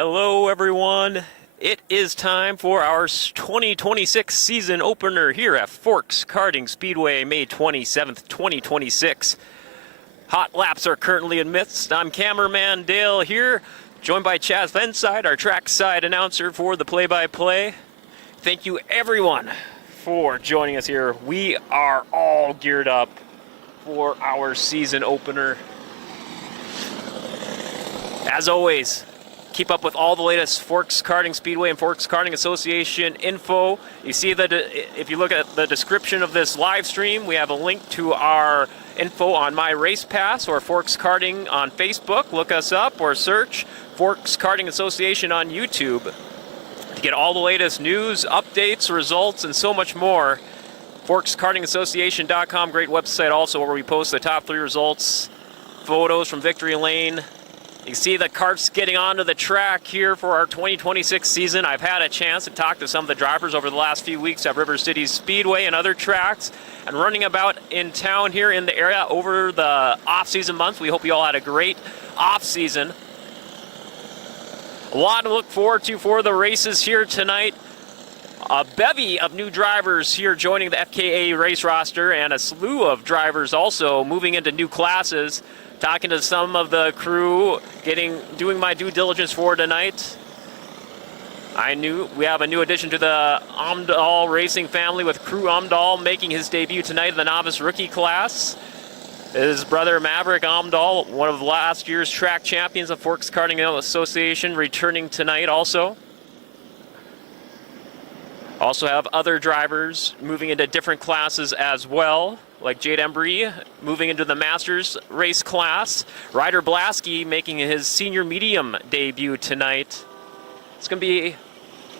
Hello everyone, it is time for our 2026 season opener here at Forks Karting Speedway, May 27th, 2026. Hot laps are currently in midst. I'm cameraman Dale here, joined by Chaz Fenside, our trackside announcer for the play-by-play. Thank you everyone for joining us here. We are all geared up for our season opener. As always, keep up with all the latest Forks Karting Speedway and Forks Karting Association info. You see that if you look at the description of this live stream, we have a link to our info on My Race Pass or Forks Karting on Facebook. Look us up or search Forks Karting Association on YouTube to get all the latest news, updates, results, and so much more. ForksKartingAssociation.com, great website also where we post the top 3 results, photos from Victory Lane. You can see the karts getting onto the track here for our 2026 season. I've had a chance to talk to some of the drivers over the last few weeks at River City Speedway and other tracks and running about in town here in the area over the off-season months. We hope you all had a great off-season. A lot to look forward to for the races here tonight. A bevy of new drivers here joining the FKA race roster and a slew of drivers also moving into new classes. Talking to some of the crew, doing my due diligence for tonight. We have a new addition to the Amdahl racing family with Crew Amdahl making his debut tonight in the novice rookie class. His brother Maverick Amdahl, one of last year's track champions of Forks Karting Association, returning tonight also. Also have other drivers moving into different classes as well, like Jade Embry moving into the Masters race class. Ryder Blasky making his senior medium debut tonight. It's going to be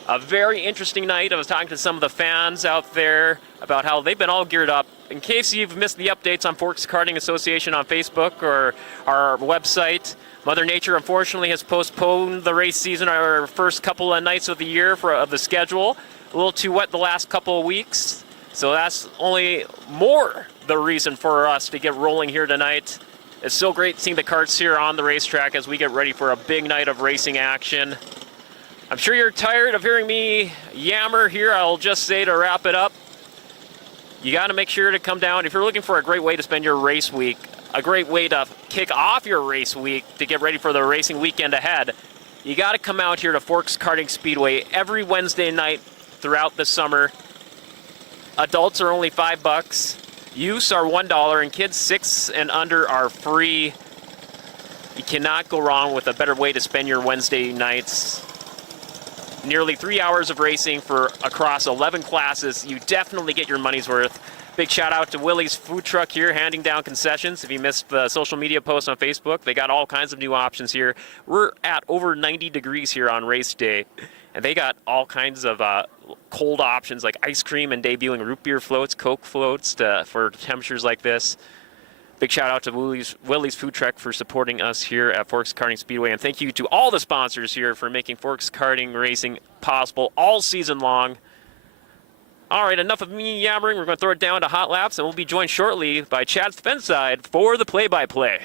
a very interesting night. I was talking to some of the fans out there about how they've been all geared up. In case you've missed the updates on Forks Karting Association on Facebook or our website, Mother Nature unfortunately has postponed the race season, our first couple of nights of the year of the schedule. A little too wet the last couple of weeks. So that's only more the reason for us to get rolling here tonight. It's so great seeing the karts here on the racetrack as we get ready for a big night of racing action. I'm sure you're tired of hearing me yammer here. I'll just say to wrap it up, you got to make sure to come down. If you're looking for a great way to spend your race week, a great way to kick off your race week to get ready for the racing weekend ahead, you got to come out here to Forks Karting Speedway every Wednesday night throughout the summer. Adults are only $5, youths are $1, and kids 6 and under are free. You cannot go wrong with a better way to spend your Wednesday nights. Nearly 3 hours of racing across 11 classes. You definitely get your money's worth. Big shout out to Willie's Food Truck here, handing down concessions. If you missed the social media post on Facebook, they got all kinds of new options here. We're at over 90 degrees here on race day, and they got all kinds of cold options like ice cream and debuting root beer floats, Coke floats for temperatures like this. Big shout out to Willie's Food Truck for supporting us here at Forks Karting Speedway, and thank you to all the sponsors here for making Forks Karting racing possible all season long. All right, enough of me yammering. We're going to throw it down to hot laps, and we'll be joined shortly by Chad Fenside for the play-by-play.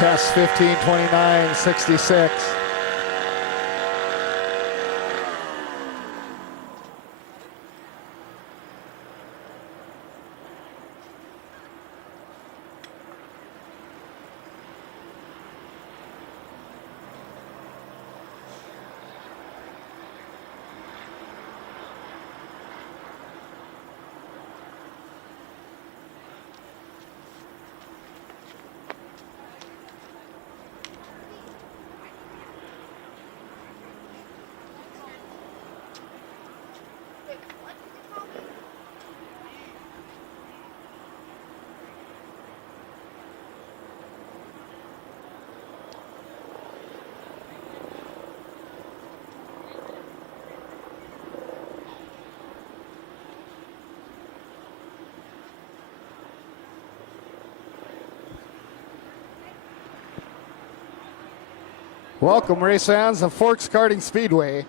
Test 15:29.66. Welcome, race fans of Forks Karting Speedway.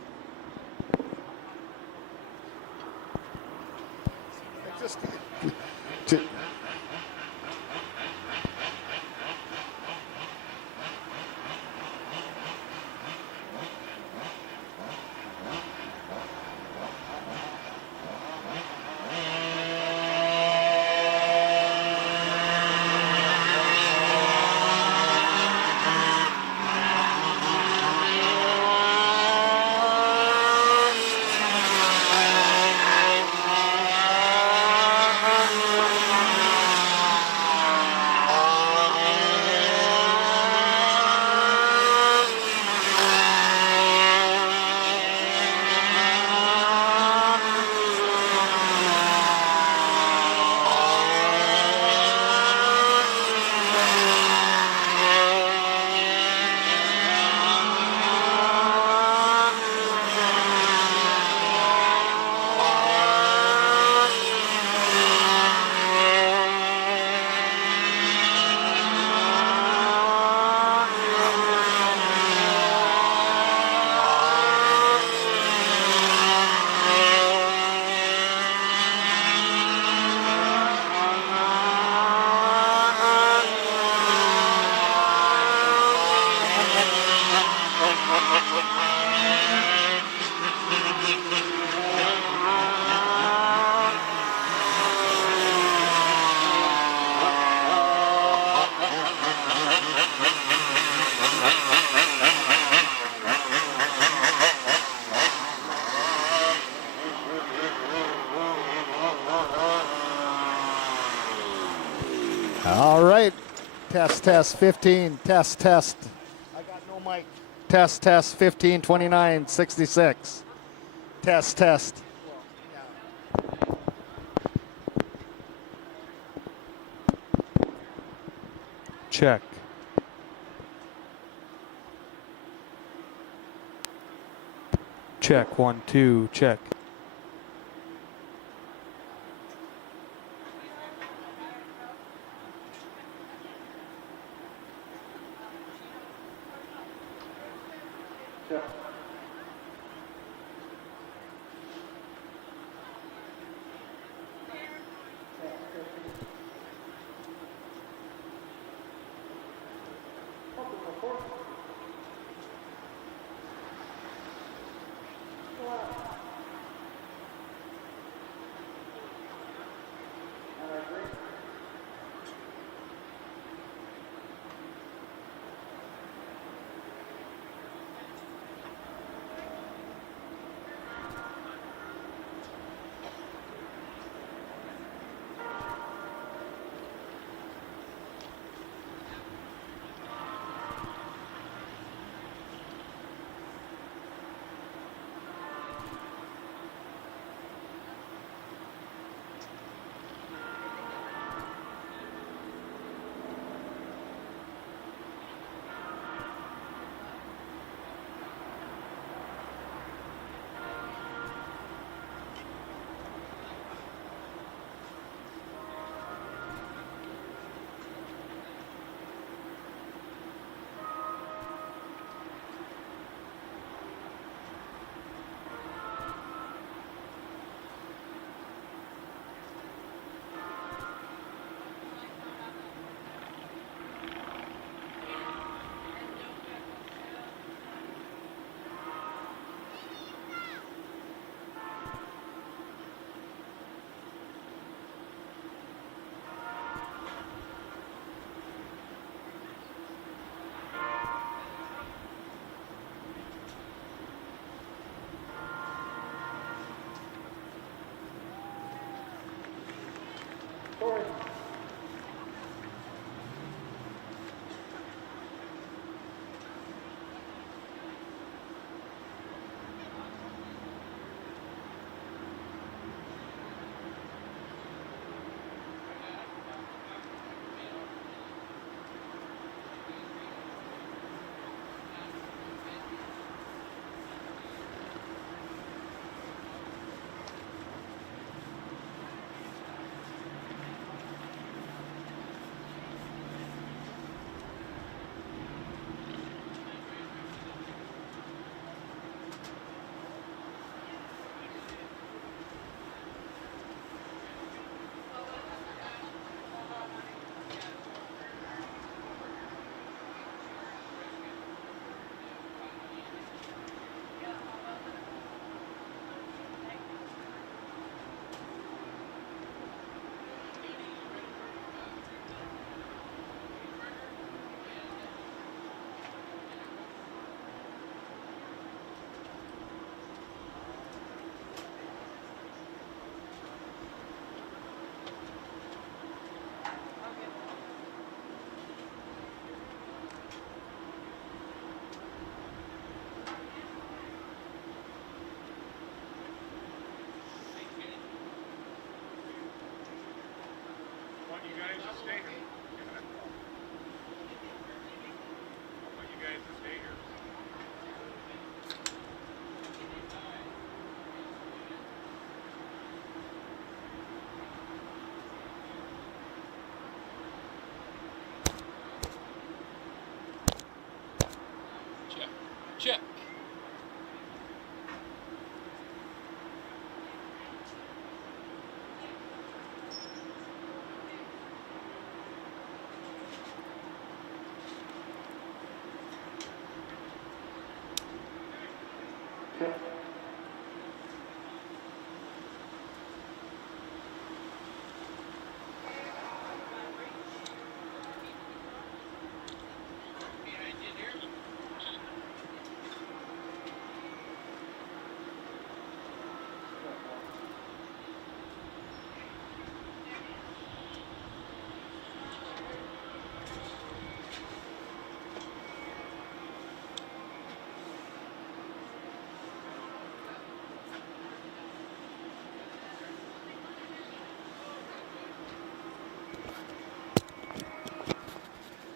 All right, test 15, test. I got no mic. Test 15:29.66. Test. Check. Check, 1, 2, check.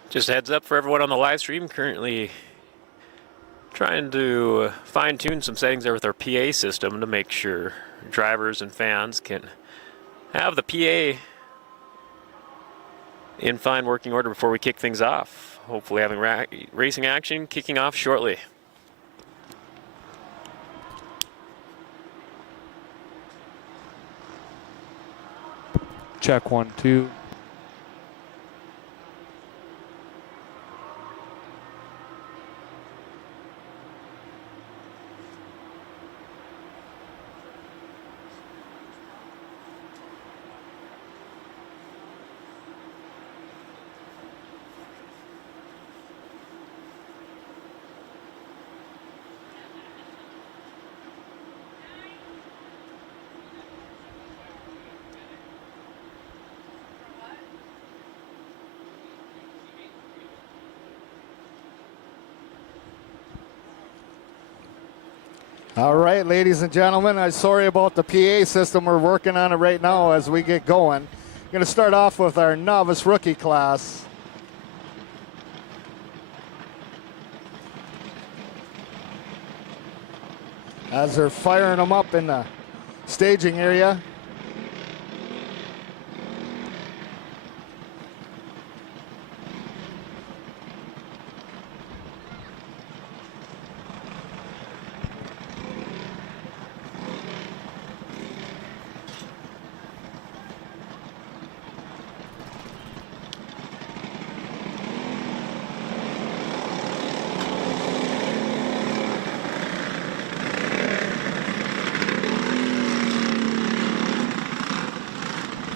Just a heads up for everyone on the live stream, currently trying to fine tune some settings there with our PA system to make sure drivers and fans can have the PA in fine working order before we kick things off. Hopefully having racing action kicking off shortly. Check 1, 2. All right, ladies and gentlemen, I'm sorry about the PA system. We're working on it right now as we get going. Going to start off with our novice rookie class. As they're firing them up in the staging area.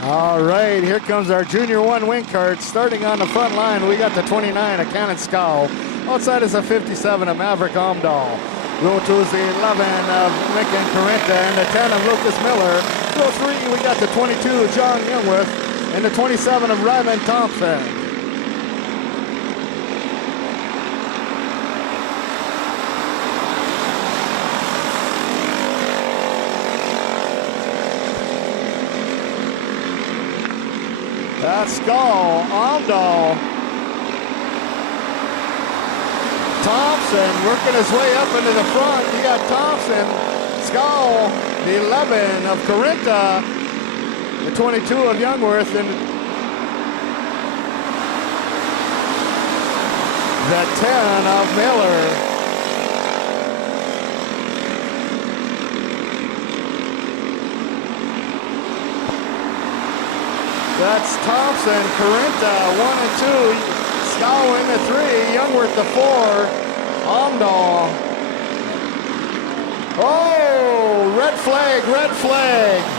All right, here comes our Junior 1 wing cart. Starting on the front line, we got the 29 of Cannon Scow. Outside is a 57 of Maverick Omdahl. Row 2 is the 11 of Mick and Corinta, and the 10 of Lucas Miller. Row 3, we got the 22 of John Youngworth, and the 27 of Ryman Thompson. That's Skull, Omdahl. Thompson working his way up into the front. You got Thompson, Skull, the 11 of Corinta, the 22 of Youngworth, and the 10 of Miller. That's Thompson, Corinta, 1 and 2. Scow in the 3, Youngworth the 4, Omdahl. Oh, red flag, red flag.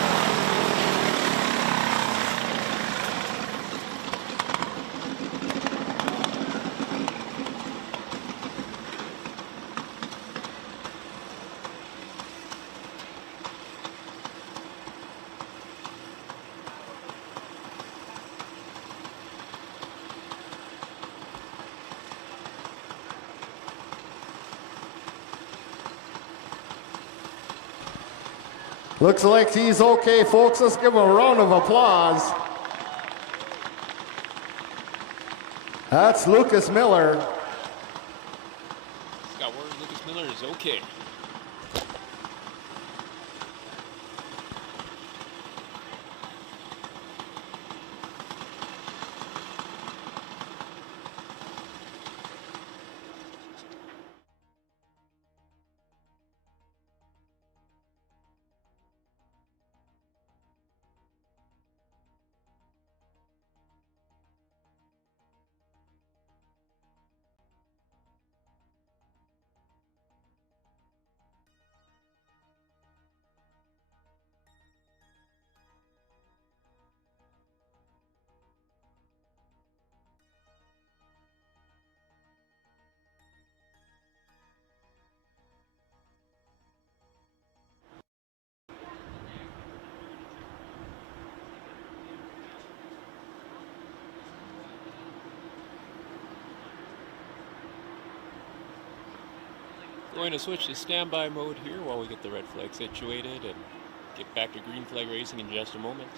Looks like he's okay, folks. Let's give him a round of applause. That's Lucas Miller. Got word Lucas Miller is okay. going to switch to standby mode here while we get the red flag situated and get back to green flag racing in just a moment.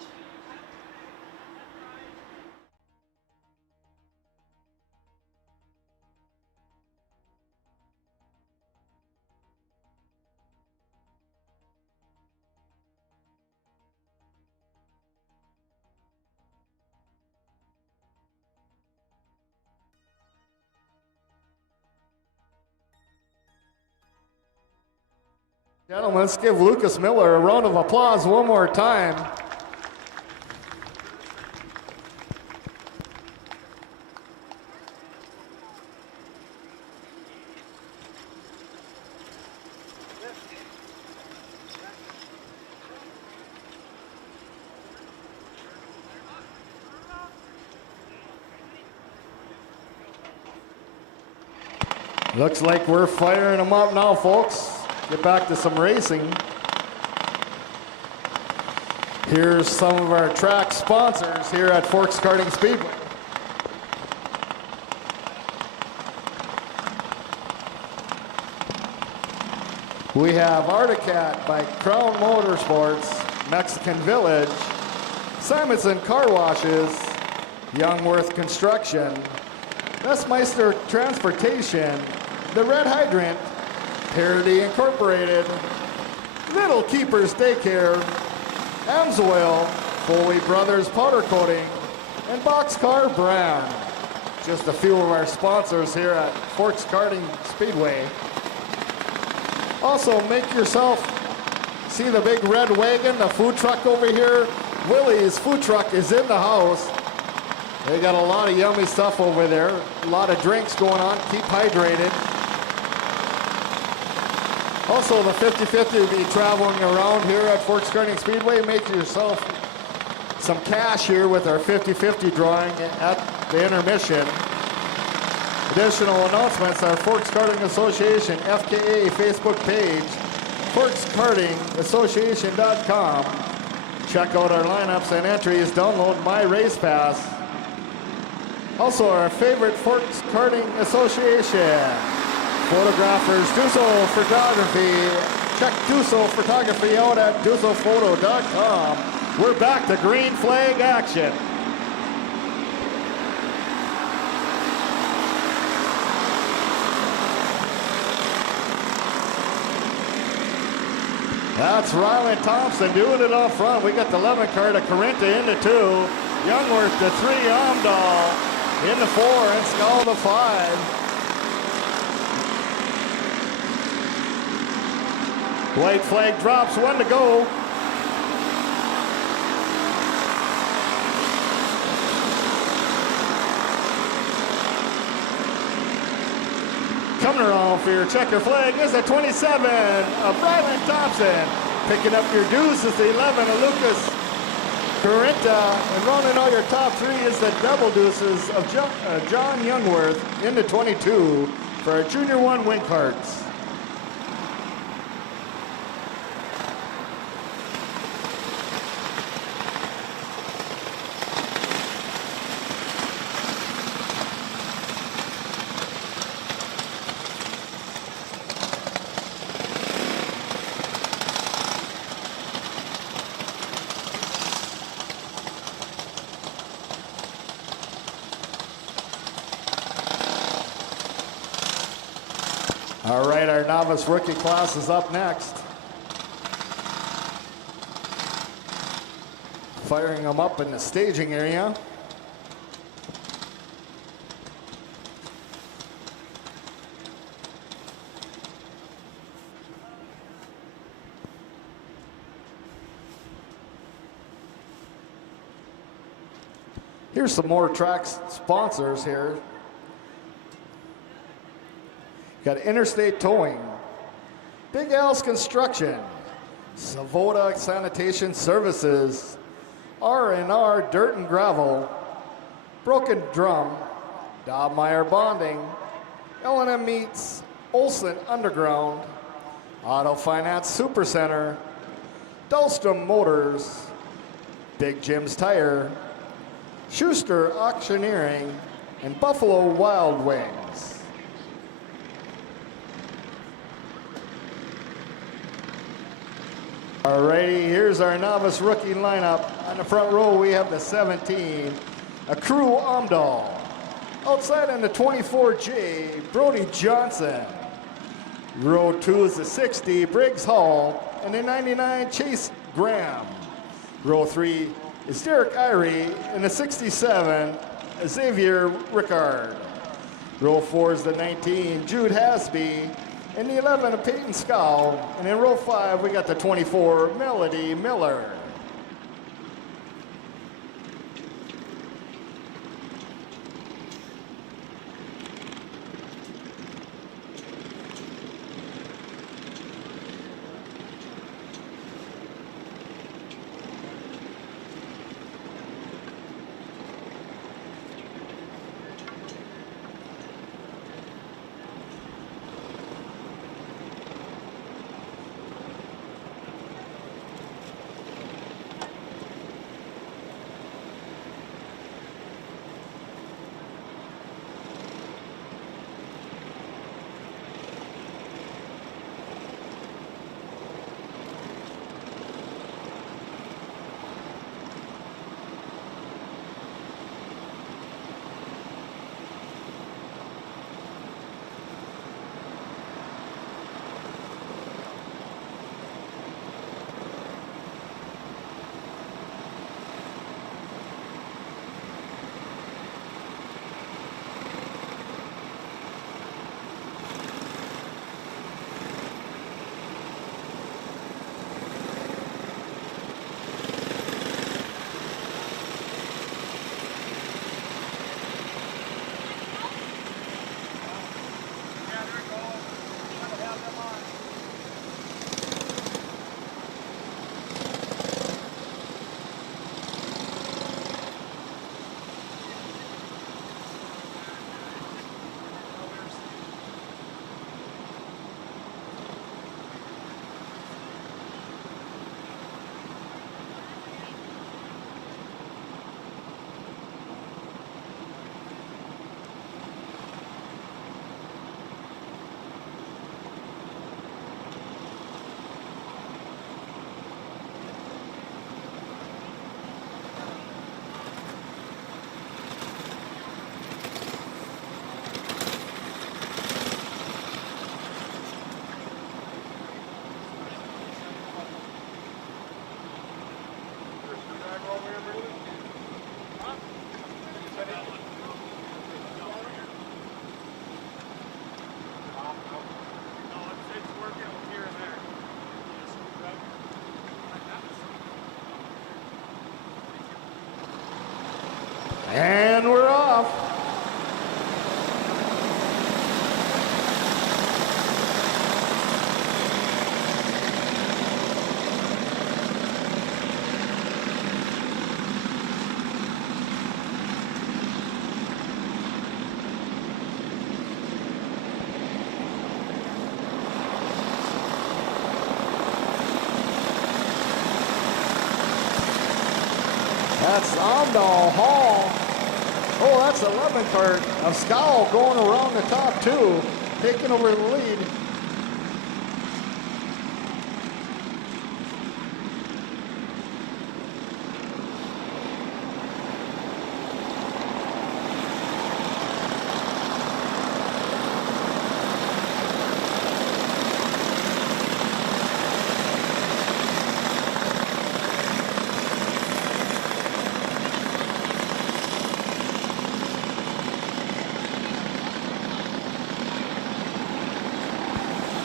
Gentlemen, let's give Lucas Miller a round of applause one more time. Looks like we're firing them up now, folks. Get back to some racing. Here's some of our track sponsors here at Forks Karting Speedway. We have Articat by Crown Motorsports, Mexican Village, Simonson Car Washes, Youngworth Construction, Westmeister Transportation, The Red Hydrant, Parity Incorporated, Little Keepers Daycare, Amsoil, Foley Brothers Powder Coating, and Boxcar Brand. Just a few of our sponsors here at Forks Karting Speedway. Also, make yourself see the big red wagon, the food truck over here. Willie's food truck is in the house. They got a lot of yummy stuff over there. A lot of drinks going on. Keep hydrated. Also, the 50-50 will be traveling around here at Forks Karting Speedway. Make yourself some cash here with our 50-50 drawing at the intermission. Additional announcements, our Forks Karting Association FKA Facebook page, forkskartingassociation.com. Check out our lineups and entries. Download My Race Pass. Also, our favorite Forks Karting Association. Photographers, Duso Photography. Check Duso Photography out at dusophoto.com. We're back to green flag action. That's Rylan Thompson doing it up front. We got the 11 car to Corinta into 2. Youngworth to 3, Amdahl into 4, and Skull to 5. White flag drops, 1 to go. Coming around for your checker flag is a 27 of Rylan Thompson. Picking up your deuce is the 11 of Lucas Corinta. And rounding out your top 3 is the double deuces of John Youngworth into 22 for our Junior 1 win carts. All right, our novice rookie class is up next. Firing them up in the staging area. Here's some more track sponsors here. Got Interstate Towing, Big Al's Construction, Savoda Sanitation Services, R&R Dirt and Gravel, Broken Drum, Dobmeyer Bonding, L&M Meats, Olson Underground, Auto Finance Supercenter, Dahlstrom Motors, Big Jim's Tire, Schuster Auctioneering, and Buffalo Wild Wings. Alrighty, here's our novice rookie lineup. On the front row, we have the 17, a Crew Amdahl. Outside on the 24J, Brody Johnson. Row 2 is the 60, Briggs Hall, and the 99, Chase Graham. Row 3 is Derek Irie, and the 67, Xavier Rickard. Row 4 is the 19, Jude Hasby, and the 11, Peyton Scow. And in row 5, we got the 24, Melody Miller. And we're off. That's Amdahl Hall. Oh, that's 11 cart of Scowl going around the top too, taking over the lead.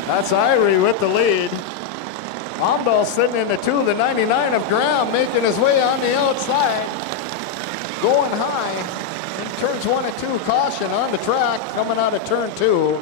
That's Irie with the lead. Amdahl sitting in the 2, the 99 of Graham making his way on the outside. Going high in turns 1 and 2. Caution on the track coming out of turn 2.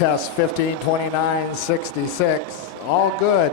test 15:29.66. All good.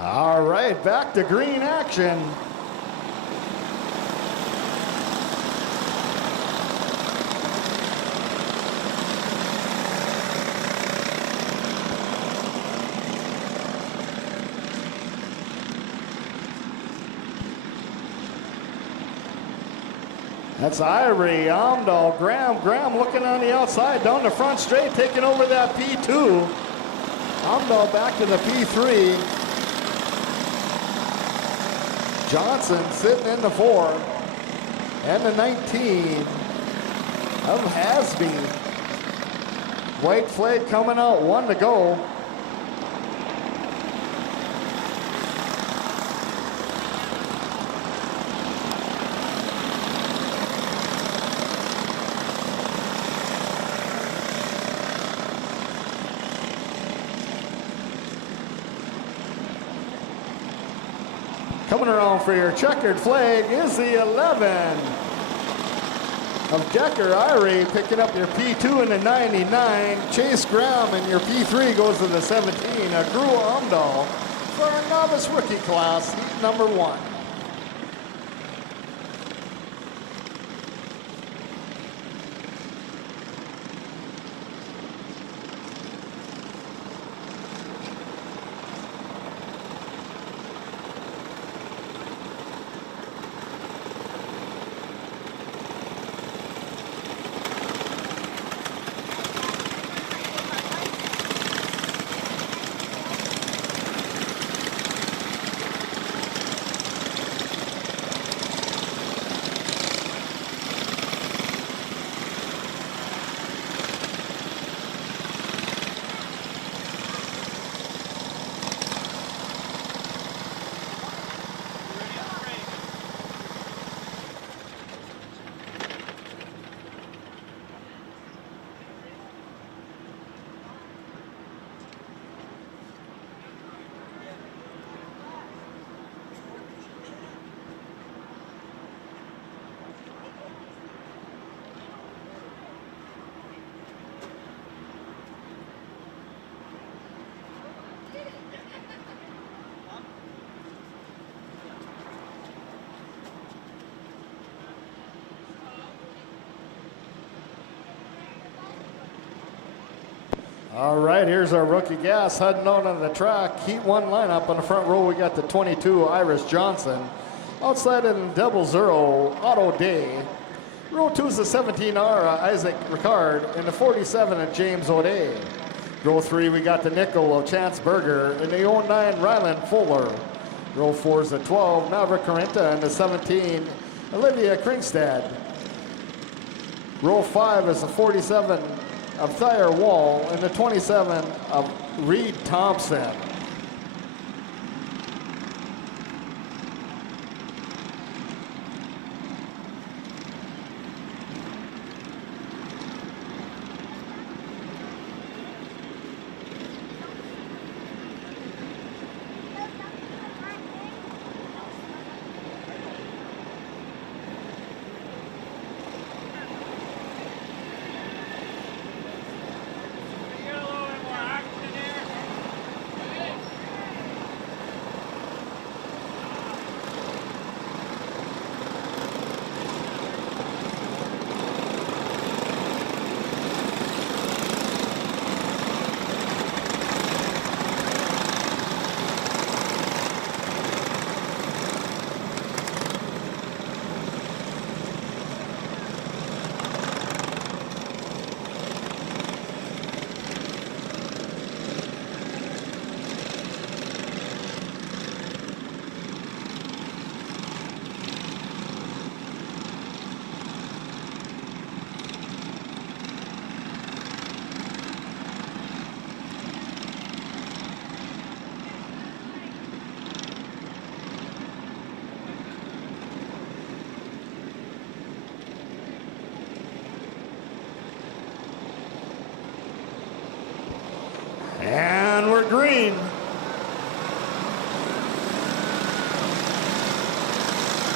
All right, back to green action. That's Irie, Amdahl, Graham looking on the outside, down the front straight, taking over that P2. Amdahl back to the P3. Johnson sitting in the 4 and the 19 of Hasby. White flag coming out, 1 to go. Coming around for your checkered flag is the 11 of Decker Irie, picking up your P2 in the 99. Chase Graham and your P3 goes to the 17. Drew Amdahl for our novice rookie class, heat number 1. All right, here's our rookie gas heading out on the track. Heat 1 lineup. On the front row, we got the 22, Iris Johnson. Outside in double zero, Otto Day. Row 2 is the 17R, Isaac Ricard, and the 47 of James O'Day. Row 3, we got the nickel of Chance Berger, and the 09 Ryland Fuller. Row 4 is the 12, Maverick Carinta, and the 17, Olivia Kringstad. Row 5 is the 47 of Thayer Wall, and the 27 of Reed Thompson.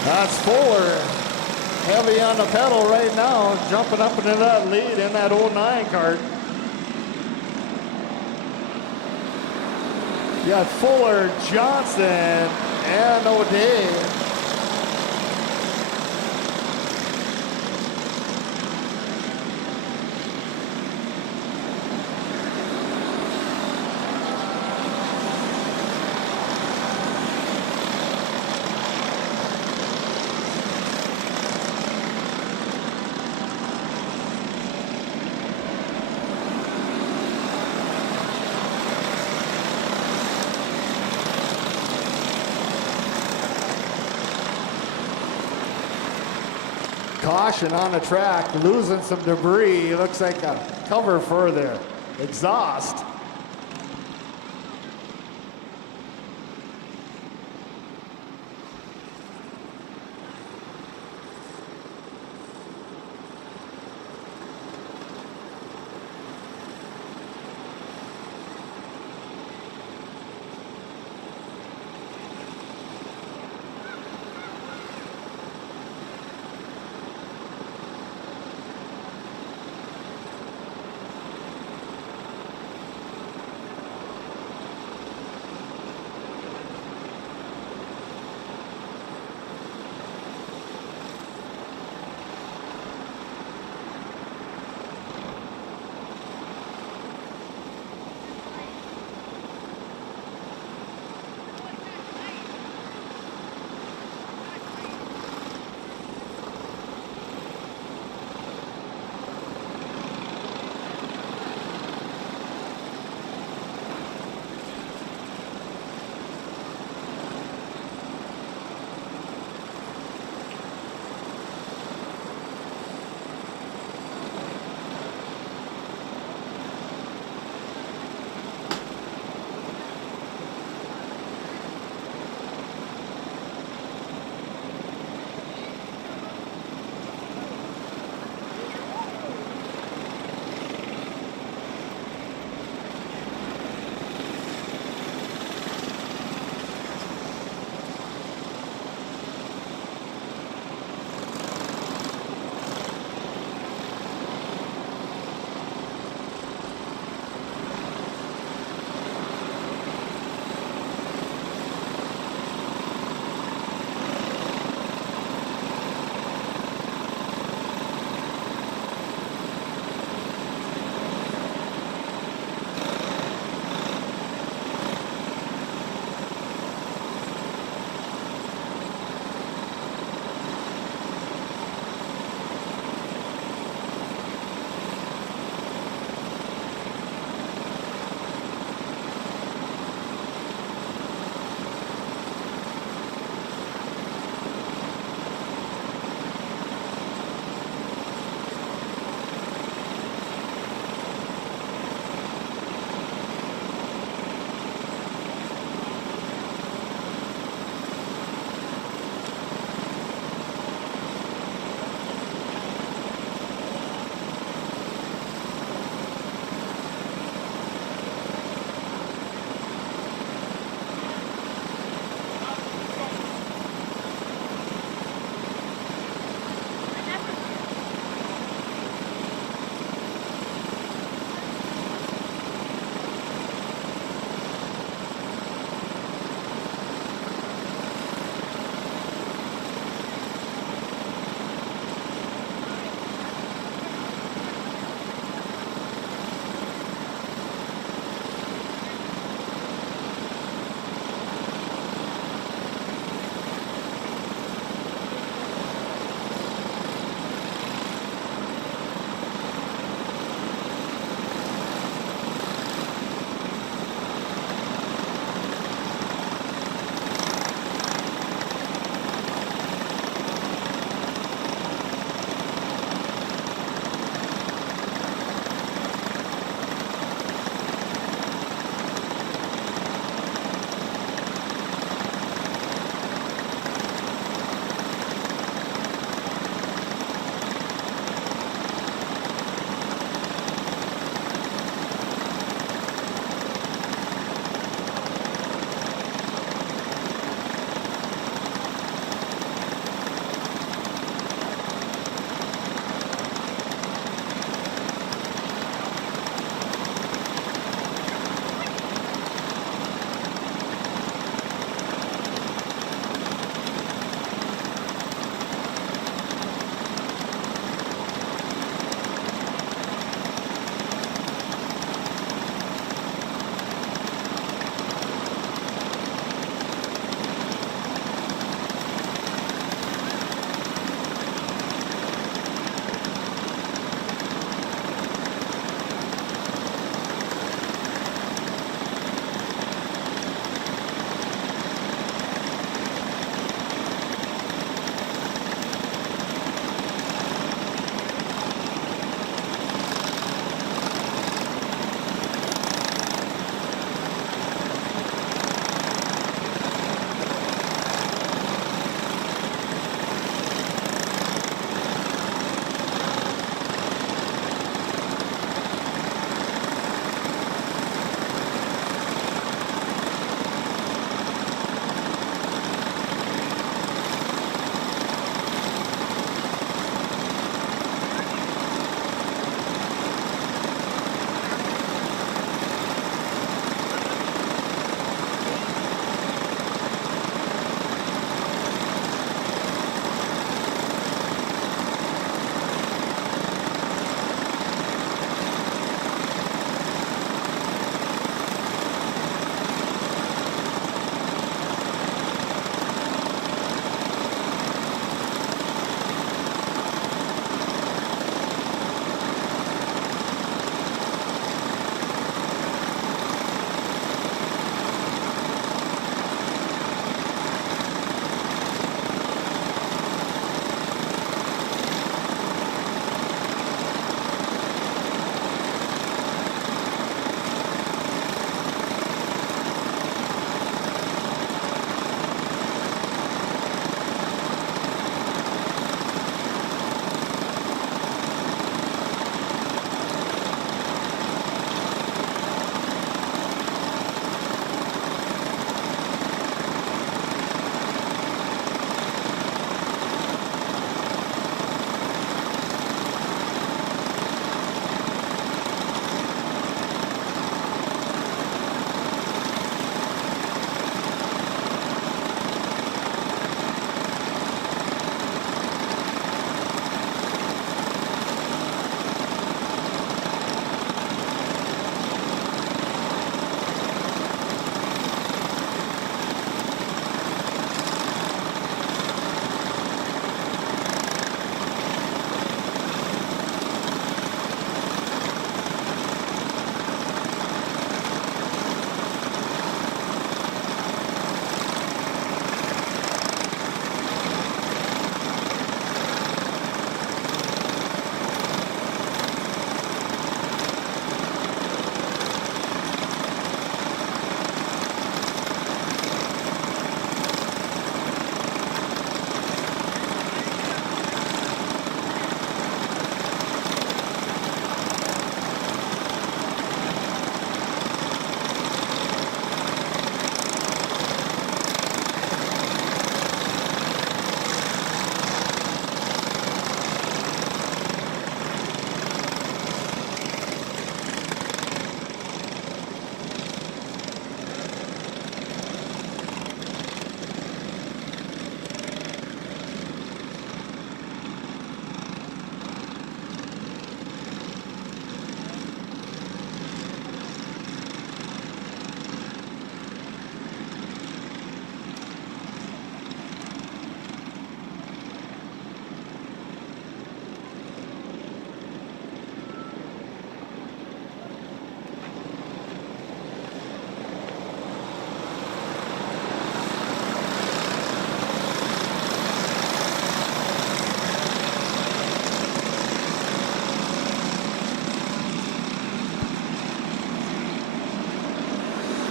That's Fuller. Heavy on the pedal right now, jumping up into that lead in that 09 cart. You got Fuller, Johnson, and O'Day. Caution on the track, losing some debris. Looks like a cover for their exhaust.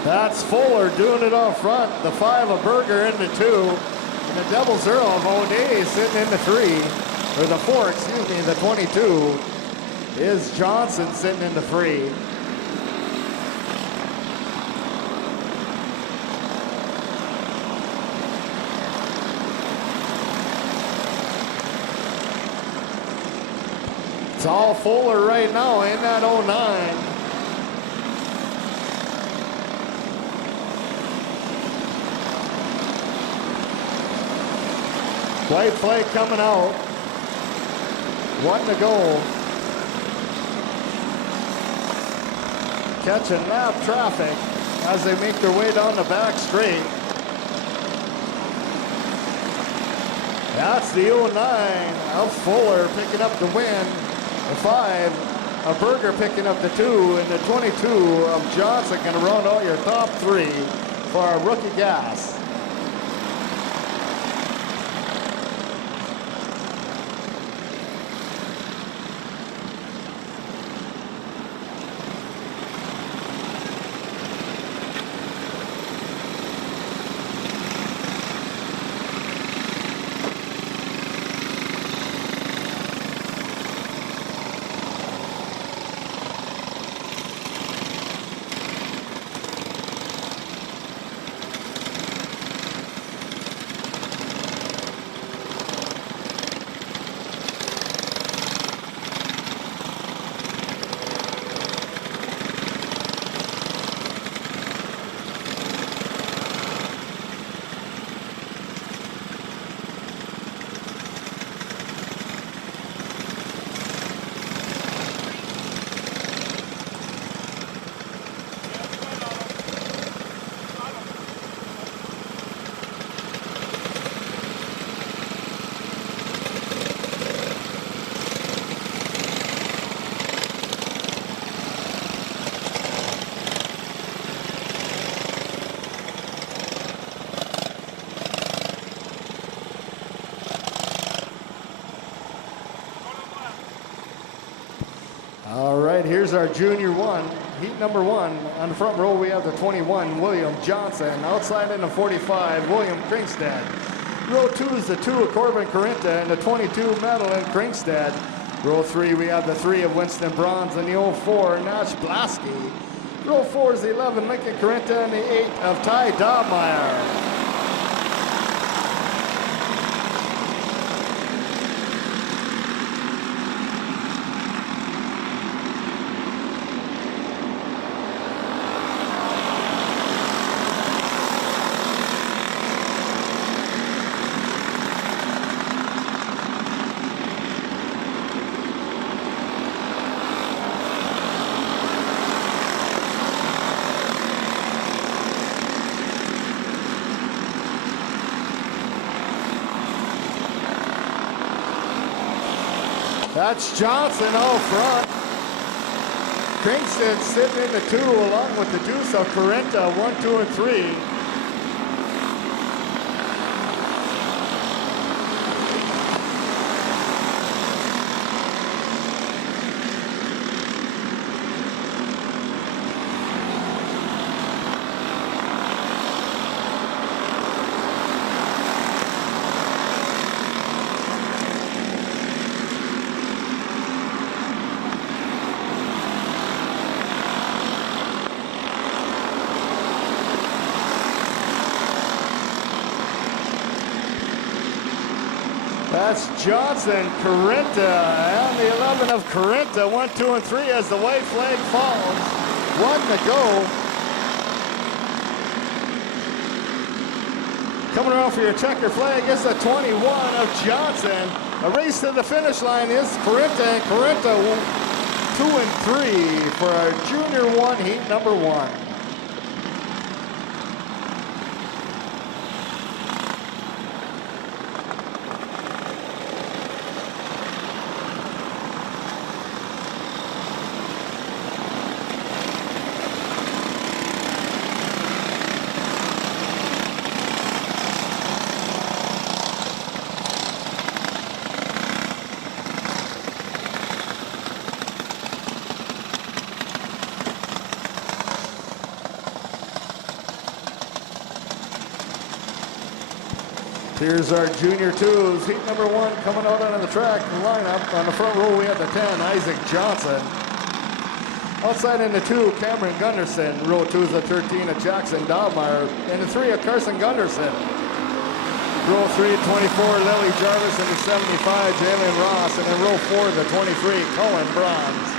That's Fuller doing it up front. The 5 of Berger into 2. And the double 0 of O'Day sitting in the 3. Or the 4, excuse me, the 22 is Johnson sitting in the 3. It's all Fuller right now in that 09. White flag coming out. 1 to go. Catching lap traffic as they make their way down the back straight. That's the 09 of Fuller picking up the win. The 5 of Berger picking up the 2, and the 22 of Johnson going to round out your top 3 for our rookie gas. All right, here's our junior 1, heat number 1. On the front row, we have the 21, William Johnson. Outside in the 45, William Kringstad. Row 2 is the 2 of Corbin Carinta and the 22, Madeline Kringstad. Row 3, we have the 3 of Winston Bronze and the 04, Nash Blasky. Row 4 is the 11, Lincoln Carinta and the 8 of Ty Dobmeyer. That's Johnson out front. Kringstad sitting in the 2 along with the deuce of Carinta, 1, 2, and 3. That's Johnson, Carinta, and the 11 of Carinta, 1, 2, and 3 as the white flag falls. 1 to go. Coming around for your checker flag is the 21 of Johnson. A race to the finish line is Carinta, and Carinta 2 and 3 for our junior 1, heat number 1. Here's our junior twos. Heat number 1 coming out onto the track lineup. On the front row, we have the 10, Isaac Johnson. Outside in the 2, Cameron Gunderson. Row 2 is the 13 of Jackson Dobmeyer. And the 3 of Carson Gunderson. Row 3, 24, Lily Jarvis. And the 75, Jalen Ross. And in row 4, the 23, Colin Bronze.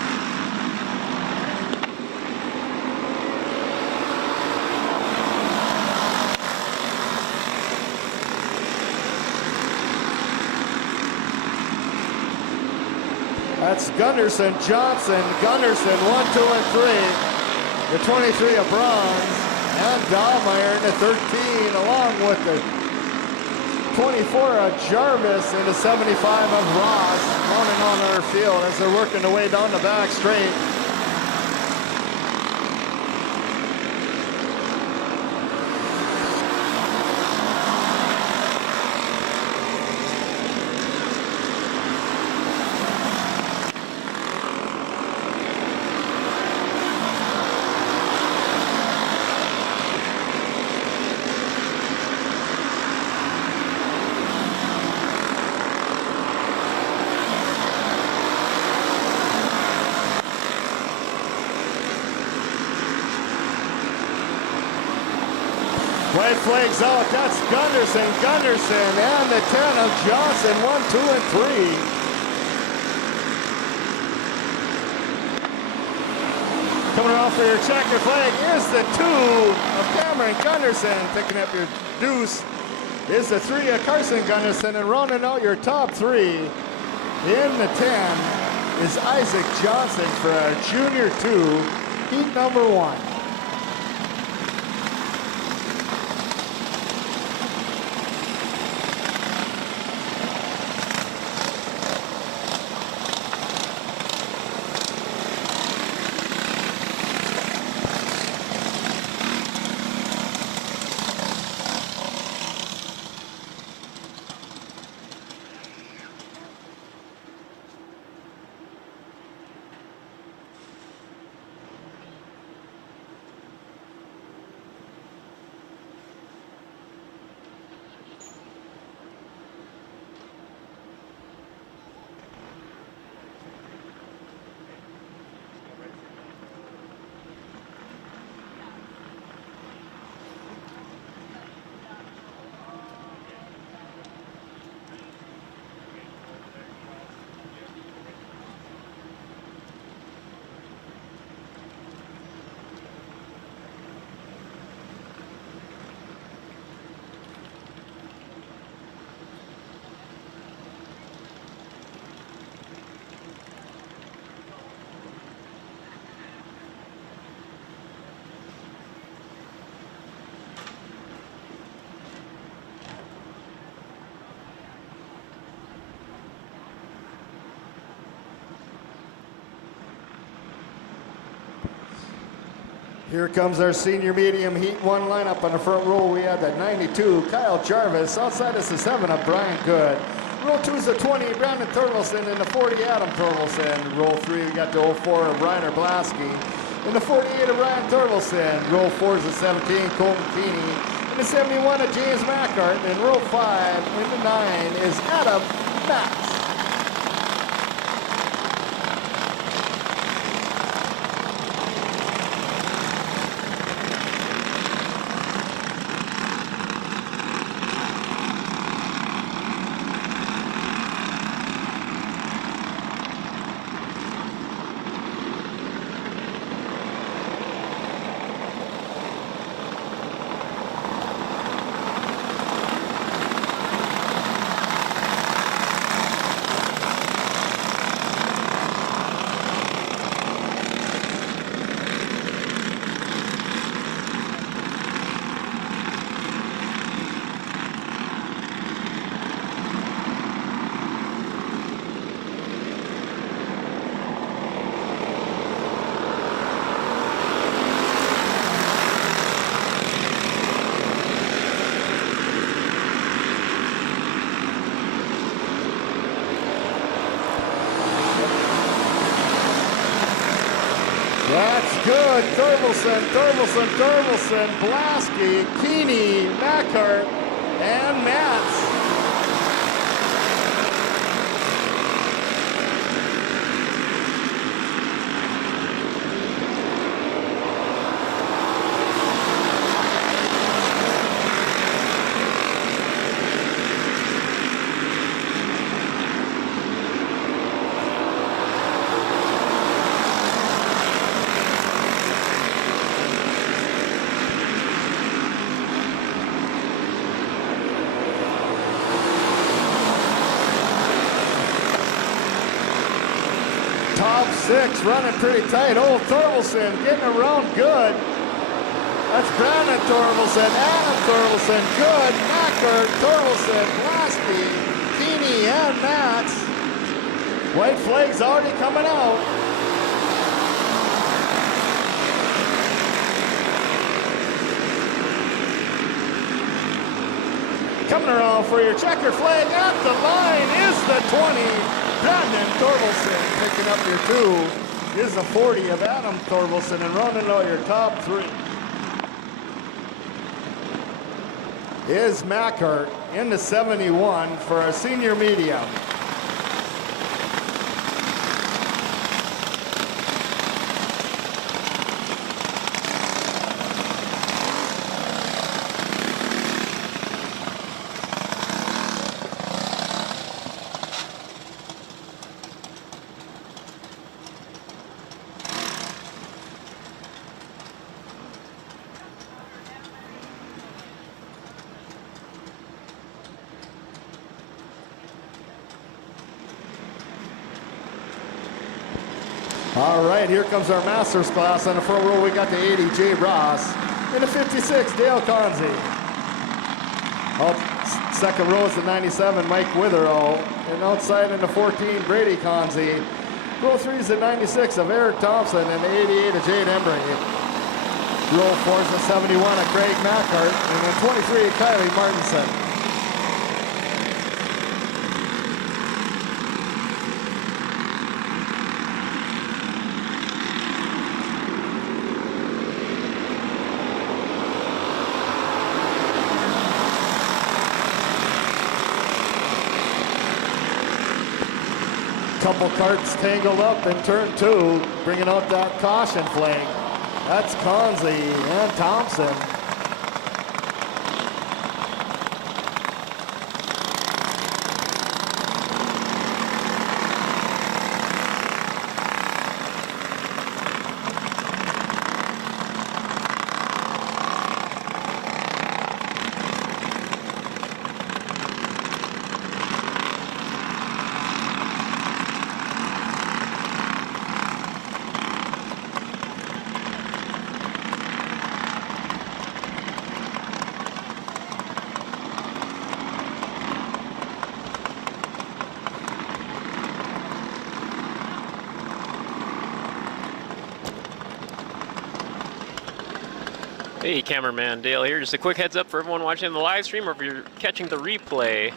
That's Gunderson, Johnson, Gunderson, 1, 2, and 3. The 23 of Bronze, and Dahlmeyer in the 13, along with the 24 of Jarvis and the 75 of Ross, running on our field as they're working their way down the back straight. White flags out, that's Gunderson, and the 10 of Johnson, 1, 2, and 3. Coming off for your checker flag is the 2 of Cameron Gunderson. Picking up your deuce is the 3 of Carson Gunderson, and rounding out your top 3 in the 10 is Isaac Johnson for our junior 2, heat number 1. Here comes our senior medium heat 1 lineup. On the front row, we have the 92, Kyle Jarvis. Outside is the 7 of Brian Good. Row 2 is the 20, Brandon Thurvelson, and the 40, Adam Thurvelson. Row 3, we got the 04 of Reiner Blasky. And the 48 of Ryan Thurvelson. Row 4 is the 17, Colton Keeney. And the 71 of James Mackart. And row 5 and the 9 is Adam Max. That's good. Thurvelson, Blasky, Keeney, Mackart, and Matz. 56 running pretty tight. Old Torkelson getting around good. That's Brandon Torkelson, Adam Torkelson, good. Mackert, Torkelson, Blasky, Keeney, and Mats. White flag's already coming out. Coming around for your checker flag at the line is the 20. Brandon Torkelson picking up your 2. Is the 40 of Adam Torkelson and rounding out your top 3. Is Mackert in the 71 for a senior medium. All right, here comes our Masters class. On the front row, we got the 80, Jay Ross. In the 56, Dale Conzi. Second row is the 97, Mike Witherall. And outside in the 14, Brady Conzi. Row 3 is the 96 of Eric Thompson and the 88 of Jade Embry. Row 4 is the 71 of Craig Mackart. And the 23 of Kylie Martinson. Couple carts tangled up in turn 2, bringing out that caution flag. That's Conzi and Thompson. Hey, cameraman Dale here. Just a quick heads up for everyone watching the live stream or if you're catching the replay.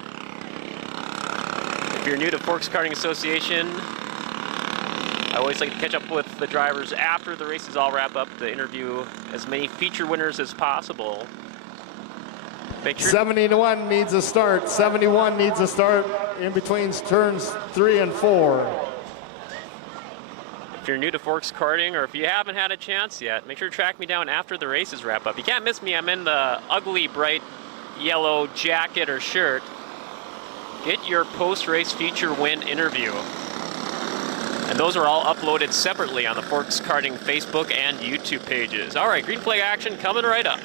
If you're new to Forks Karting Association, I always like to catch up with the drivers after the races all wrap up to interview as many feature winners as possible. Make sure 71 needs a start. 71 needs a start in between turns 3 and 4. if you're new to Forks Karting, or if you haven't had a chance yet, make sure to track me down after the races wrap up. You can't miss me. I'm in the ugly, bright yellow jacket or shirt. Get your post-race feature win interview. And those are all uploaded separately on the Forks Karting Facebook and YouTube pages. All right, green flag action coming right up.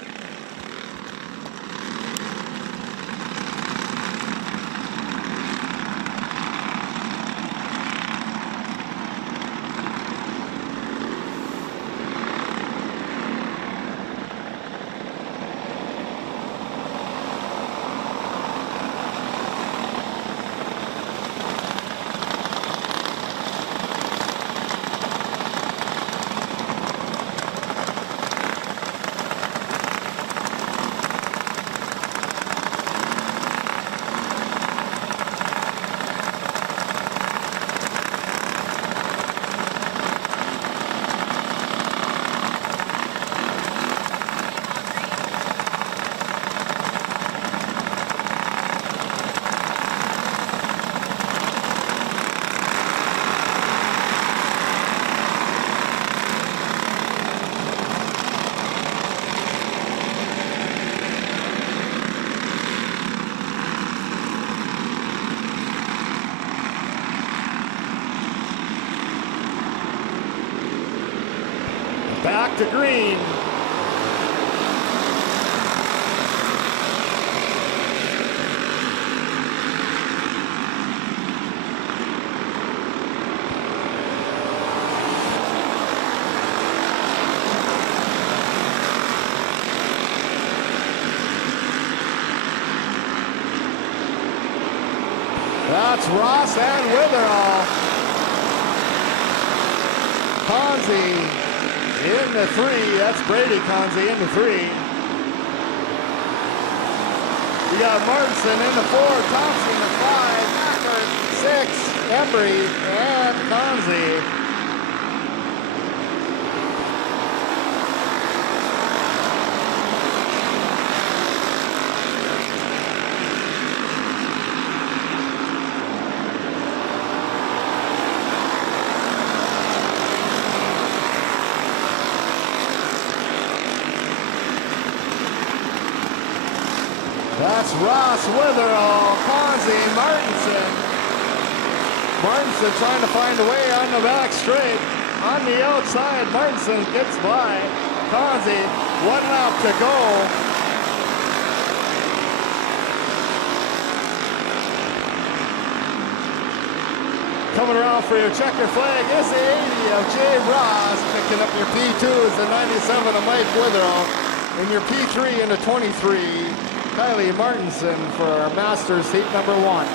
Back to green. That's Ross and Witherall. Conzi in the 3. That's Brady Conzi in the 3. We got Martinson in the 4, Thompson in the 5, Packard 6, Embry, and Conzi. That's Ross, Witherall, Conzi, Martinson. Martinson trying to find a way on the back straight. On the outside, Martinson gets by. Conzi, 1 lap to go. Coming around for your checker flag is the 80 of Jay Ross. Picking up your P2 is the 97 of Mike Witherall. And your P3 and the 23. Kylie Martinson for our Masters heat number 1.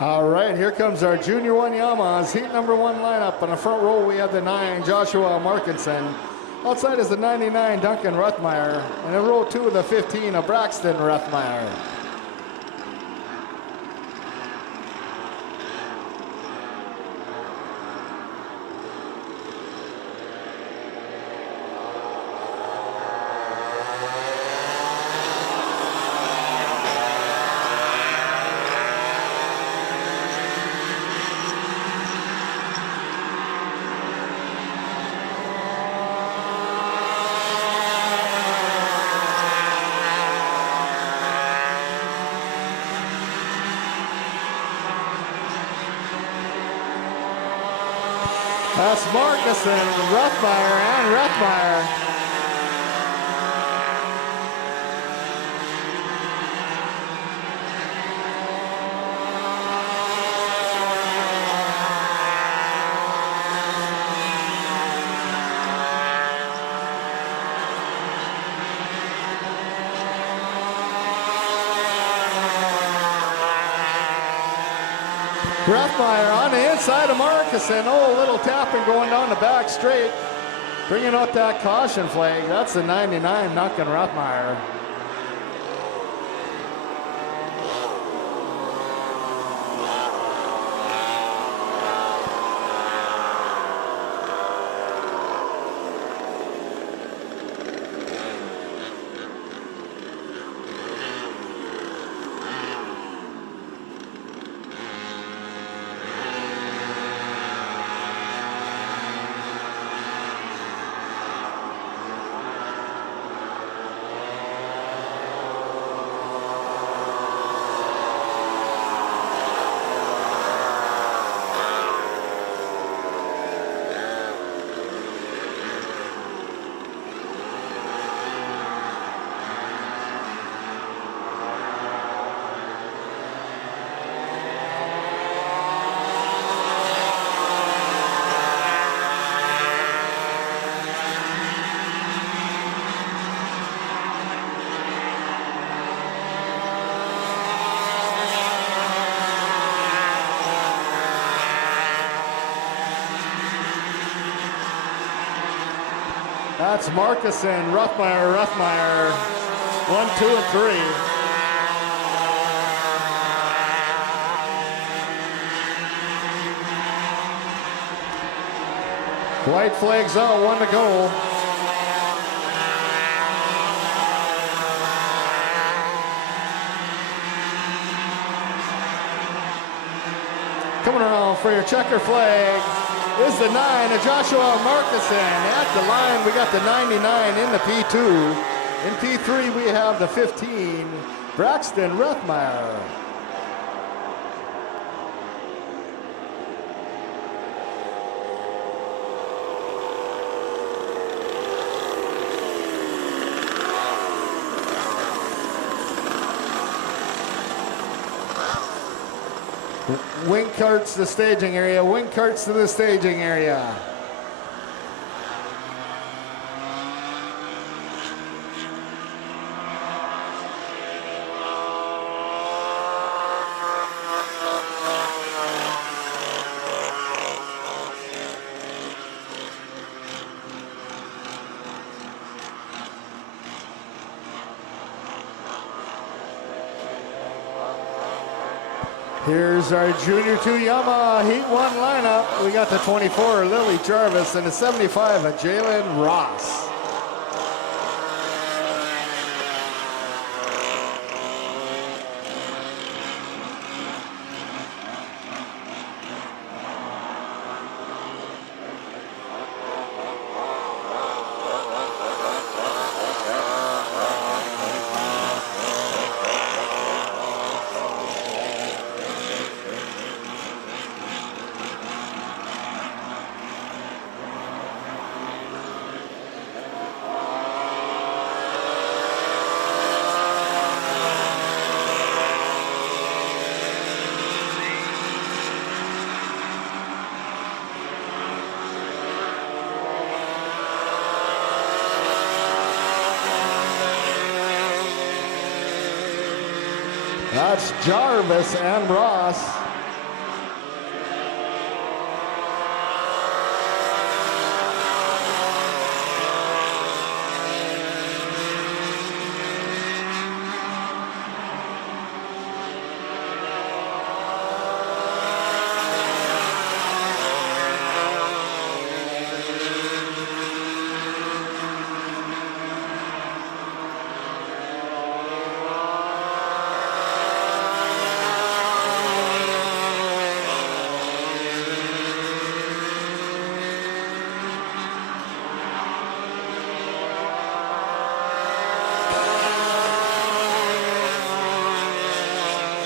All right, here comes our Junior 1 Yamahas heat number 1 lineup. On the front row, we have the 9, Joshua Markinson. Outside is the 99, Duncan Ruthmeyer. And in row 2, the 15, of Braxton Ruthmeyer. That's Markinson, Ruthmeyer, and Ruthmeyer. Ruthmeyer on the inside of Markinson. Oh, a little tapping going down the back straight. Bringing out that caution flag. That's the 99, Duncan Ruthmeyer. That's Markusen, Ruthmeyer, 1, 2, and 3. White flags out, 1 to go. Coming around for your checker flag is the 9 of Joshua Markusen. At the line, we got the 99 in the P2. In P3, we have the 15, Braxton Ruthmeyer. Wing carts to the staging area. Wing carts to the staging area. Here's our Junior 2 Yamaha Heat 1 lineup. We got the 24, Lily Jarvis, and the 75, Jalen Ross. That's Jarvis and Ross.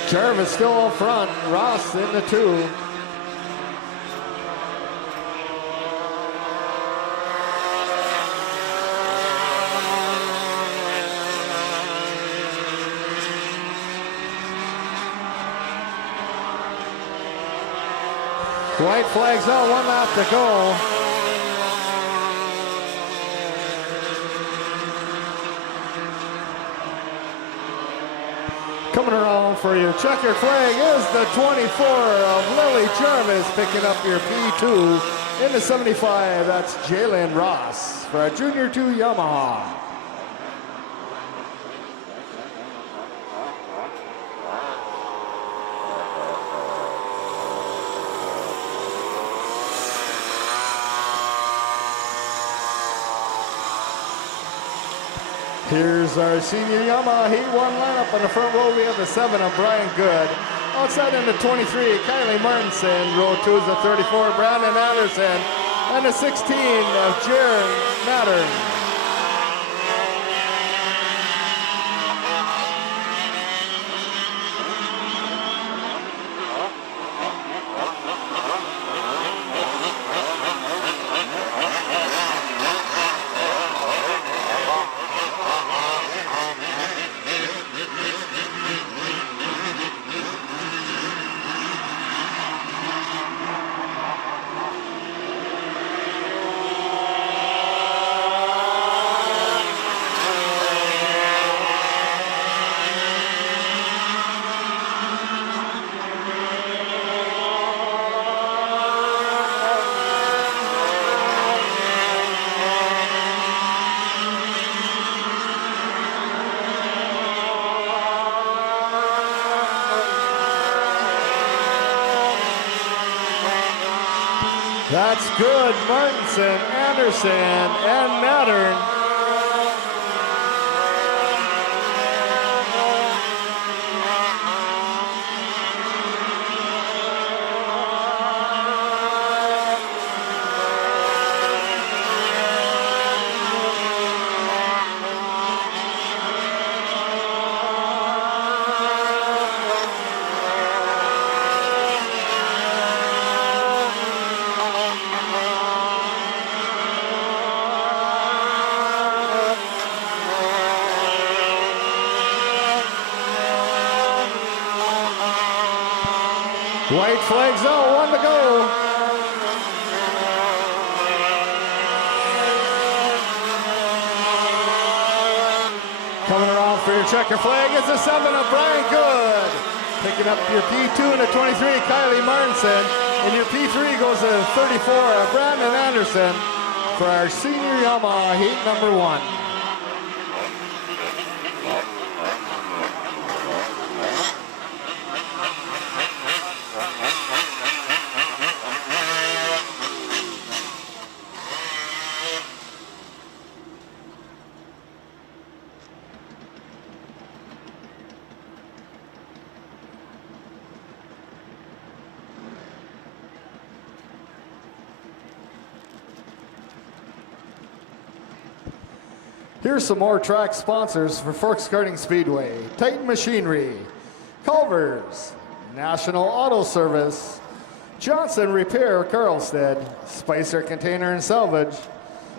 Jarvis still up front, Ross in the 2. White flags out, 1 lap to go. Coming around for your checkered flag is the 24 of Lily Jarvis, picking up your P2. In the 75, that's Jalen Ross for a Junior 2 Yamaha. Here's our senior Yamaha Heat 1 lineup. On the front row, we have the 7 of Brian Good. Outside in the 23, Kylie Martinson. Row 2 is the 34, Brandon Anderson. And the 16 of Jaron Mattern. That's good. Martinson, Anderson, and Mattern. White flags out, 1 to go. Coming around for your checker flag is the 7 of Brian Good. Picking up your P2 and a 23, Kylie Martinson. And your P3 goes to 34 of Brandon Anderson for our senior Yamaha heat number 1. Here's some more track sponsors for Forks Karting Speedway. Titan Machinery, Culver's, National Auto Service, Johnson Repair Carlstead, Spicer Container and Salvage,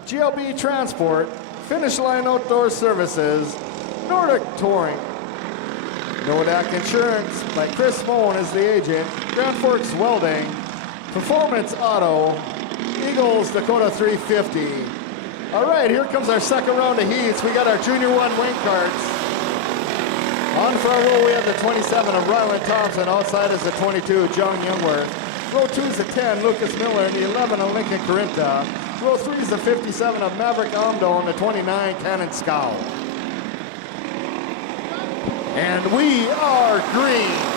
GLB Transport, Finish Line Outdoor Services, Nordic Touring, Nodak Insurance by Chris Moen is the agent, Grand Forks Welding, Performance Auto, Eagles Dakota 350. All right, here comes our second round of heats. We got our Junior 1 wing carts. On for our row, we have the 27 of Ryland Thompson. Outside is the 22, John Youngworth. Row 2 is the 10, Lucas Miller, and the 11 of Lincoln Corinta. Row 3 is the 57 of Maverick Amdo, and the 29, Cannon Scow. And we are green.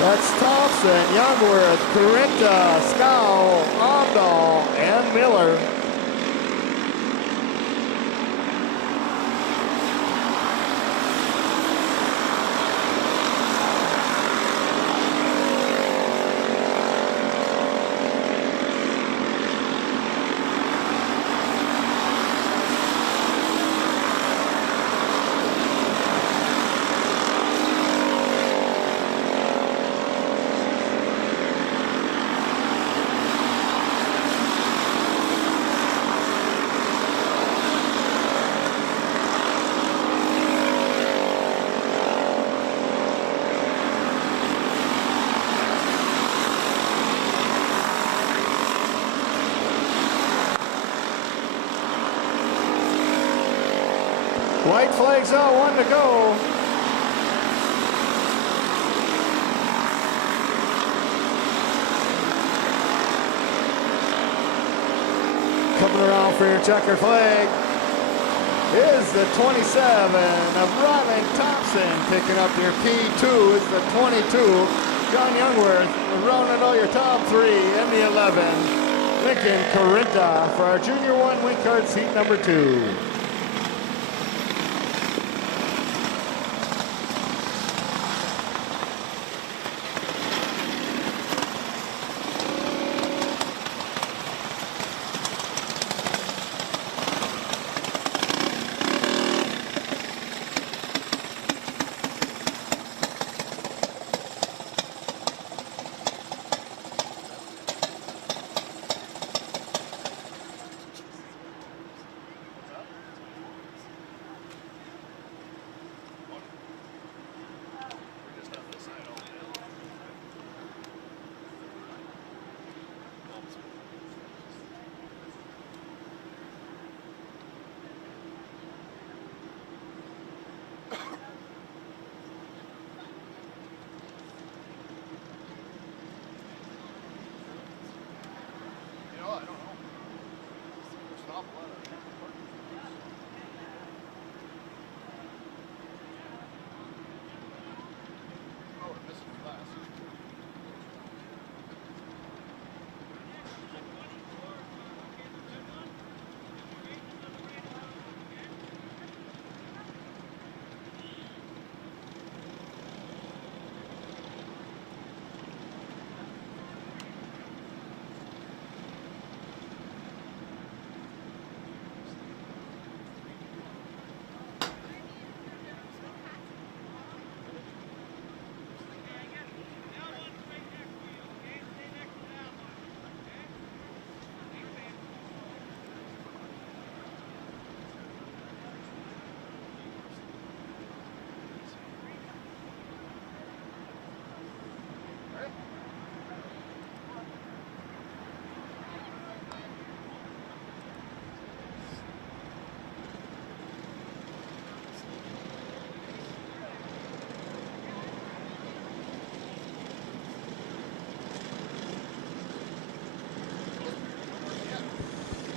That's Thompson, Youngworth, Corinta, Scow, Amdahl, and Miller. White flags out, 1 to go. Coming around for your checker flag is the 27 of Ryland Thompson. Picking up your P2 is the 22, John Youngworth. Rounding out your top 3 and the 11, Lincoln Corinta for our Junior 1 wing card seat number 2.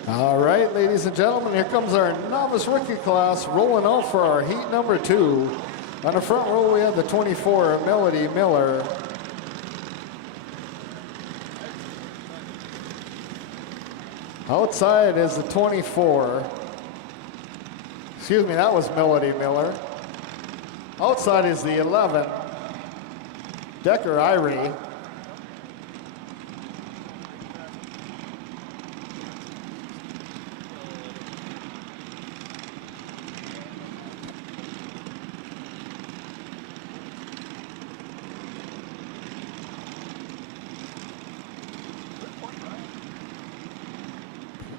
All right, ladies and gentlemen, here comes our novice rookie class rolling out for our heat number 2. On the front row, we have the 24, Melody Miller. Outside is the 24. Excuse me, that was Melody Miller. Outside is the 11, Decker Irie.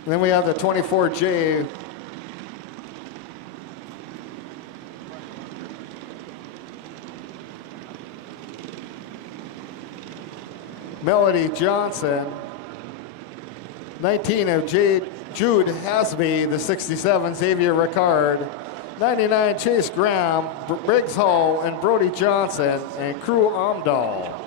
Then we have the 24J. Melody Johnson. 19 of Jude Hasby, the 67, Xavier Ricard. 99 Chase Graham, Briggs Hall, and Brody Johnson, and Crew Amdahl.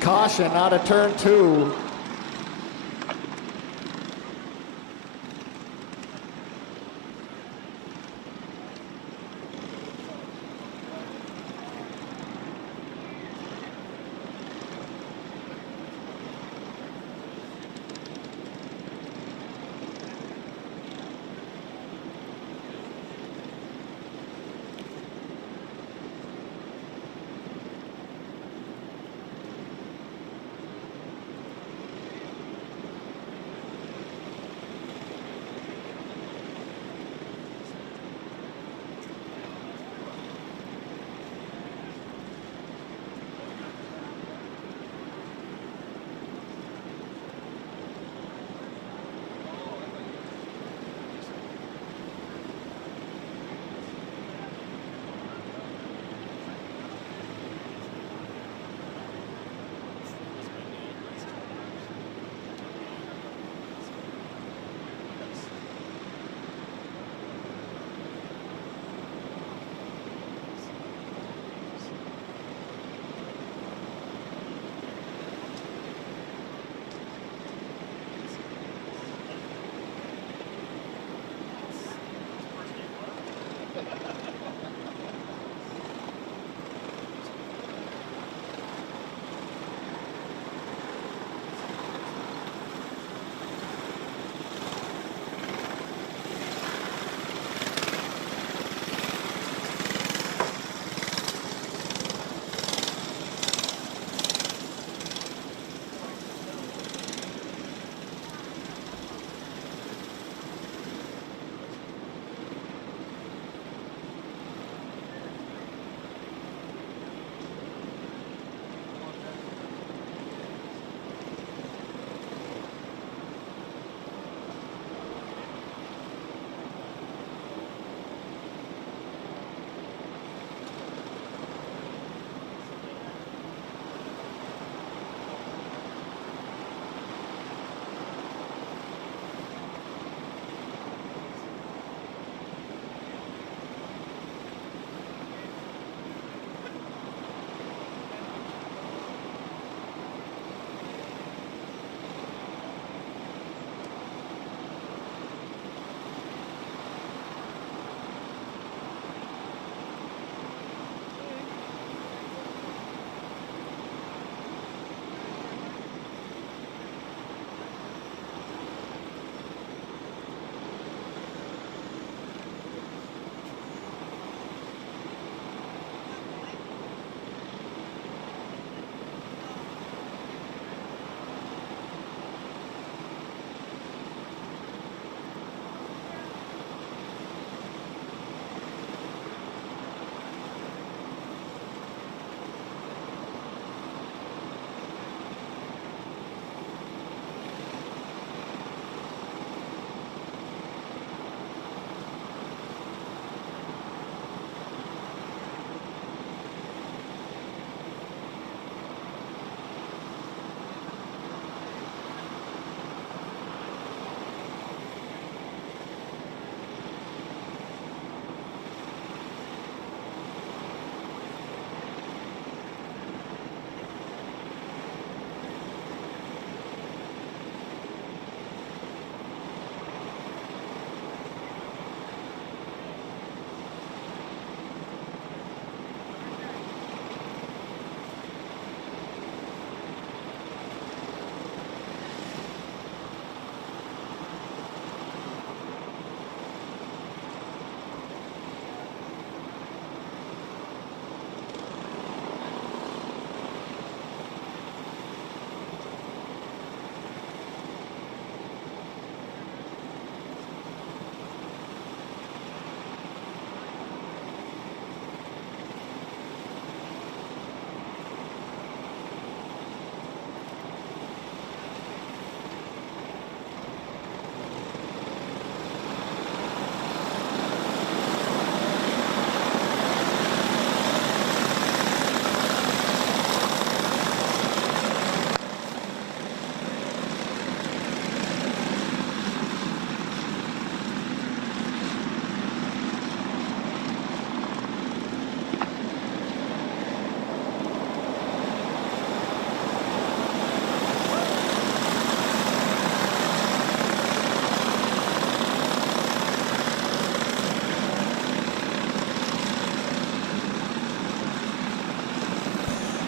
Caution out of turn 2.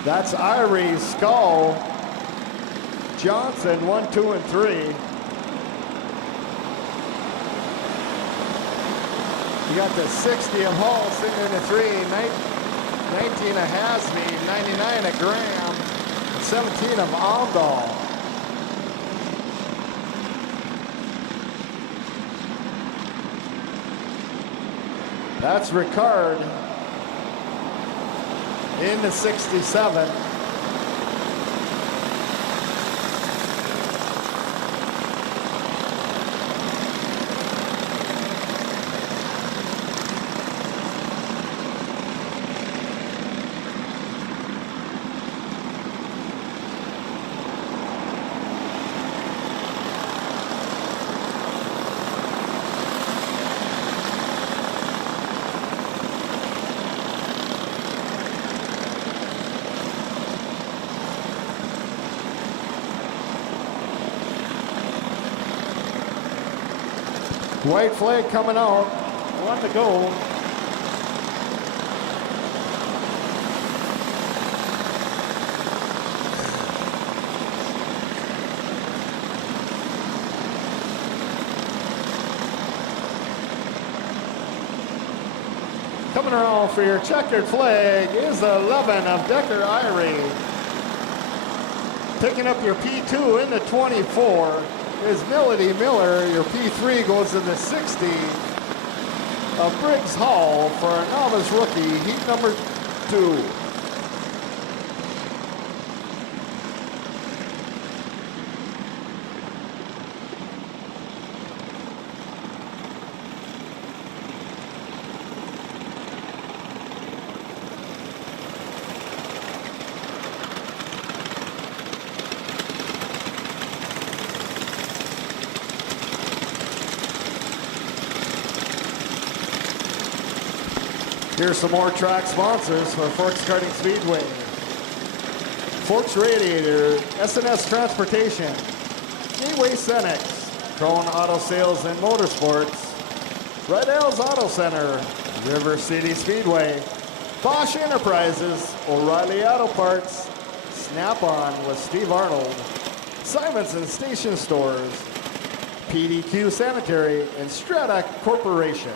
That's Irie, Skull, Johnson, 1, 2, and 3. You got the 60 of Hall sitting in the 3, 19 of Hasby, 99 of Graham, 17 of Omdahl. That's Ricard in the 67. White flag coming out, 1 to go. Coming around for your checkered flag is the 11 of Decker Irie. Picking up your P2 in the 24 is Melody Miller. Your P3 goes in the 60 of Briggs Hall for a novice rookie, heat number 2. Here's some more track sponsors for Forks Karting Speedway. Forks Radiator, SNS Transportation, Gateway Cenex, Crone Auto Sales and Motorsports, Red Ells Auto Center, River City Speedway, Bosch Enterprises, O'Reilly Auto Parts, Snap-on with Steve Arnold, Simonson Station Stores, PDQ Sanitary, and Strata Corporation.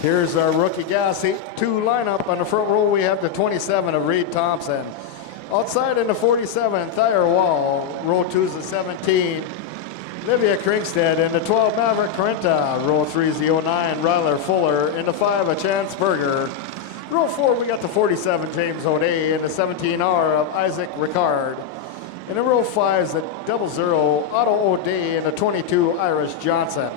Here's our rookie gas 8-2 lineup. On the front row, we have the 27 of Reed Thompson. Outside in the 47, Thayer Wall. Row 2 is the 17, Livia Kringstead. In the 12, Maverick Carenta. Row 3 is the 09, Ryler Fuller. In the 5, a Chance Berger. Row 4, we got the 47, James O'Day. In the 17R of Isaac Ricard. And in row 5 is the 00, Otto O'Day. In the 22, Iris Johnson.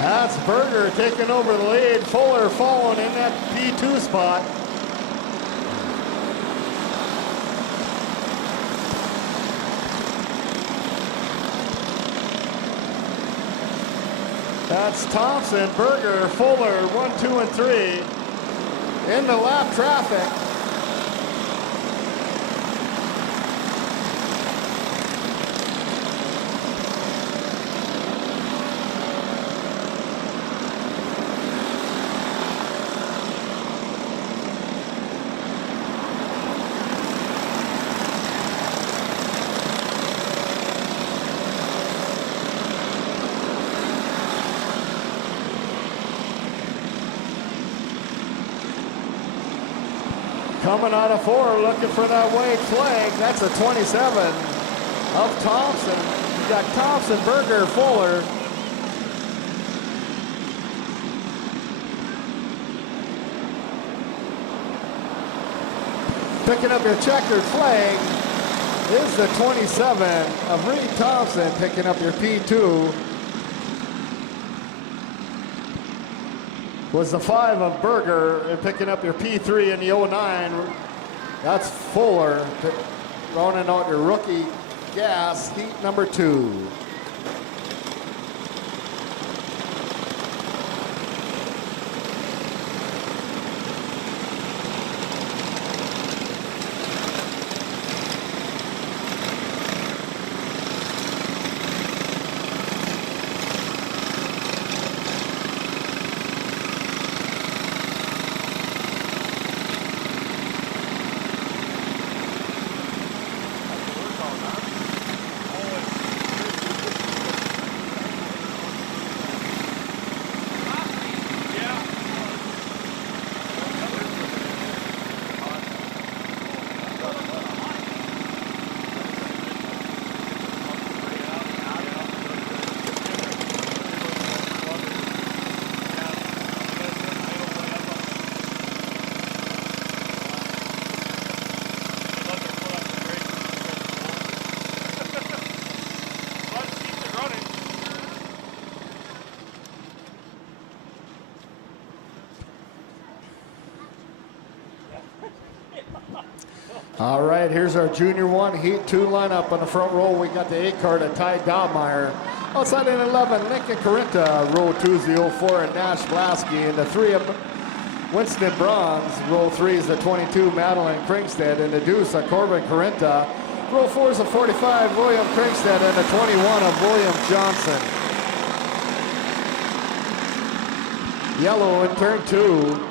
That's Berger taking over the lead. Fuller following in that P2 spot. That's Thompson, Berger, Fuller, 1, 2, and 3. In the lap traffic. Coming out of 4, looking for that white flag. That's a 27 of Thompson. You got Thompson, Berger, Fuller. Picking up your checkered flag is the 27 of Reed Thompson, picking up your P2. Was the 5 of Berger, and picking up your P3 in the 09. That's Fuller, rounding out your rookie gas, heat number 2. All right, here's our Junior 1 Heat 2 lineup. On the front row, we got the 8 car, Ty Dahlmeyer. Outside in 11, Lincoln Corinta. Row 2 is the 04 and Nash Blasky. And the 3 of Winston Bronze. Row 3 is the 22, Madeline Kringstead. And the deuce, Corbin Corinta. Row 4 is the 45, William Kringstead. And the 21 of William Johnson. Yellow in turn 2.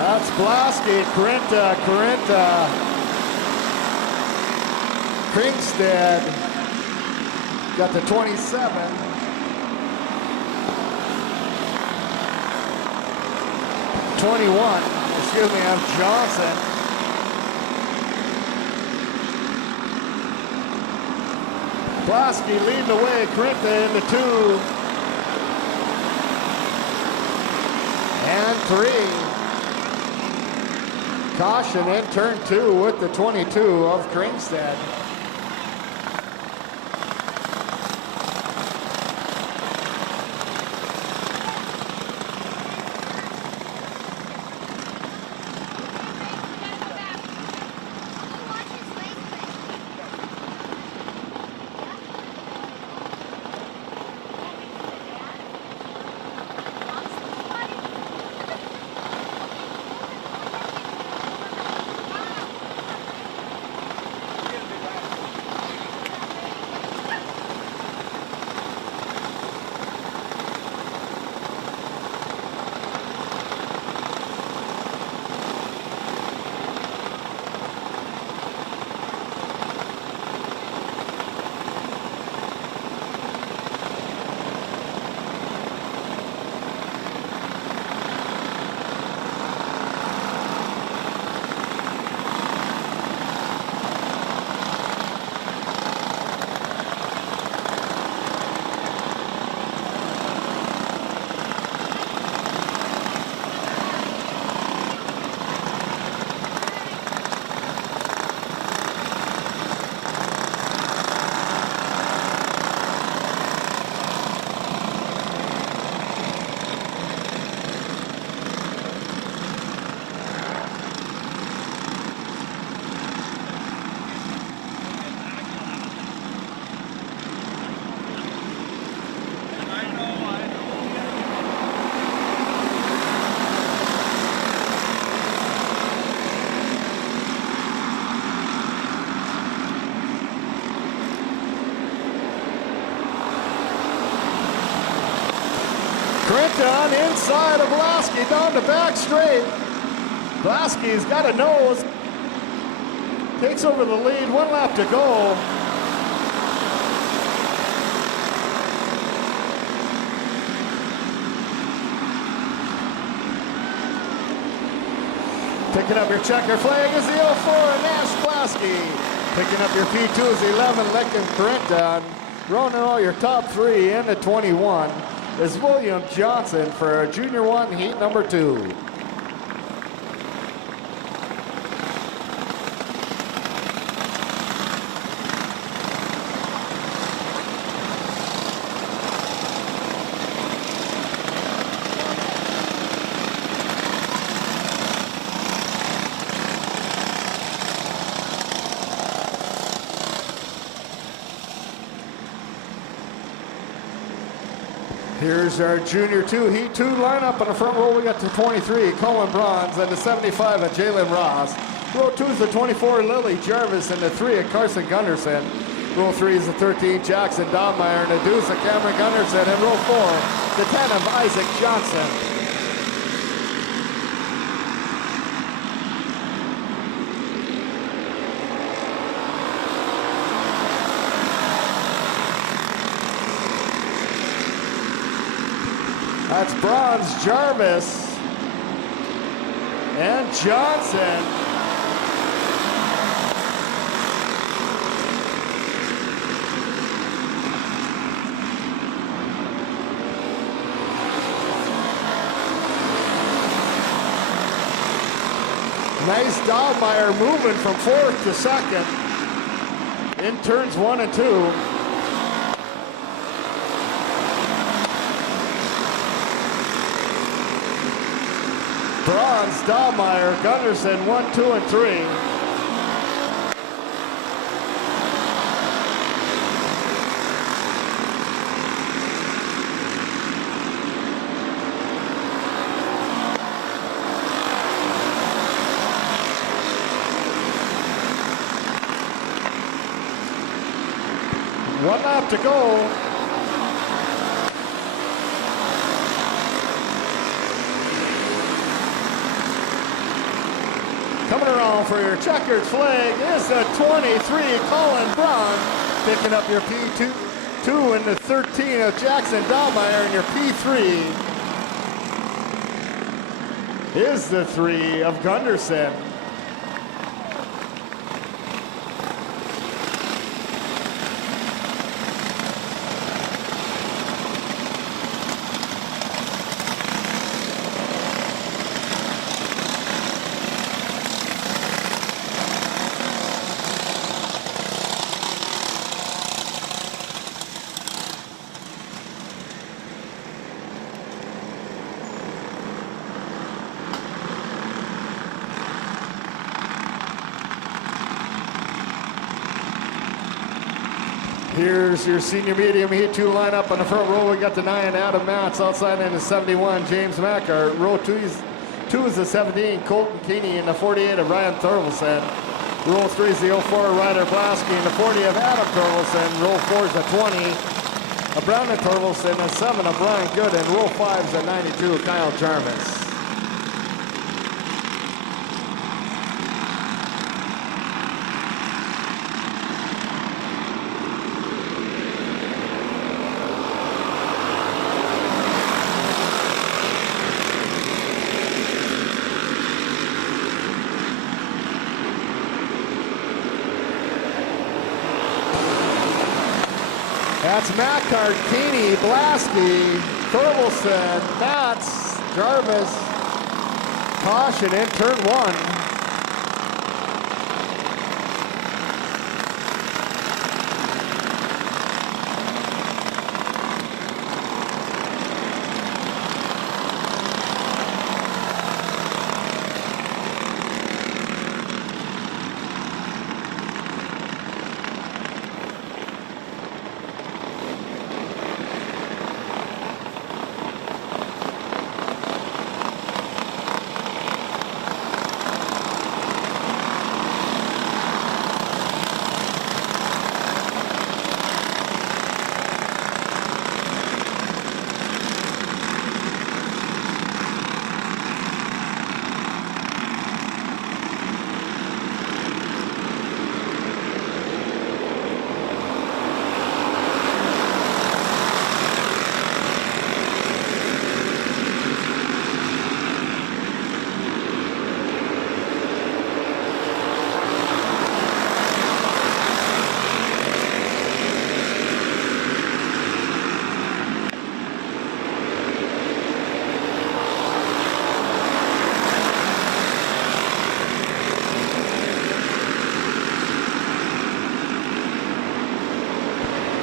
That's Blasky, Corinta, Kringstead, got the 27. 21, excuse me, of Johnson. Blasky leading the way, Corinta in the 2. 3. Caution in turn 2 with the 22 of Kringstad. Crinton inside of Blasky down the back straight. Blasky's got a nose. Takes over the lead, 1 lap to go. Picking up your checker flag is the 04, Nash Blasky. Picking up your P2 is 11, Lincoln Crinton. Running all your top 3 in the 21 is William Johnson for Junior 1 heat number 2. Here's our Junior 2 Heat 2 lineup. In the front row, we got the 23, Colin Bronze, and the 75 of Jalen Ross. Row 2 is the 24, Lily Jarvis, and the 3 of Carson Gunderson. Row 3 is the 13, Jackson Donmeyer, and the deuce of Cameron Gunderson. And row 4, the 10 of Isaac Johnson. That's Bronze, Jarvis, and Johnson. Nice Dahlmeyer moving from 4th to 2nd in turns 1 and 2. Bronze, Dahlmeyer, Gunderson, 1, 2, and 3. One lap to go. Coming around for your checkered flag is the 23, Colin Braun. Picking up your P2 and the 13 of Jackson Dahlmeyer, and your P3 is the 3 of Gunderson. Here's your senior medium heat 2 lineup. On the front row, we got the 9, Adam Matz. Outside in the 71, James Mackart. Row 2 is the 17, Colton Keeney. And the 48 of Ryan Thorvaldsen. Row 3 is the 04, Ryder Blasky. And the 40 of Adam Thorvaldsen. Row 4 is the 20 of Brandon Thorvaldsen. And 7 of Brian Good. And row 5 is the 92, Kyle Jarvis. That's Mackart, Keeney, Blasky, Thorvaldsen, Matz, Jarvis. Caution in turn 1.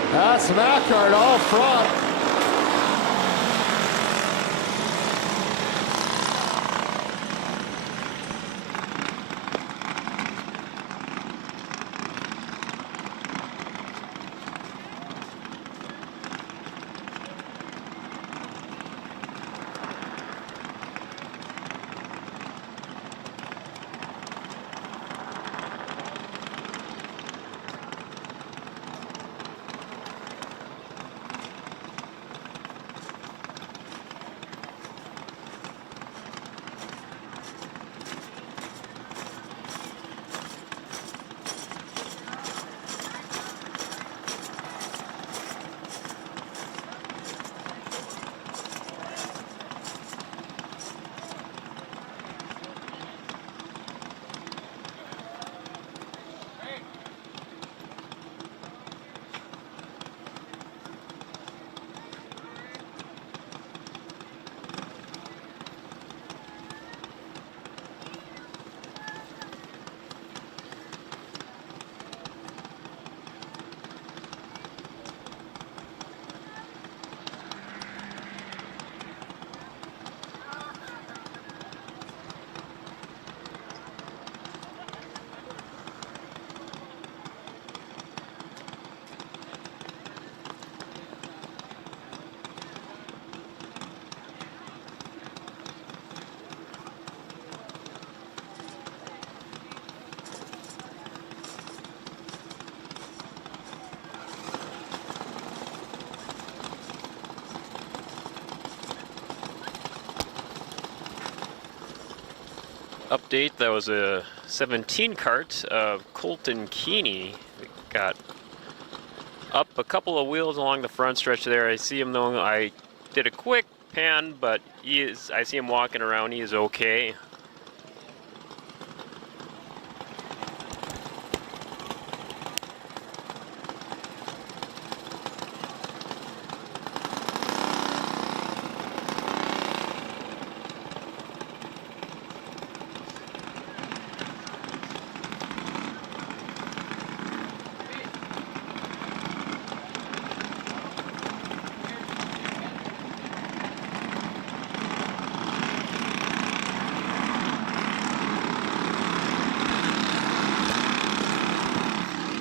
That's Mackart all front. Update, that was a 17 cart of Colton Keeney. Got up a couple of wheels along the front stretch there. I see him though. I did a quick pan, but I see him walking around. He is okay.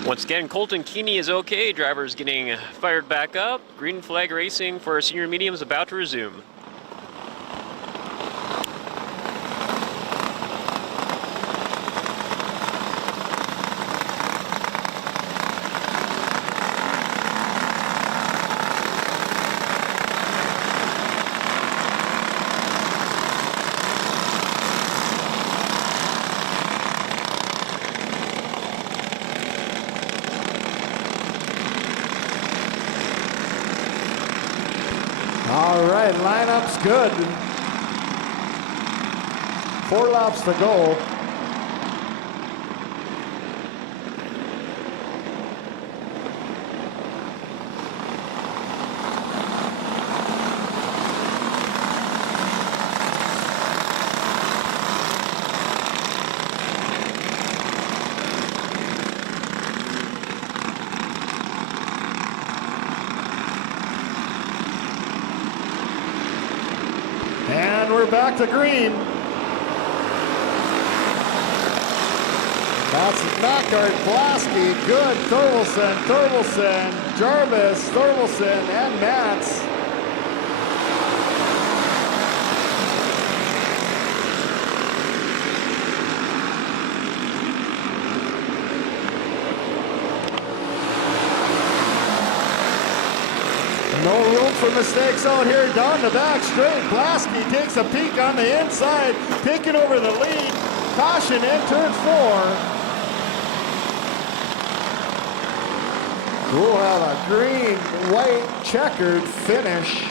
Once again, Colton Keeney is okay. Driver's getting fired back up. Green flag racing for senior medium is about to resume. All right, lineup's good. 4 laps to go. And we're back to green. That's Mackart, Blasky, Good, Thorvaldsen, Jarvis, Thorvaldsen, and Mats. No room for mistakes out here. Down the back straight. Blasky takes a peek on the inside, taking over the lead. Caution in turn 4. We'll have a green, white, checkered finish.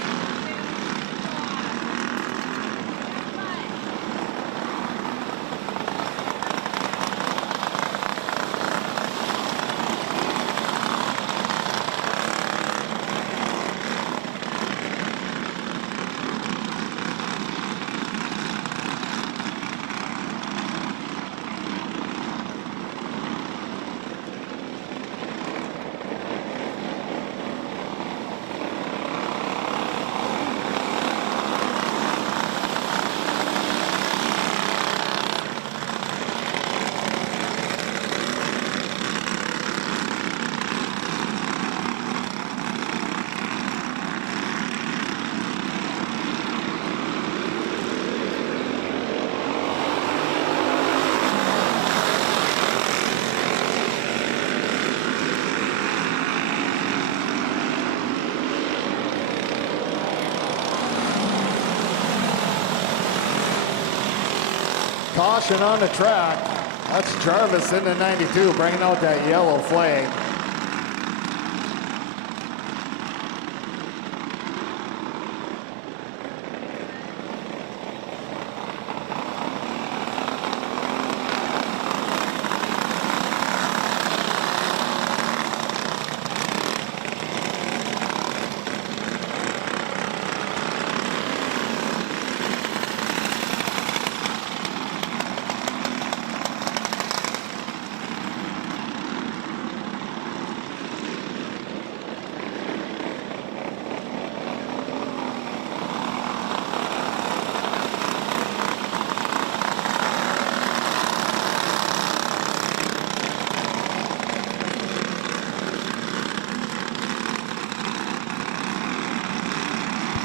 Caution on the track. That's Jarvis in the 92, bringing out that yellow flag.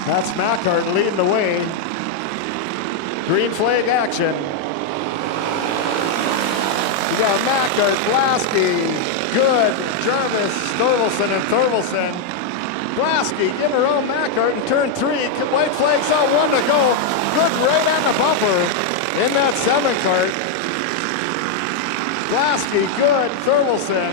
That's Mackart leading the way. Green flag action. You got Mackart, Blasky, Good, Jarvis, Thorvaldsen, and Thorvaldsen. Blasky getting around Mackart in turn 3. White flag's out, 1 to go. Good right on the bumper in that 7 cart. Blasky, Good, Thorvaldsen.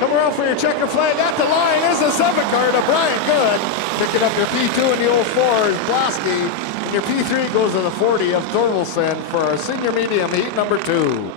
Come around for your checker flag at the line. Is a 7 cart of Brian Good. Picking up your P2 in the 04 is Blasky. And your P3 goes to the 40 of Thorvaldsen for our senior medium heat number 2.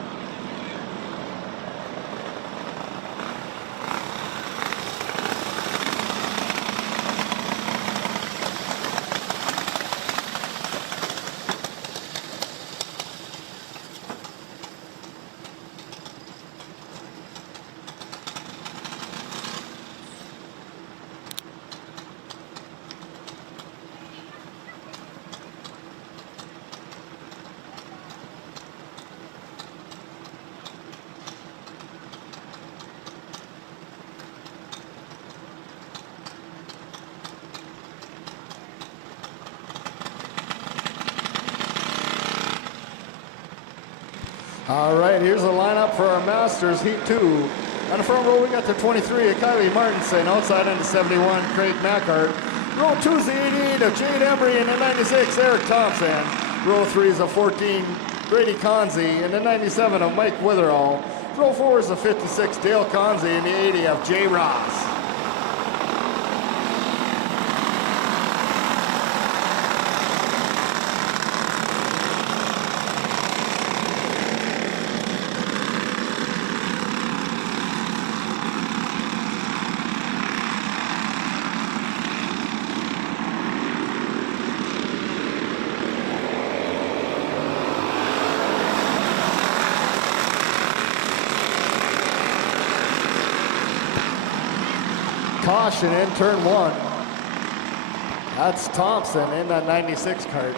All right, here's the lineup for our Masters Heat 2. On the front row, we got the 23 of Kylie Martinson. Outside on the 71, Craig Mackart. Row 2 is the 88 of Jade Embry, and the 96, Eric Thompson. Row 3 is the 14, Brady Conzi, and the 97 of Mike Witherall. Row 4 is the 56, Dale Conzi, and the 80 of Jay Ross. Caution in turn 1. That's Thompson in that 96 cart.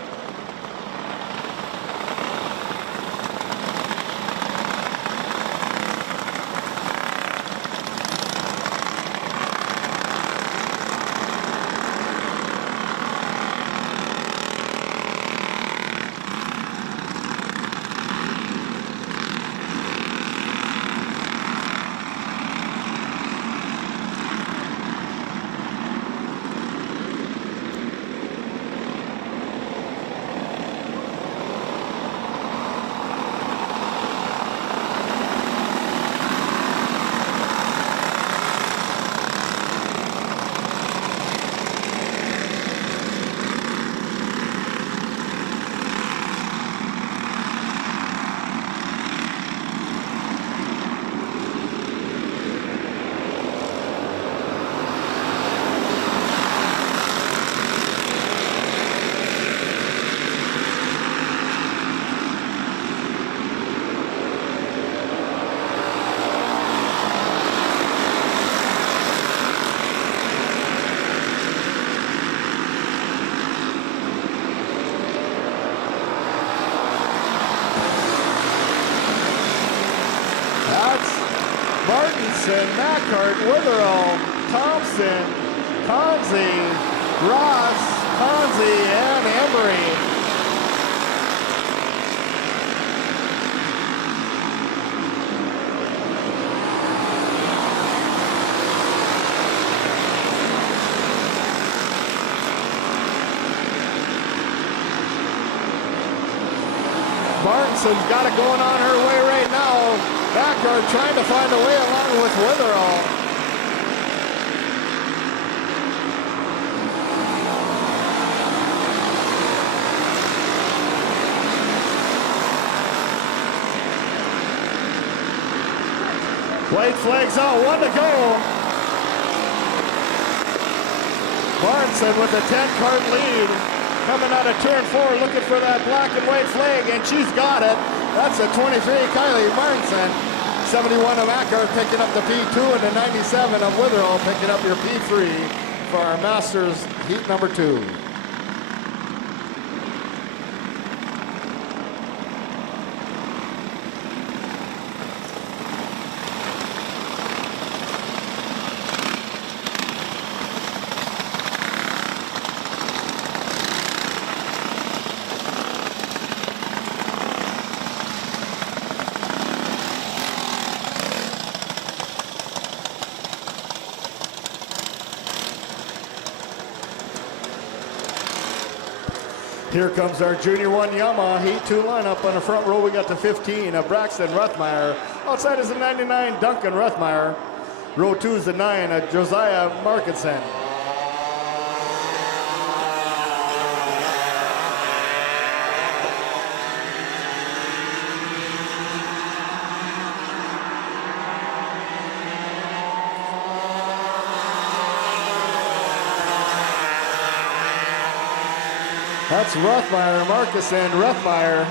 Martinson, Mackart, Witherall, Thompson, Conzi, Ross, Conzi, and Embry. Martinson's got it going on her way right now. Mackart trying to find a way along with Witherall. White flags out, 1 to go. Martinson with a 10-cart lead. Coming out of turn 4, looking for that black and white flag, and she's got it. That's a 23, Kylie Martinson. 71 of Mackart picking up the P2, and the 97 of Witherall picking up your P3 for our Masters Heat number 2. Here comes our Junior 1 Yamaha Heat 2 lineup. On the front row, we got the 15 of Braxton Ruthmeyer. Outside is the 99 Duncan Ruthmeyer. Row 2 is the 9 of Josiah Markinson. That's Ruthmeyer, Marcus, and Ruthmeyer.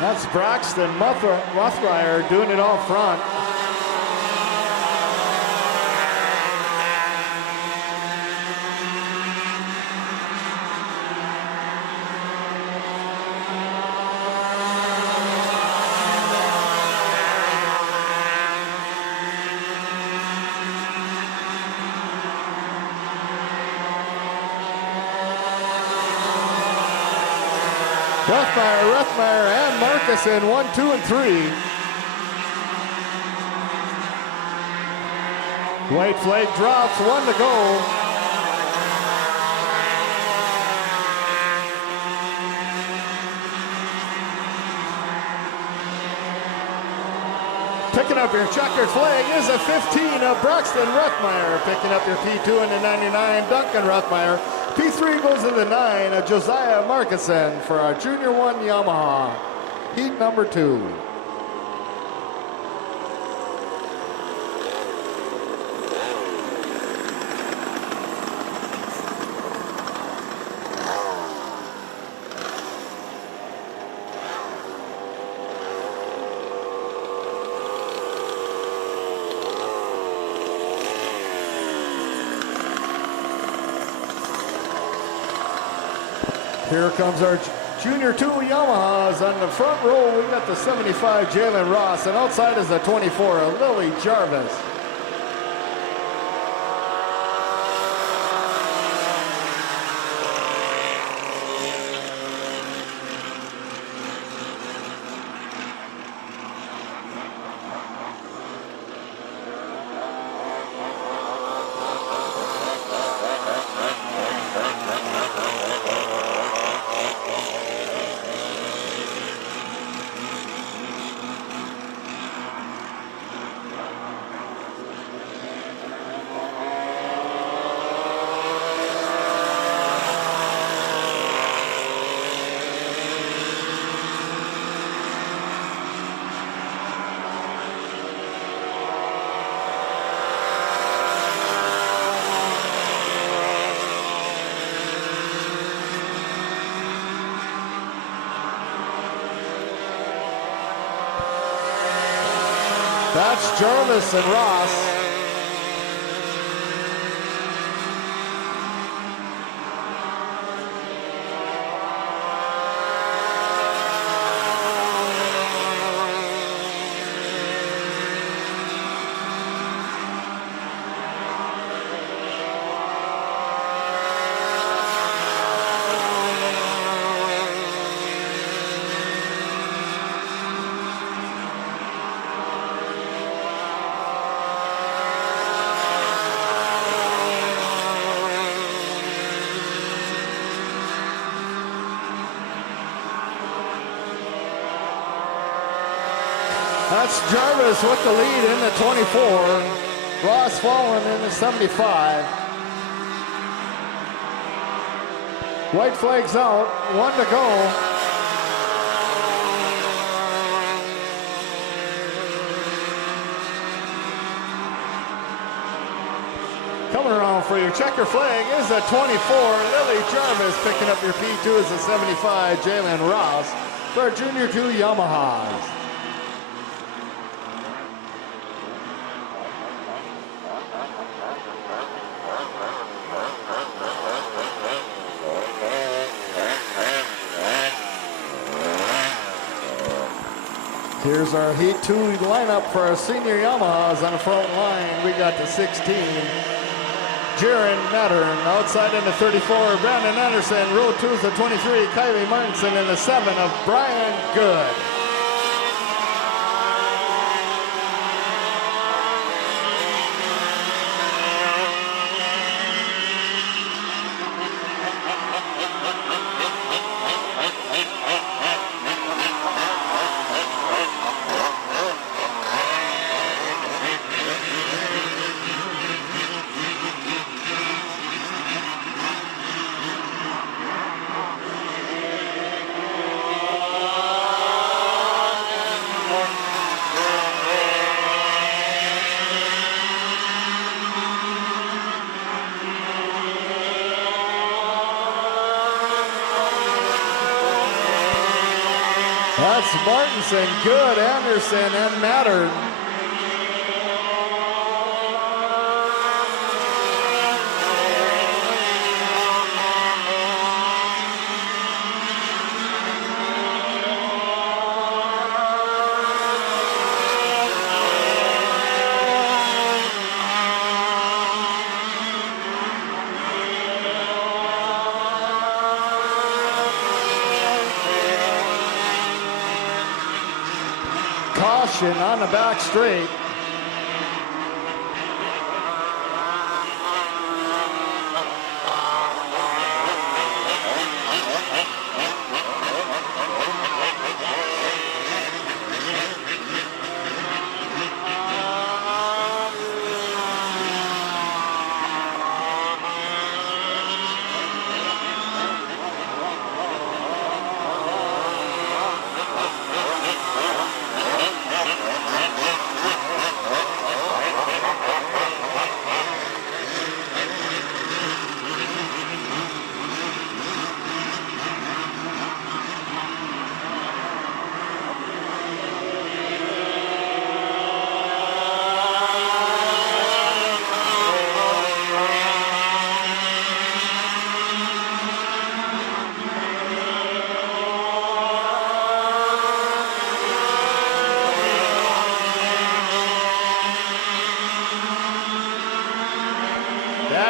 That's Braxton Ruthmeyer doing it all front. Ruthmeyer, and Marcus in 1, 2, and 3. White flag drops, 1 to go. Picking up your checkered flag is a 15 of Braxton Ruthmeyer. Picking up your P2 in the 99, Duncan Ruthmeyer. P3 goes to the 9 of Josiah Markison for our Junior 1 Yamaha. Heat number 2. Here comes our Junior 2 Yamahas. On the front row, we got the 75 Jalen Ross, and outside is the 24 Lily Jarvis. That's Jarvis and Ross. That's Jarvis with the lead in the 24. Ross following in the 75. White flag's out, 1 to go. Coming around for your checker flag is the 24, Lily Jarvis. Picking up your P2 is the 75, Jalen Ross for our Junior 2 Yamahas. Here's our Heat 2 lineup for our senior Yamahas. On the front line, we got the 16, Jaron Mattern. Outside in the 34, Brandon Anderson. Row 2 is the 23, Kylie Martinson. And the 7 of Brian Good. That's Martinson, Good, Anderson, and Mattern. action on the back straight.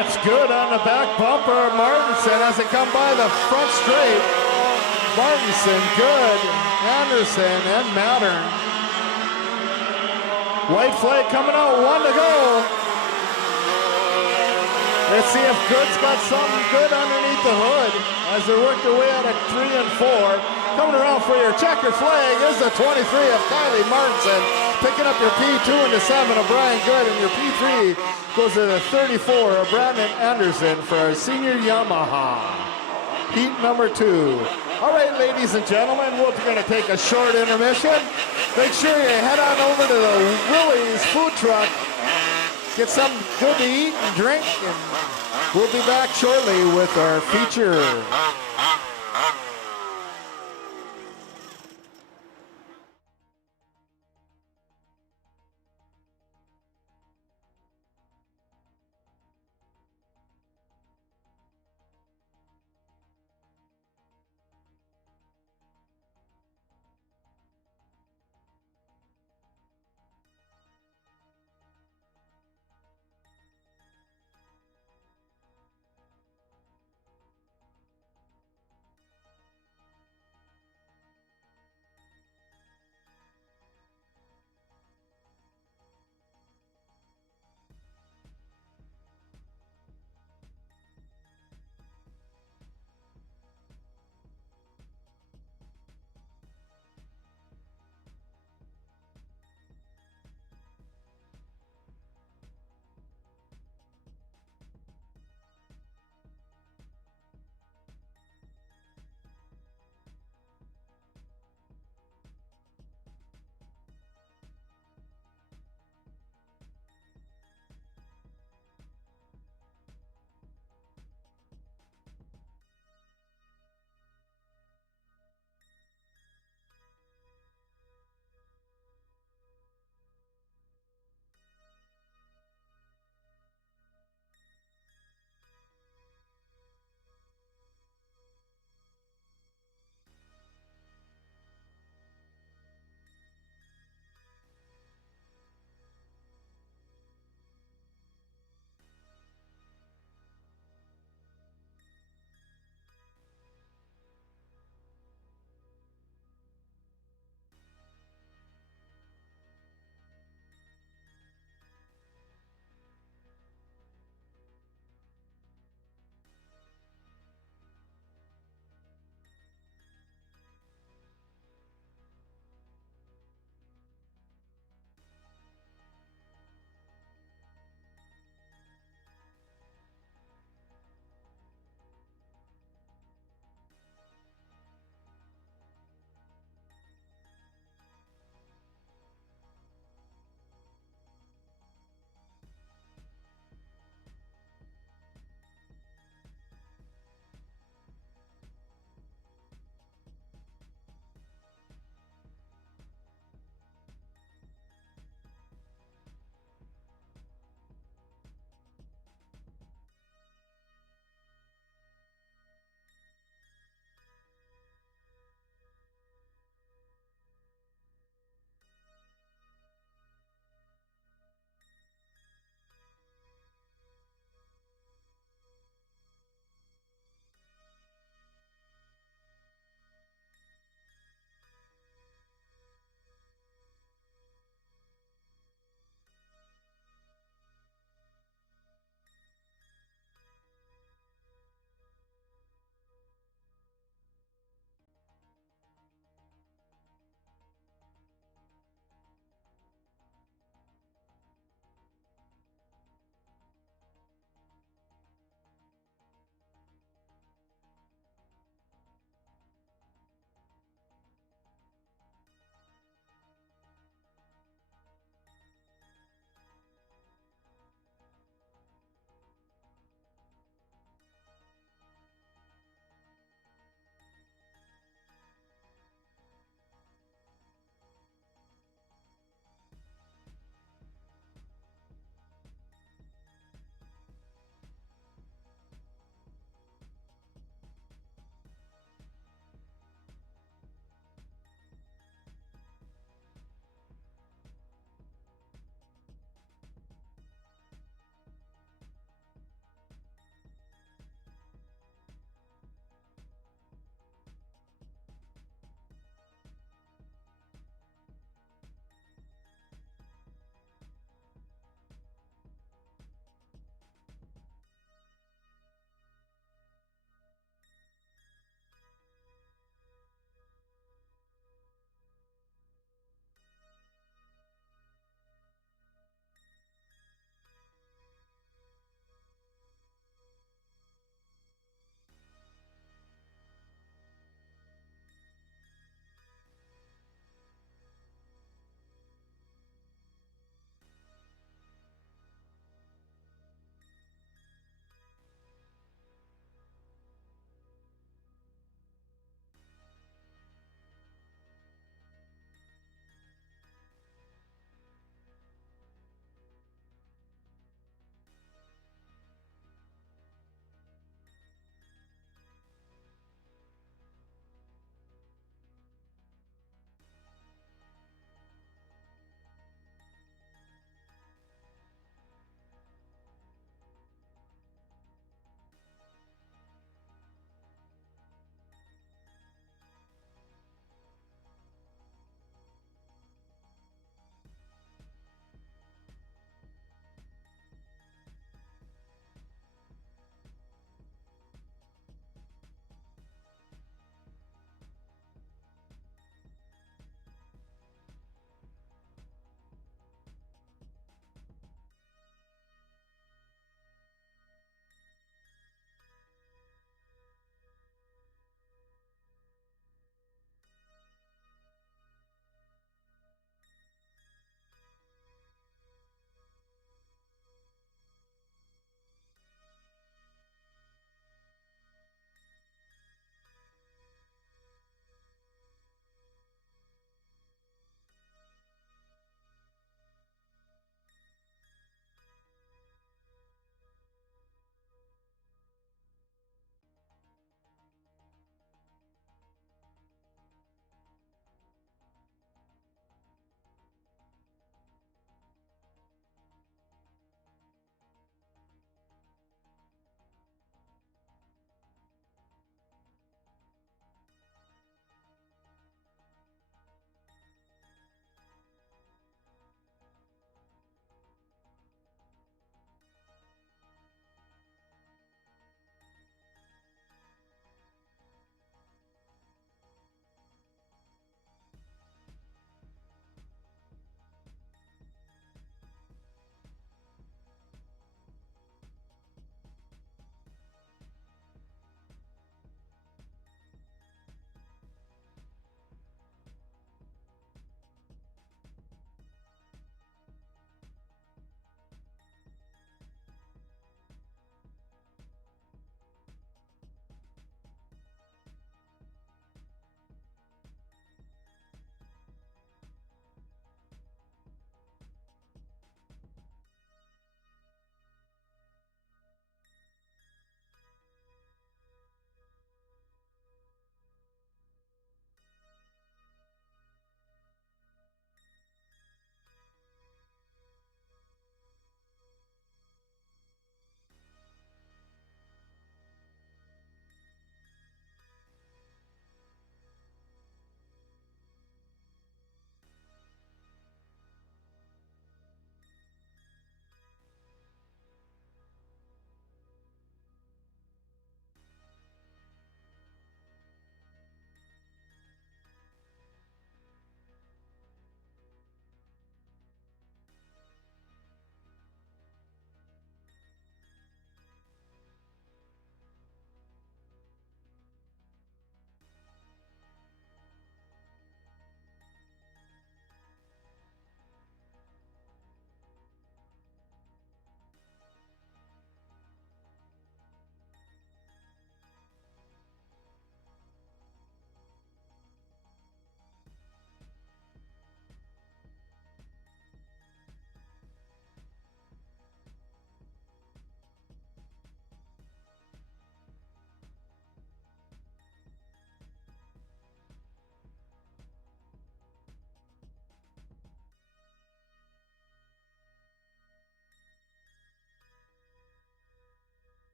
That's good on the back bumper. Martinson has it come by the front straight. Martinson, good. Anderson and Mattern. White flag coming out, 1 to go. Let's see if Good's got something good underneath the hood as they work their way out of 3 and 4. Coming around for your checker flag is the 23 of Kylie Martinson. Picking up your P2 and the 7 of Brian Good, and your P3 goes to the 34 of Brandon Anderson for our senior Yamaha. Heat number 2. All right, ladies and gentlemen, we're going to take a short intermission. Make sure you head on over to the Willie's food truck. Get something good to eat and drink, and we'll be back shortly with our feature.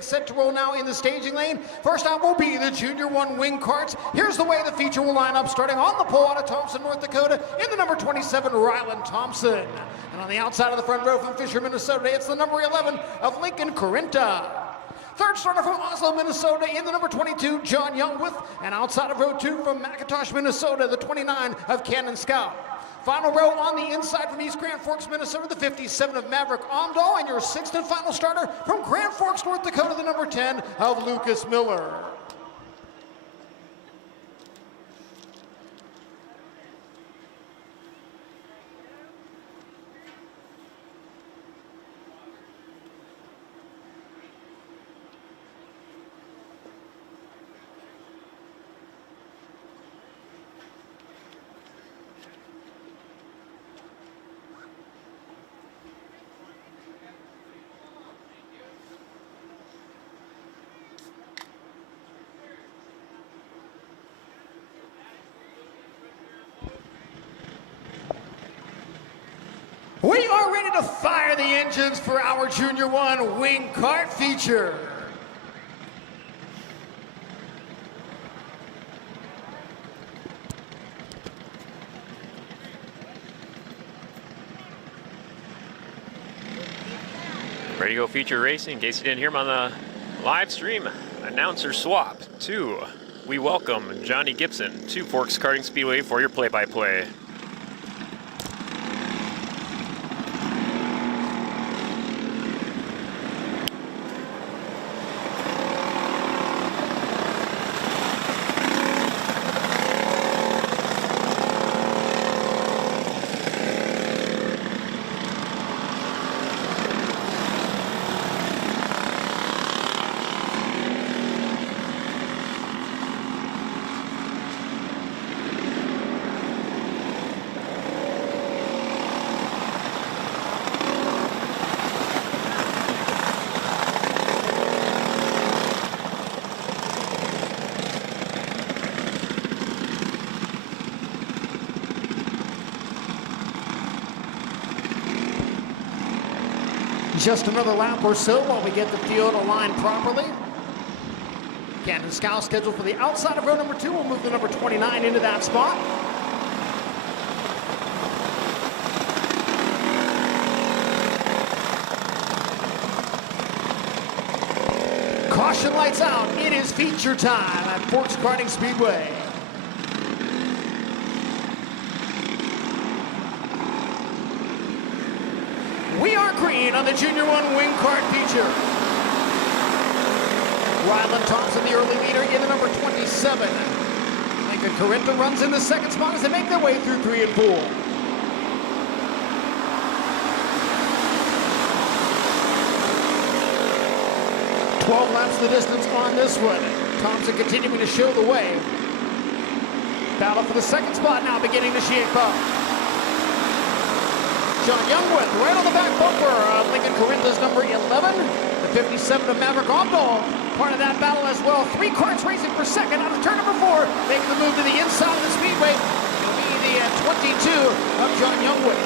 Set to roll now in the staging lane. First out will be the Junior 1 wing carts. Here's the way the feature will line up, starting on the pole out of Thompson, North Dakota, in the number 27, Ryland Thompson. And on the outside of the front row from Fisher, Minnesota, it's the number 11 of Lincoln Corinta. Third starter from Oslo, Minnesota, in the number 22, John Youngwith. And outside of row 2 from McIntosh, Minnesota, the 29 of Cannon Scout. Final row on the inside from East Grand Forks, Minnesota, the 57 of Maverick Omdahl, and your sixth and final starter from Grand Forks, North Dakota, the number 10 of Lucas Miller. We are ready to fire the engines for our Junior 1 wing kart feature. Ready to go feature racing. In case you didn't hear him on the live stream, announcer swap. 2, we welcome Johnny Gibson to Forks Karting Speedway for your play-by-play. Just another lap or so while we get the field aligned properly. Cannon Scout scheduled for the outside of row number 2. We'll move the number 29 into that spot. Caution lights out. It is feature time at Forks Karting Speedway. We are green on the Junior 1 wing kart feature. Ryland Thompson, the early leader, in the number 27. Lincoln Corinta runs in the second spot as they make their way through 3 and 4. Laps the distance on this one. Thompson continuing to show the way. Battle for the second spot now beginning to shape up. John Youngwith right on the back bumper of Lincoln Corinta's number 11. The 57 of Maverick Omdahl, part of that battle as well. 3 carts racing for second out of turn number 4. Making the move to the inside of the speedway. It'll be the 22 of John Youngwith.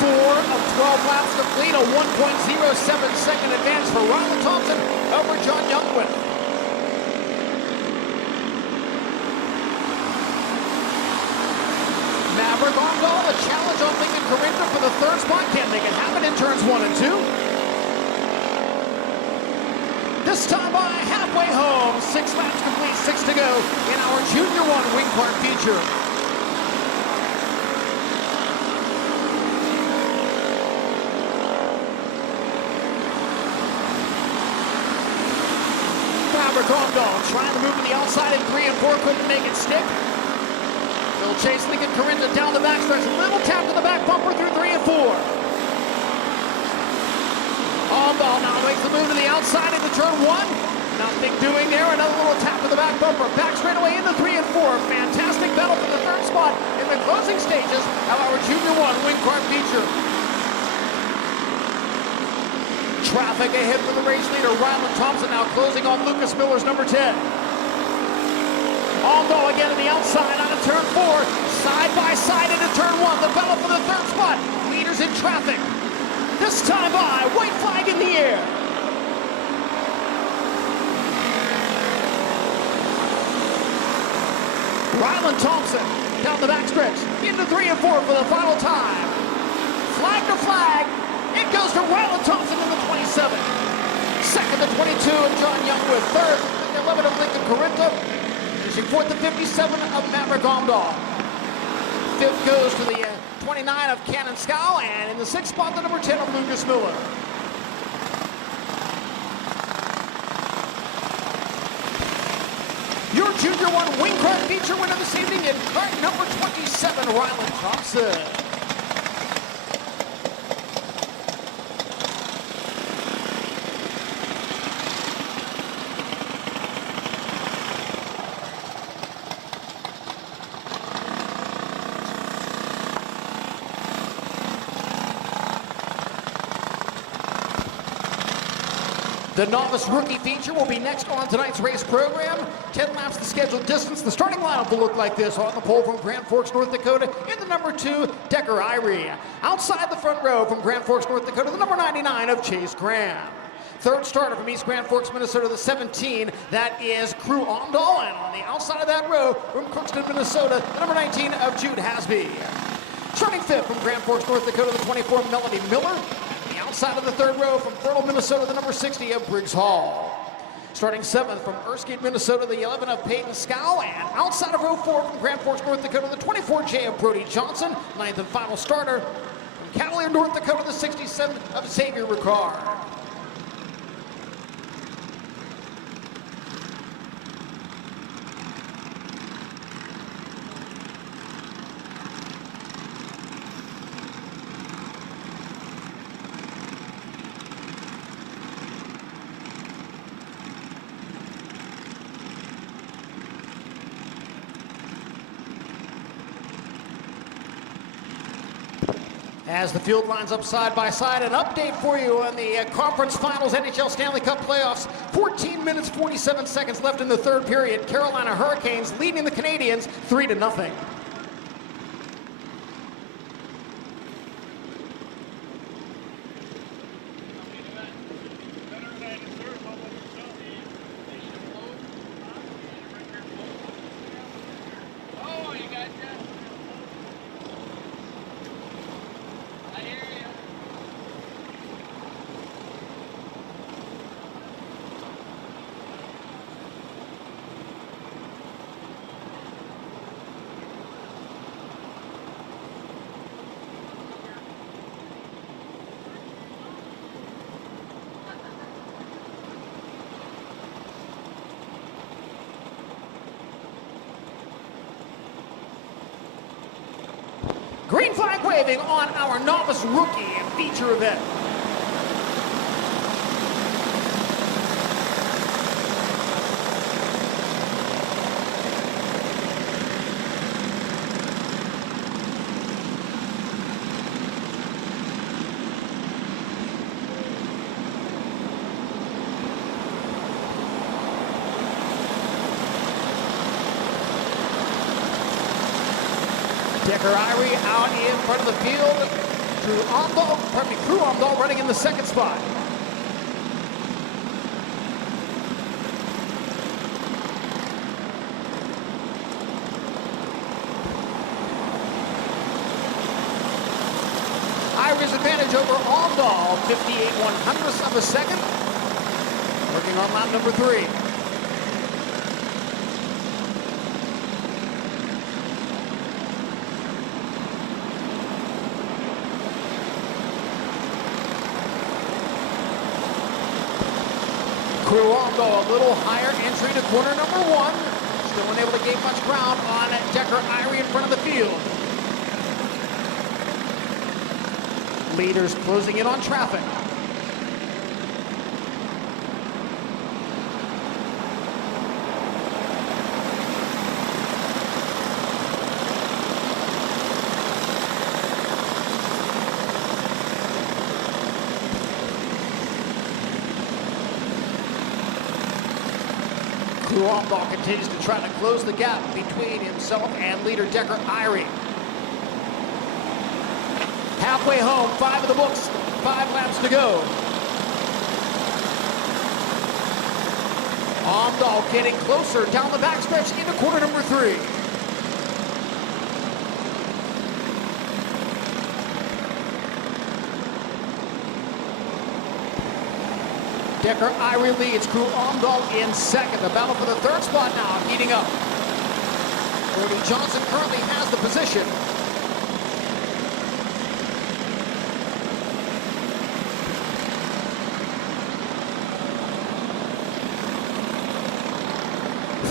4 of 12 laps complete, a 1.07-second advance for Ryland Thompson over John Youngwith. Maverick Omdahl, a challenge on Lincoln Corinta for the third spot. Can't make it happen in turns 1 and 2. This time by halfway home. 6 laps complete, 6 to go in our Junior 1 wing kart feature. Maverick Omdahl trying to move to the outside in 3 and 4, couldn't make it stick. They'll chase Lincoln Corinta down the backstretch. A little tap to the back bumper through 3 and 4. Omdahl now makes the move to the outside into turn 1. Nothing doing there. Another little tap to the back bumper. Back straight away into 3 and 4. Fantastic battle for the third spot in the closing stages of our Junior 1 wing kart feature. Traffic ahead for the race leader, Ryland Thompson, now closing on Lucas Miller's number 10. Omdahl again on the outside out of turn 4. Side by side into turn one, the battle for the third spot. Leaders in traffic. This time by, white flag in the air. Ryland Thompson down the backstretch into 3 and 4 for the final time. Flag to flag, it goes to Ryland Thompson in the 27. Second to 22 and John Young with third. The 11 of Lincoln Corinta. Finishing fourth to 57 of Maverick Omdahl. Fifth goes to the 29 of Cannon Scow, and in the sixth spot, the number 10 of Lucas Miller. Your Junior 1 wing kart feature winner this evening in kart number 27, Ryland Thompson. The novice rookie feature will be next on tonight's race program. 10 laps the scheduled distance. The starting lineup will look like this on the pole from Grand Forks, North Dakota, in the number 2, Decker Irie. Outside the front row from Grand Forks, North Dakota, the number 99 of Chase Graham. Third starter from East Grand Forks, Minnesota, the 17, that is Crew Omdahl. And on the outside of that row from Crookston, Minnesota, the number 19 of Jude Hasby. Starting fifth from Grand Forks, North Dakota, the 24, Melody Miller. Outside of the third row from Fertile, Minnesota, the number 60 of Briggs Hall. Starting seventh from Erskine, Minnesota, the 11 of Peyton Scow. And outside of row 4 from Grand Forks, North Dakota, the 24J of Brody Johnson. Ninth and final starter from Cavalier, North Dakota, the 67 of Xavier Ricard. As the field lines up side by side, an update for you on the conference finals NHL Stanley Cup playoffs. 14 minutes, 47 seconds left in the third period. Carolina Hurricanes leading the Canadiens 3-0. Green flag waving on our novice rookie feature event. Decker Irie out in front of the field. Crew Omdahl running in the second spot. Irie's advantage over Omdahl, 58/100ths of a second. Working on lap number 3. Crew Omdahl a little higher entry to corner number 1. Still unable to gain much ground on Decker Irie in front of the field. Leaders closing in on traffic. Crew Omdahl continues to try to close the gap between himself and leader Decker Irie. Halfway home, 5 of the books, 5 laps to go. Omdahl getting closer down the backstretch into corner number 3. Decker Irie leads, Crew Omdahl in second. The battle for the 3rd spot now heating up. Brody Johnson currently has the position.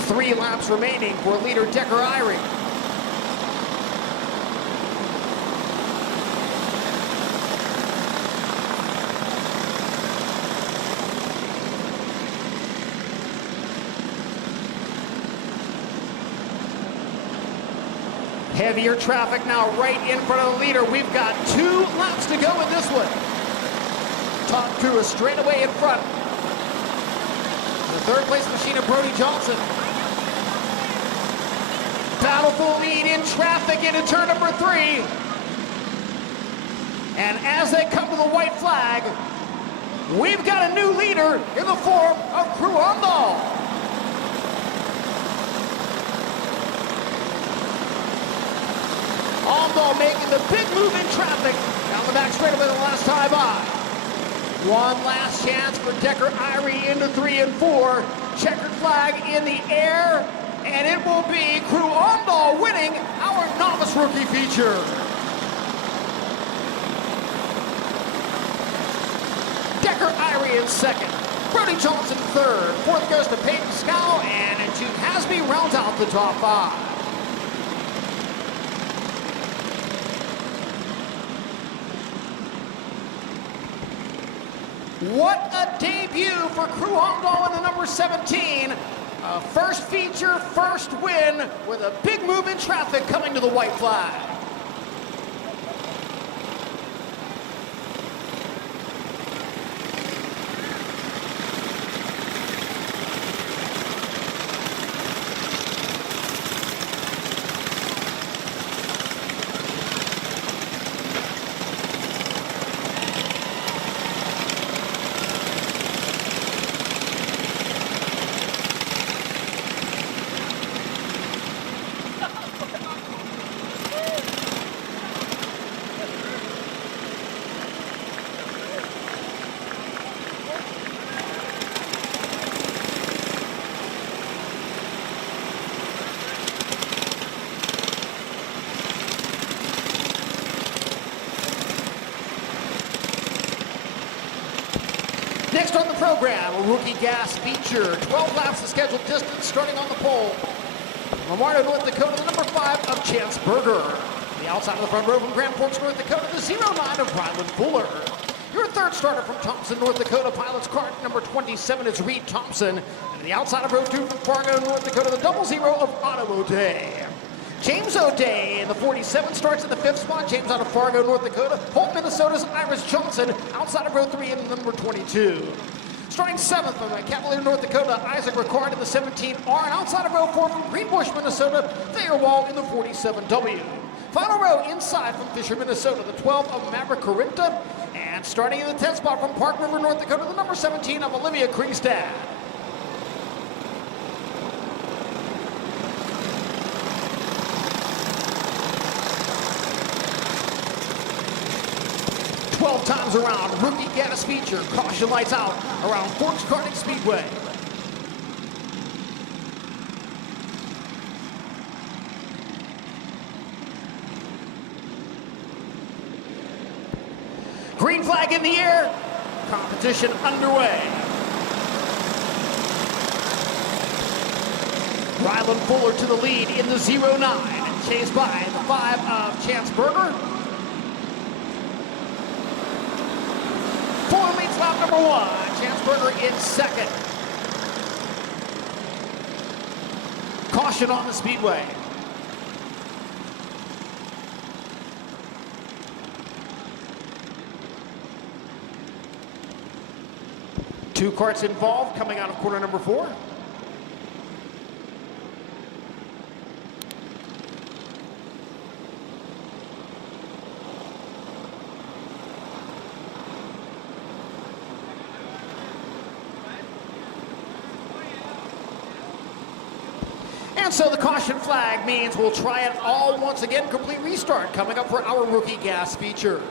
Three laps remaining for leader Decker Irie. Heavier traffic now right in front of the leader. We've got 2 laps to go in this one. Top crew is straight away in front. The 3rd place machine of Brody Johnson. Battle for lead in traffic into turn number 3. And as they come to the white flag, we've got a new leader in the form of Crew Omdahl. Omdahl making the big move in traffic down the back straightaway the last time by. One last chance for Decker Irie into 3 and 4. Checkered flag in the air, and it will be Crew Omdahl winning our novice rookie feature. Decker Irie in second. Brody Johnson third. Fourth goes to Peyton Scow, and Jude Hasby rounds out the top 5. What a debut for Crew Omdahl in the number 17. First feature, first win, with a big move in traffic coming to the white flag. Next on the program, a rookie gas feature. 12 laps of scheduled distance starting on the pole. From Lamardo, North Dakota, the number 5 of Chance Berger. The outside of the front row from Grand Forks, North Dakota, the 09 of Ryland Fuller. Your 3rd starter from Thompson, North Dakota, pilot's cart number 27 is Reed Thompson. And the outside of row 2 from Fargo, North Dakota, the 00 of Otto O'Day. James O'Day in the 47 starts at the 5th spot. James out of Fargo, North Dakota. Holt, Minnesota's Iris Johnson outside of row 3 in the number 22. Starting 7th from Cavalier, North Dakota, Isaac Ricard in the 17R. And outside of row 4 from Greenbush, Minnesota, Thayer Wall in the 47W. Final row inside from Fisher, Minnesota, the 12 of Maverick Corinta. And starting in the 10th spot from Park River, North Dakota, the number 17 of Olivia Kringstad. 12 times around, rookie gas feature, caution lights out around Forks Karting Speedway. Green flag in the air, competition underway. Ryland Fuller to the lead in the 09, chased by the 5 of Chance Berger. Fuller leads lap number 1. Chance Berger in second. Caution on the speedway. Two karts involved coming out of corner number 4. And so the caution flag means we'll try it all once again. Complete restart coming up for our rookie gas feature.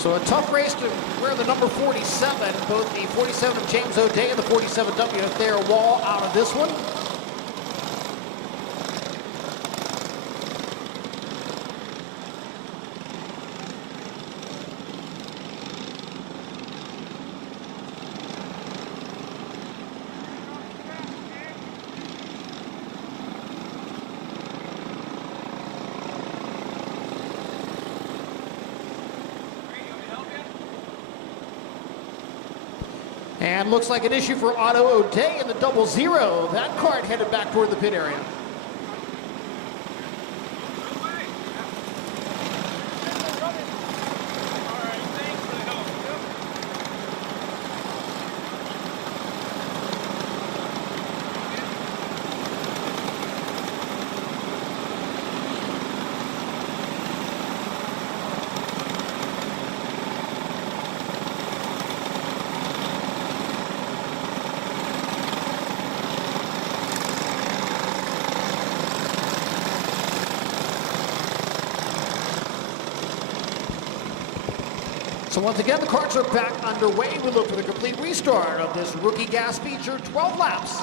So a tough race to wear the number 47, both the 47 of James O'Day and the 47W of Thayer Wall out of this one. And looks like an issue for Otto O'Day in the 00. That kart headed back toward the pit area. So once again, the karts are back underway. We look for the complete restart of this rookie gas feature, 12 laps.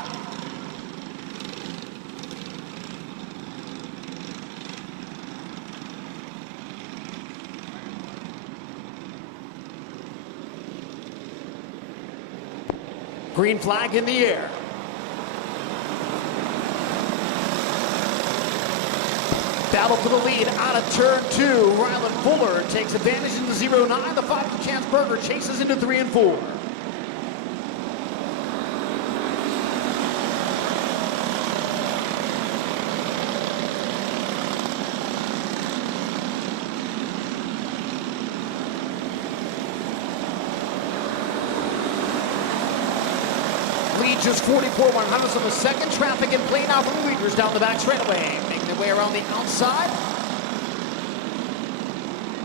Green flag in the air. Battle for the lead out of turn 2. Ryland Fuller takes advantage in the 09. The 5 Chance Berger chases into 3 and 4. Lead just 44/100ths of a second. Traffic in play now from the leaders down the back straightaway. Making their way around the outside.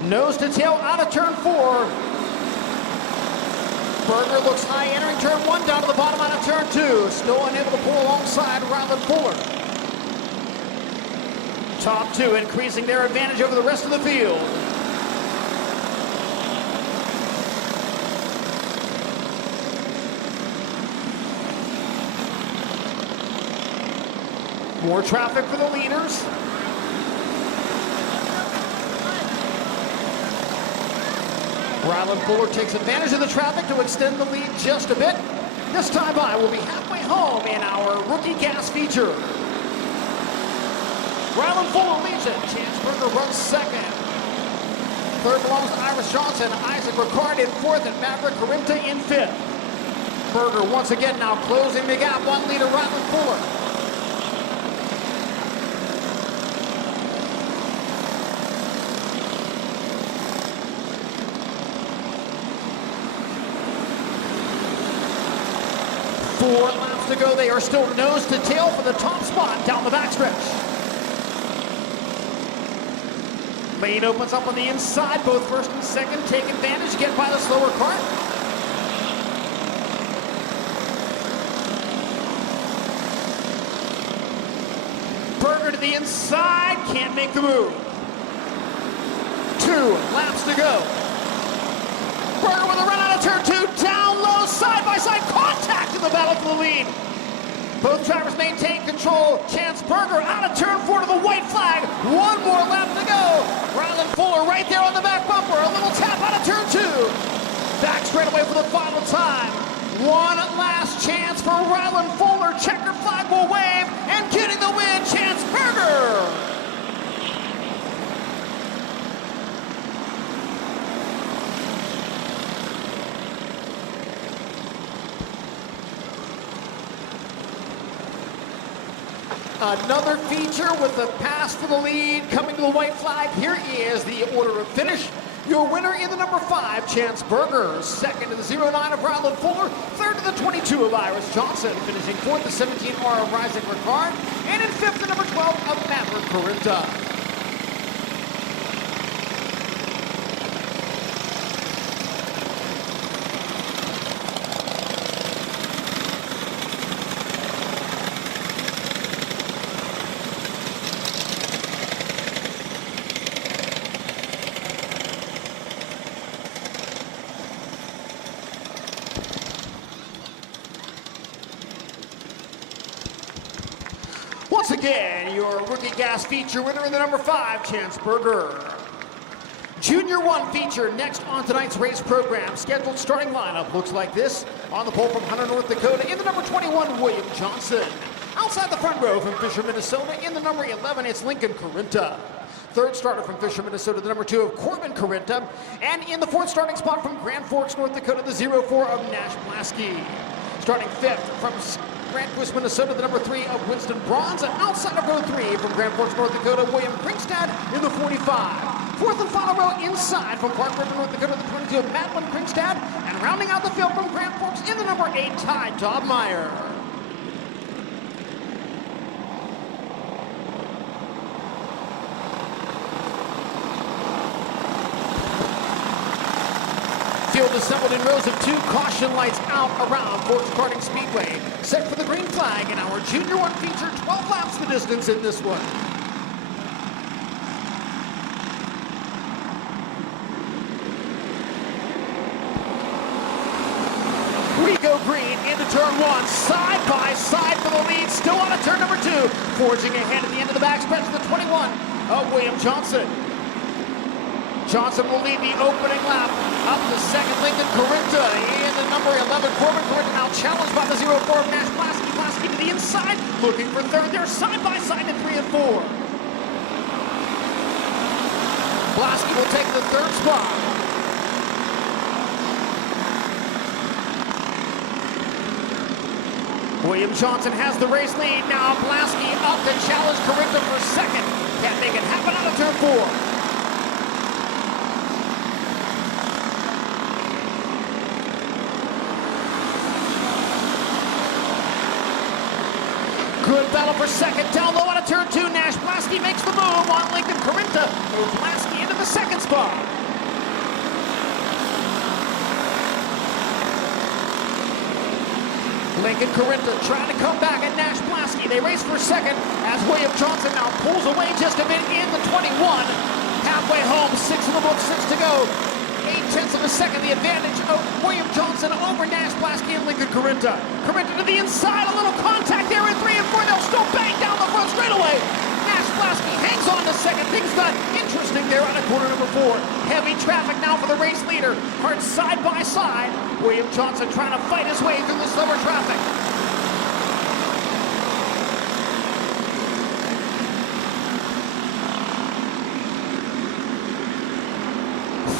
Nose to tail out of turn 4. Berger looks high entering turn 1, down to the bottom out of turn 2. Still unable to pull alongside Ryland Fuller. Top 2 increasing their advantage over the rest of the field. More traffic for the leaders. Ryland Fuller takes advantage of the traffic to extend the lead just a bit. This time by will be halfway home in our rookie gas feature. Ryland Fuller leads it. Chance Berger runs second. Third belongs to Iris Johnson. Isaac Ricard in fourth and Maverick Karimta in fifth. Berger once again now closing the gap. One leader, Ryland Fuller. Four laps to go. They are still nose to tail for the top spot down the backstretch. Lane opens up on the inside. Both first and second take advantage, get by the slower kart. Berger to the inside, can't make the move. 2 laps to go. Berger with a run out of turn 2, down low, side by side contact in the battle for the lead. Both drivers maintain control. Chance Berger out of turn 4 to the white flag. One more lap to go. Ryland Fuller right there on the back bumper. A little tap out of turn 2. Back straight away for the final time. One last chance for Ryland Fuller. Checker flag will wave, and getting the win, Chance Berger. Another feature with the pass for the lead, coming to the white flag. Here is the order of finish. Your winner in the number 5, Chance Berger. Second to the 09 of Ryland Fuller. Third to the 22 of Iris Johnson. Finishing fourth, the 17R of Isaac Ricard. And in fifth, the number 12 of Maverick Karimta. Once again, your rookie gas feature winner in the number 5, Chance Berger. Junior 1 feature next on tonight's race program. Scheduled starting lineup looks like this. On the pole from Hunter, North Dakota, in the number 21, William Johnson. Outside the front row from Fisher, Minnesota, in the number 11, it's Lincoln Karimta. Third starter from Fisher, Minnesota, the number 2 of Corbin Corinta. And in the 4th starting spot from Grand Forks, North Dakota, the 04 of Nash Blasky. Starting 5th from Grantquist, Minnesota, the number 3 of Winston Bronze. And outside of row 3 from Grand Forks, North Dakota, William Kringstad in the 45. Fourth and final row inside from Park River, North Dakota, the 22 of Madeline Kringstad. And rounding out the field from Grand Forks in the number 8, Ty Dobmeyer. Field assembled in rows of 2, caution lights out around Forks Karting Speedway. Set for the green flag in our Junior 1 feature, 12 laps the distance in this one. We go green into turn 1, side by side for the lead, still on a turn number 2. Forging ahead at the end of the backstretch to the 21 of William Johnson. Johnson will lead the opening lap. Up to second, Lincoln Corinta in the number 11. Corbin Corinta now challenged by the 04 of Nash Blasky. Blasky to the inside, looking for third. They're side by side in 3 and 4. Blasky will take the 3rd spot. William Johnson has the race lead. Now Blasky up to challenge Corinta for second. Can't make it happen out of turn 4. Good battle for second, down low out of turn 2. Nash Blasky makes the move on Lincoln Corinta. Moves Blasky into the 2nd spot. Lincoln Corinta trying to come back at Nash Blasky. They race for second as William Johnson now pulls away just a bit in the 21. Halfway home, 6 in the book, 6 to go. 8/10 of a second, the advantage of William Johnson over Nash Blasky and Lincoln Corinta. Corinta to the inside, a little contact there in 3 and 4. They'll still bang down the front straightaway. Nash Blasky hangs on to second. Things got interesting there on a corner number 4. Heavy traffic now for the race leader. Hard side by side. William Johnson trying to fight his way through the summer traffic.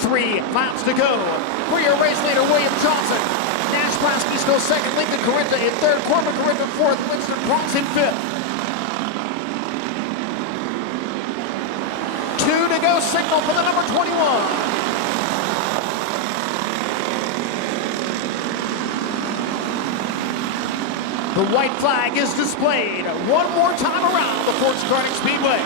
Three laps to go for your race leader, William Johnson. Nash Blasky still second, Lincoln Corinta in 3rd, Corbin Corinta 4th, Winston Bronze in 5th. 2 to go signal for the number 21. The white flag is displayed one more time around the Forks Karting Speedway.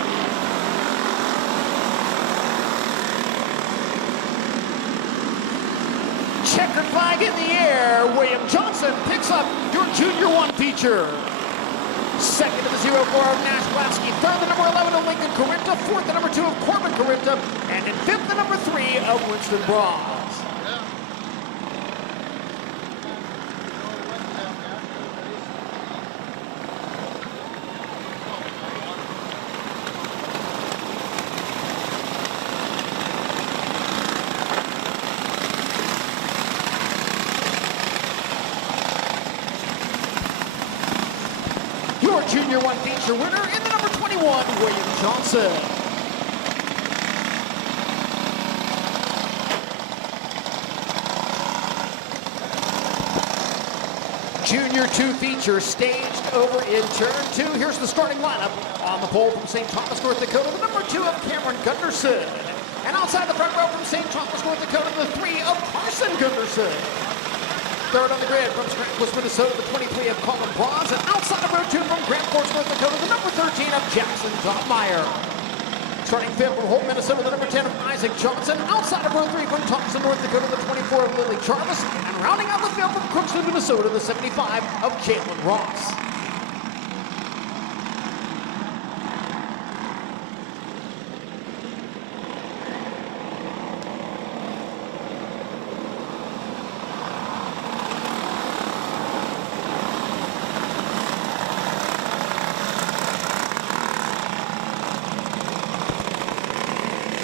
Checkered flag in the air. William Johnson picks up your Junior 1 feature. Second to the 04 of Nash Blasky. 3rd, the number 11 of Lincoln Corinta. 4th, the number 2 of Corbin Corinta. And in 5th, the number 3 of Winston Bronze. Your Junior 1 feature winner in the number 21, William Johnson. Junior 2 feature staged over in turn 2. Here's the starting lineup. On the pole from St. Thomas, North Dakota, the number 2 of Cameron Gunderson. And outside the front row from St. Thomas, North Dakota, the 3 of Carson Gunderson. Third on the grid from Grantquist, Minnesota, the 23 of Colin Bronze. And outside of row 2 from Grand Forks, North Dakota, the number 13 of Jackson Dobmeyer. Starting 5th from Holt, Minnesota, the number 10 of Isaac Johnson. Outside of row 3 from Thompson, North Dakota, the 24 of Lily Jarvis. And rounding out the field from Crookston, Minnesota, the 75 of Caitlin Ross.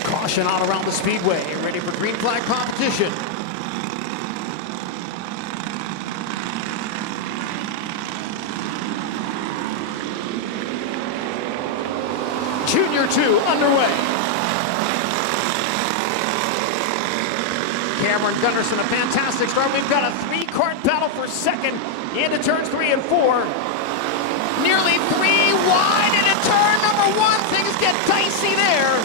Caution all around the speedway, ready for green flag competition. Junior 2 underway. Cameron Gunderson, a fantastic start. We've got a three-kart battle for second into turns 3 and 4. Nearly 3 wide into turn number 1. Things get dicey there.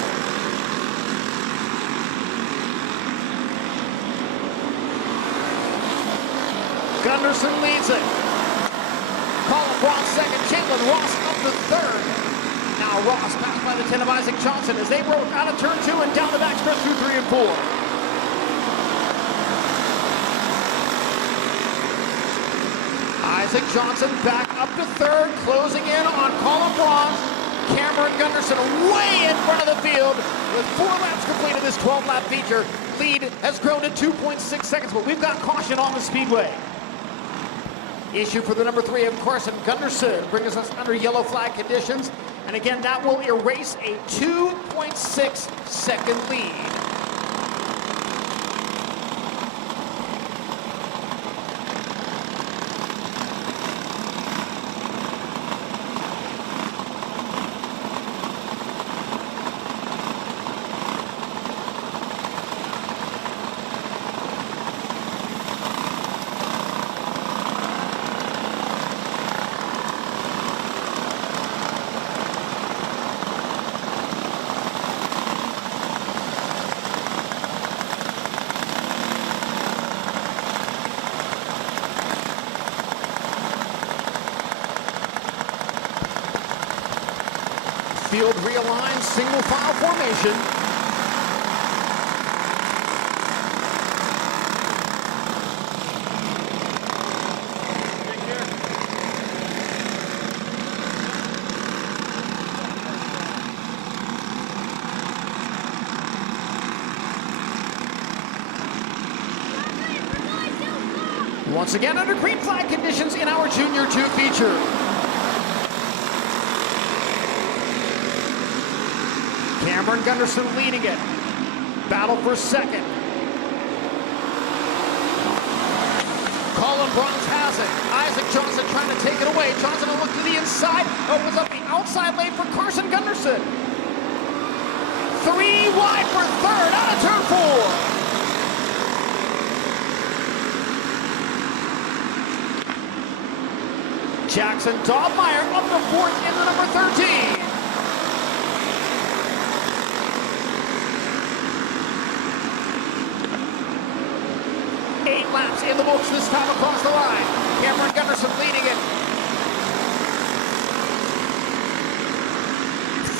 Gunderson leads it. Colin Ross second, Caitlin Ross up to third. Now Ross passed by the 10 of Isaac Johnson as they broke out of turn 2 and down the backstretch through 3 and 4. Isaac Johnson back up to third, closing in on Colin Ross. Cameron Gunderson way in front of the field with 4 laps completed this 12-lap feature. Lead has grown to 2.6 seconds, but we've got caution on the Speedway. Issue for the number 3 of Carson Gunderson brings us under yellow flag conditions. And again, that will erase a 2.6 second lead. Field realigned, single file formation. Once again under green flag conditions in our Junior 2 feature. Cameron Gunderson leading it. Battle for second. Colin Bronx has it. Isaac Johnson trying to take it away. Johnson will look to the inside. Opens up the outside lane for Carson Gunderson. 3 wide for third out of turn 4. Jackson Dobmeyer up to fourth in the number 13. Laps in the books this time across the line. Cameron Gunderson leading it.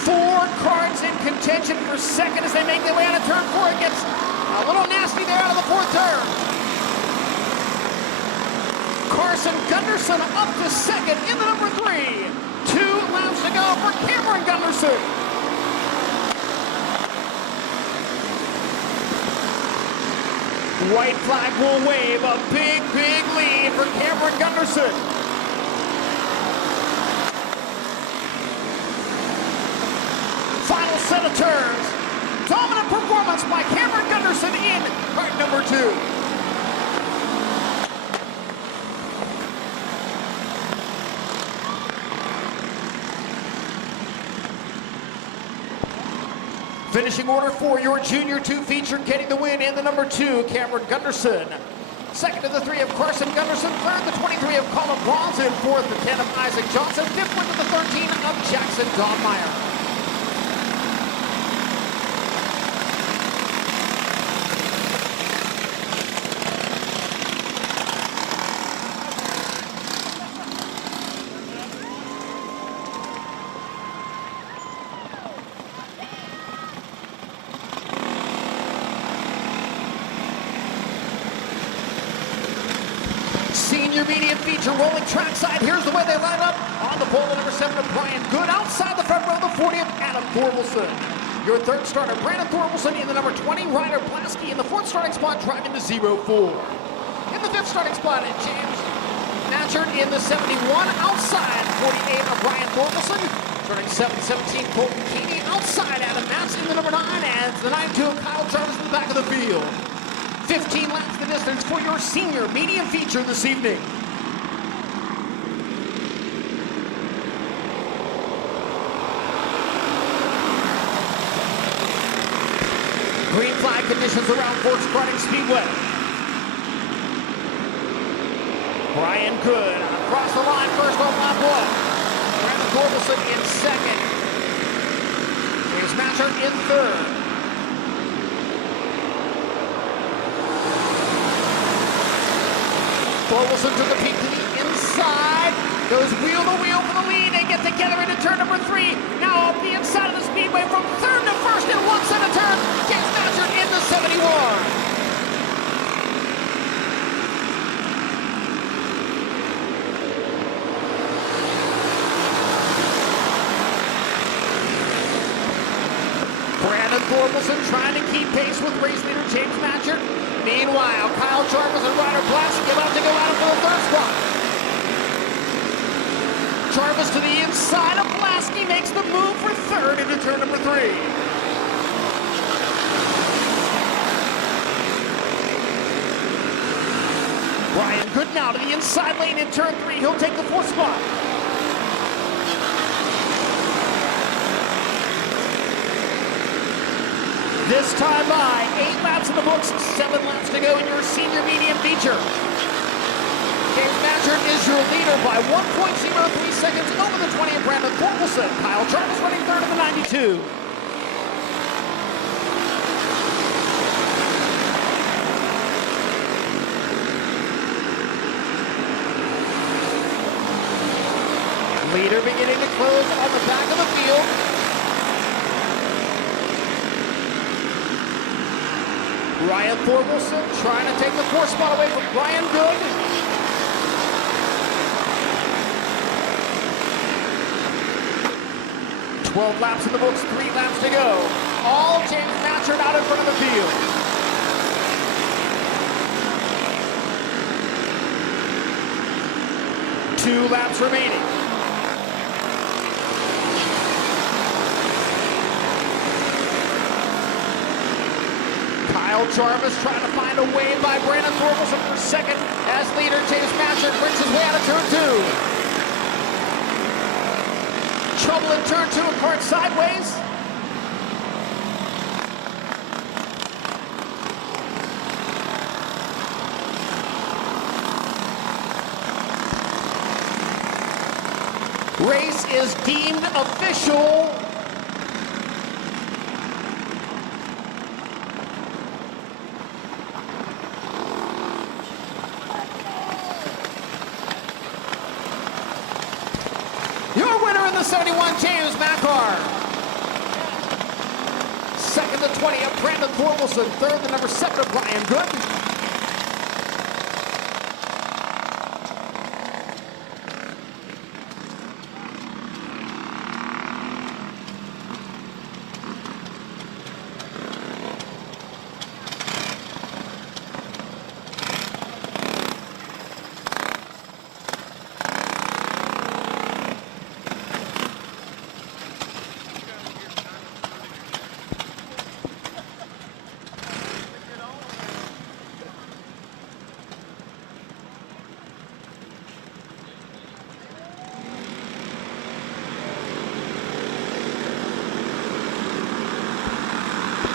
4 cards in contention for second as they make their way out of turn 4. It gets a little nasty there out of the 4th turn. Carson Gunderson up to second in the number 3. 2 laps to go for Cameron Gunderson. White flag will wave, a big, big lead for Cameron Gunderson. Final set of turns. Dominant performance by Cameron Gunderson in kart number 2. Finishing order for your Junior 2 feature, getting the win in the number 2, Cameron Gunderson. Second to the 3 of Carson Gunderson. Third, the 23 of Colin Bronze. In fourth, the 10 of Isaac Johnson. Fifth one to the 13 of Jackson Dobmeyer. Senior medium feature rolling trackside. Here's the way they line up. On the pole, the number 7 of Brian Good. Outside the front row, the 40 of Adam Thorvaldson. Your third starter, Brandon Thorvaldson, in the number 20, Ryder Blasky in the 4th starting spot, driving to 0-4. In the 5th starting spot, James Natchard in the 71. Outside, 48 of Brian Thorvaldson. Starting 7-17, Colton Keeney. Outside, Adam Matz in the number 9. And the 9-2 of Kyle Jarvis in the back of the field. 15 laps the distance for your senior medium feature this evening. Green flag conditions around Forks Karting Speedway. Brian Good across the line first on lap one. Brandon Thorkelson in second. James Matchert in third. Thorkelson took a peek to the inside. Goes wheel to wheel for the lead. They get together into turn number 3. Now off the inside of the speedway from third to first in one set of turn. James Matchert into 71. Brandon Thorkelson trying to keep pace with race leader James Matchert. Meanwhile, Kyle Jarvis and Ryder Blasky about to go out for the third spot. Jarvis to the inside of Blasky makes the move for third into turn number 3. Brian Good now to the inside lane in turn 3. He'll take the fourth spot. This time by 8 laps in the books, 7 laps to go in your senior medium feature. James Matchert is your leader by 1.03 seconds over the 20 of Brandon Thorkelson. Kyle Jarvis running third in the 92. Leader beginning to close on the back of the field. Ryan Thorkelson trying to take the fourth spot away from Brian Good. "12 laps in the books, 3 laps to go. All James Matchert out in front of the field. Two laps remaining. Kyle Jarvis trying to find a way by Brandon Thorkelson for second as leader James Matchert brings his way out of turn 2. Trouble in turn 2, a kart sideways. Race is deemed official. Your winner in the 71, James Matchert. Second to 20 of Brandon Thorkelson. Third, the number 7 of Brian Good.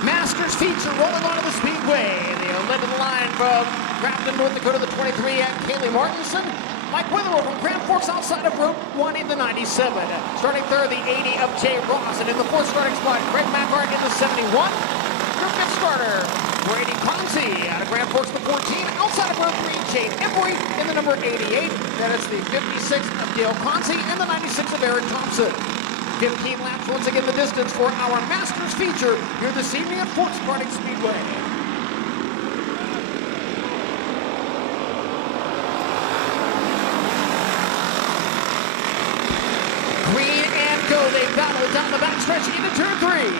Masters feature rolling onto the speedway. They are led to the line from Grafton, North Dakota, the 23, and Kaylee Martinson. Mike Witherell from Grand Forks outside of Route 1 in the 97. Starting third, the 80 of Jay Ross. And in the fourth starting spot, Greg Matchert in the 71. Your fifth starter, Brady Conzi out of Grand Forks, the 14. Outside of Route 3, Jade Embry in the number 88. Then it's the 56 of Dale Conzi and the 96 of Eric Thompson. 15 laps once again the distance for our Masters feature here this evening at Forks Karting Speedway. Green and go, they battle down the backstretch into turn 3.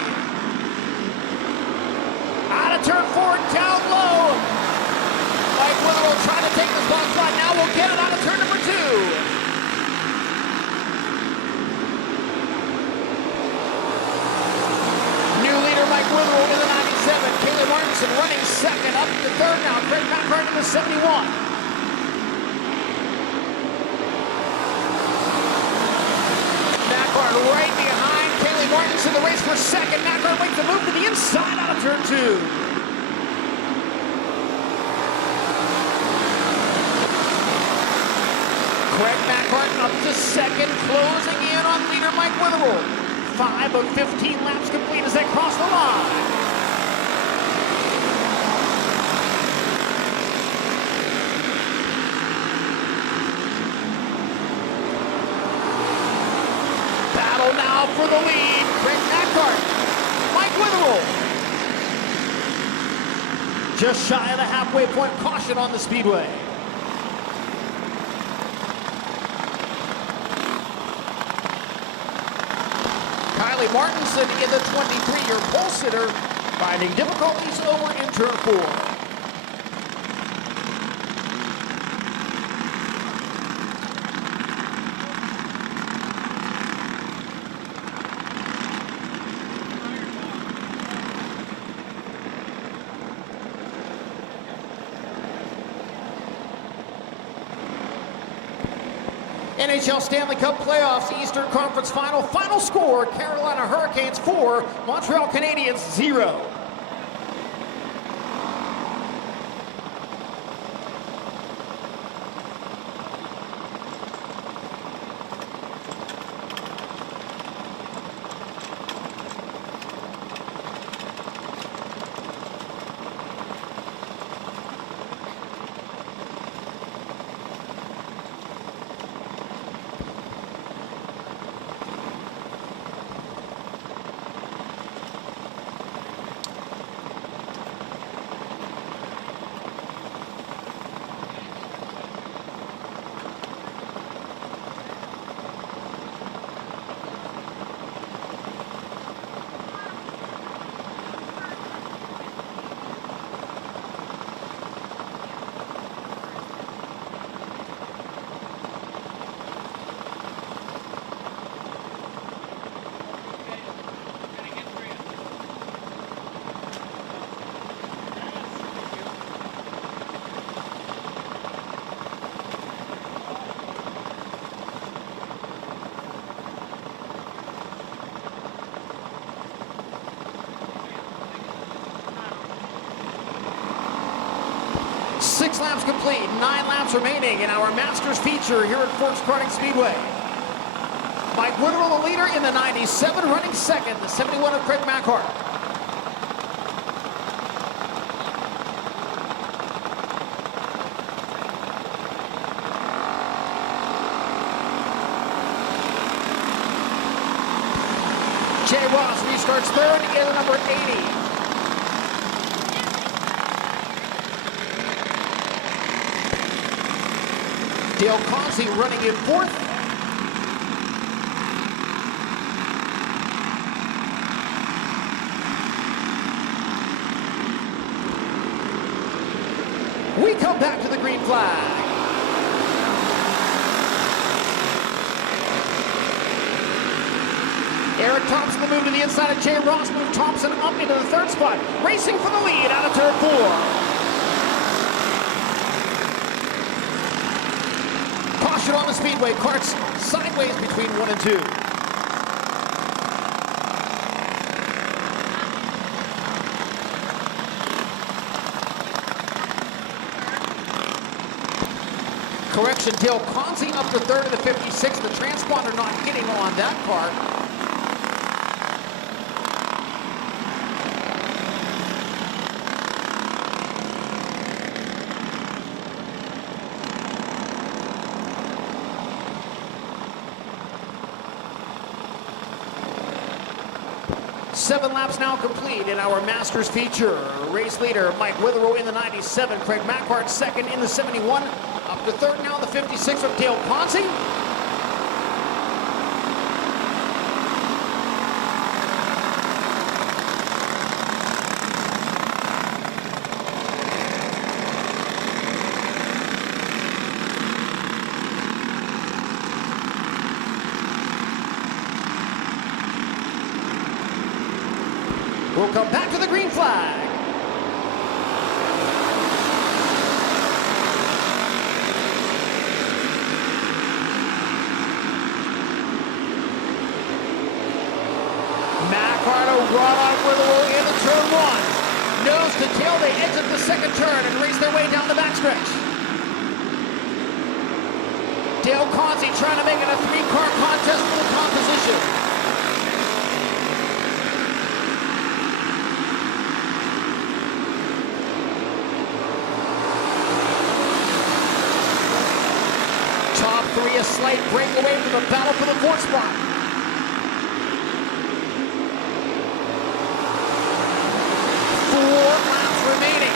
Out of turn 4, down low. Mike Witherell trying to take this block spot, now we'll get it out of turn number 2. Mike Witherell in the 97. Kaylee Martinson running second. Up to third now. Greg Matchert in the 71. Matchert right behind Kaylee Martinson. The race for second. Matchert makes the move to the inside out of turn 2. Craig Macart up to second, closing in on leader Mike Witherell. 5 of 15 laps complete as they cross the line. Battle now for the lead. Craig Macart, Mike Witherell. Just shy of the halfway point. Caution on the Speedway. Kylie Martinson in the 23-year pole sitter, finding difficulties over in turn 4. NHL Stanley Cup Playoffs, Eastern Conference Final. Final score, Carolina Hurricanes 4, Montreal Canadiens 0. Six laps complete, 9 laps remaining in our Masters feature here at Forks Karting Speedway. Mike Witherell, the leader in the 97, running second, the 71 of Craig Macart. Jay Ross restarts third in the number 80. Dale Causey running in fourth. We come back to the green flag. Eric Thompson the move to the inside of Jay Ross, move Thompson up into the third spot, racing for the lead out of turn 4. Caution on the Speedway, karts sideways between 1 and 2. Correction, Dale Causey up to third in the 56. The transponder not hitting on that part. Seven laps now complete in our Masters feature. Race leader Mike Witherell in the 97, Craig Macart second in the 71, up to third now in the 56 of Dale Causey. We'll come back to the green flag. Macart run on Witherell in the turn 1. Nose to tail, they exit the second turn and race their way down the backstretch. Dale Causey trying to make it a three-car contest for the top position. Top three, a slight break away from the battle for the fourth spot. Four laps remaining.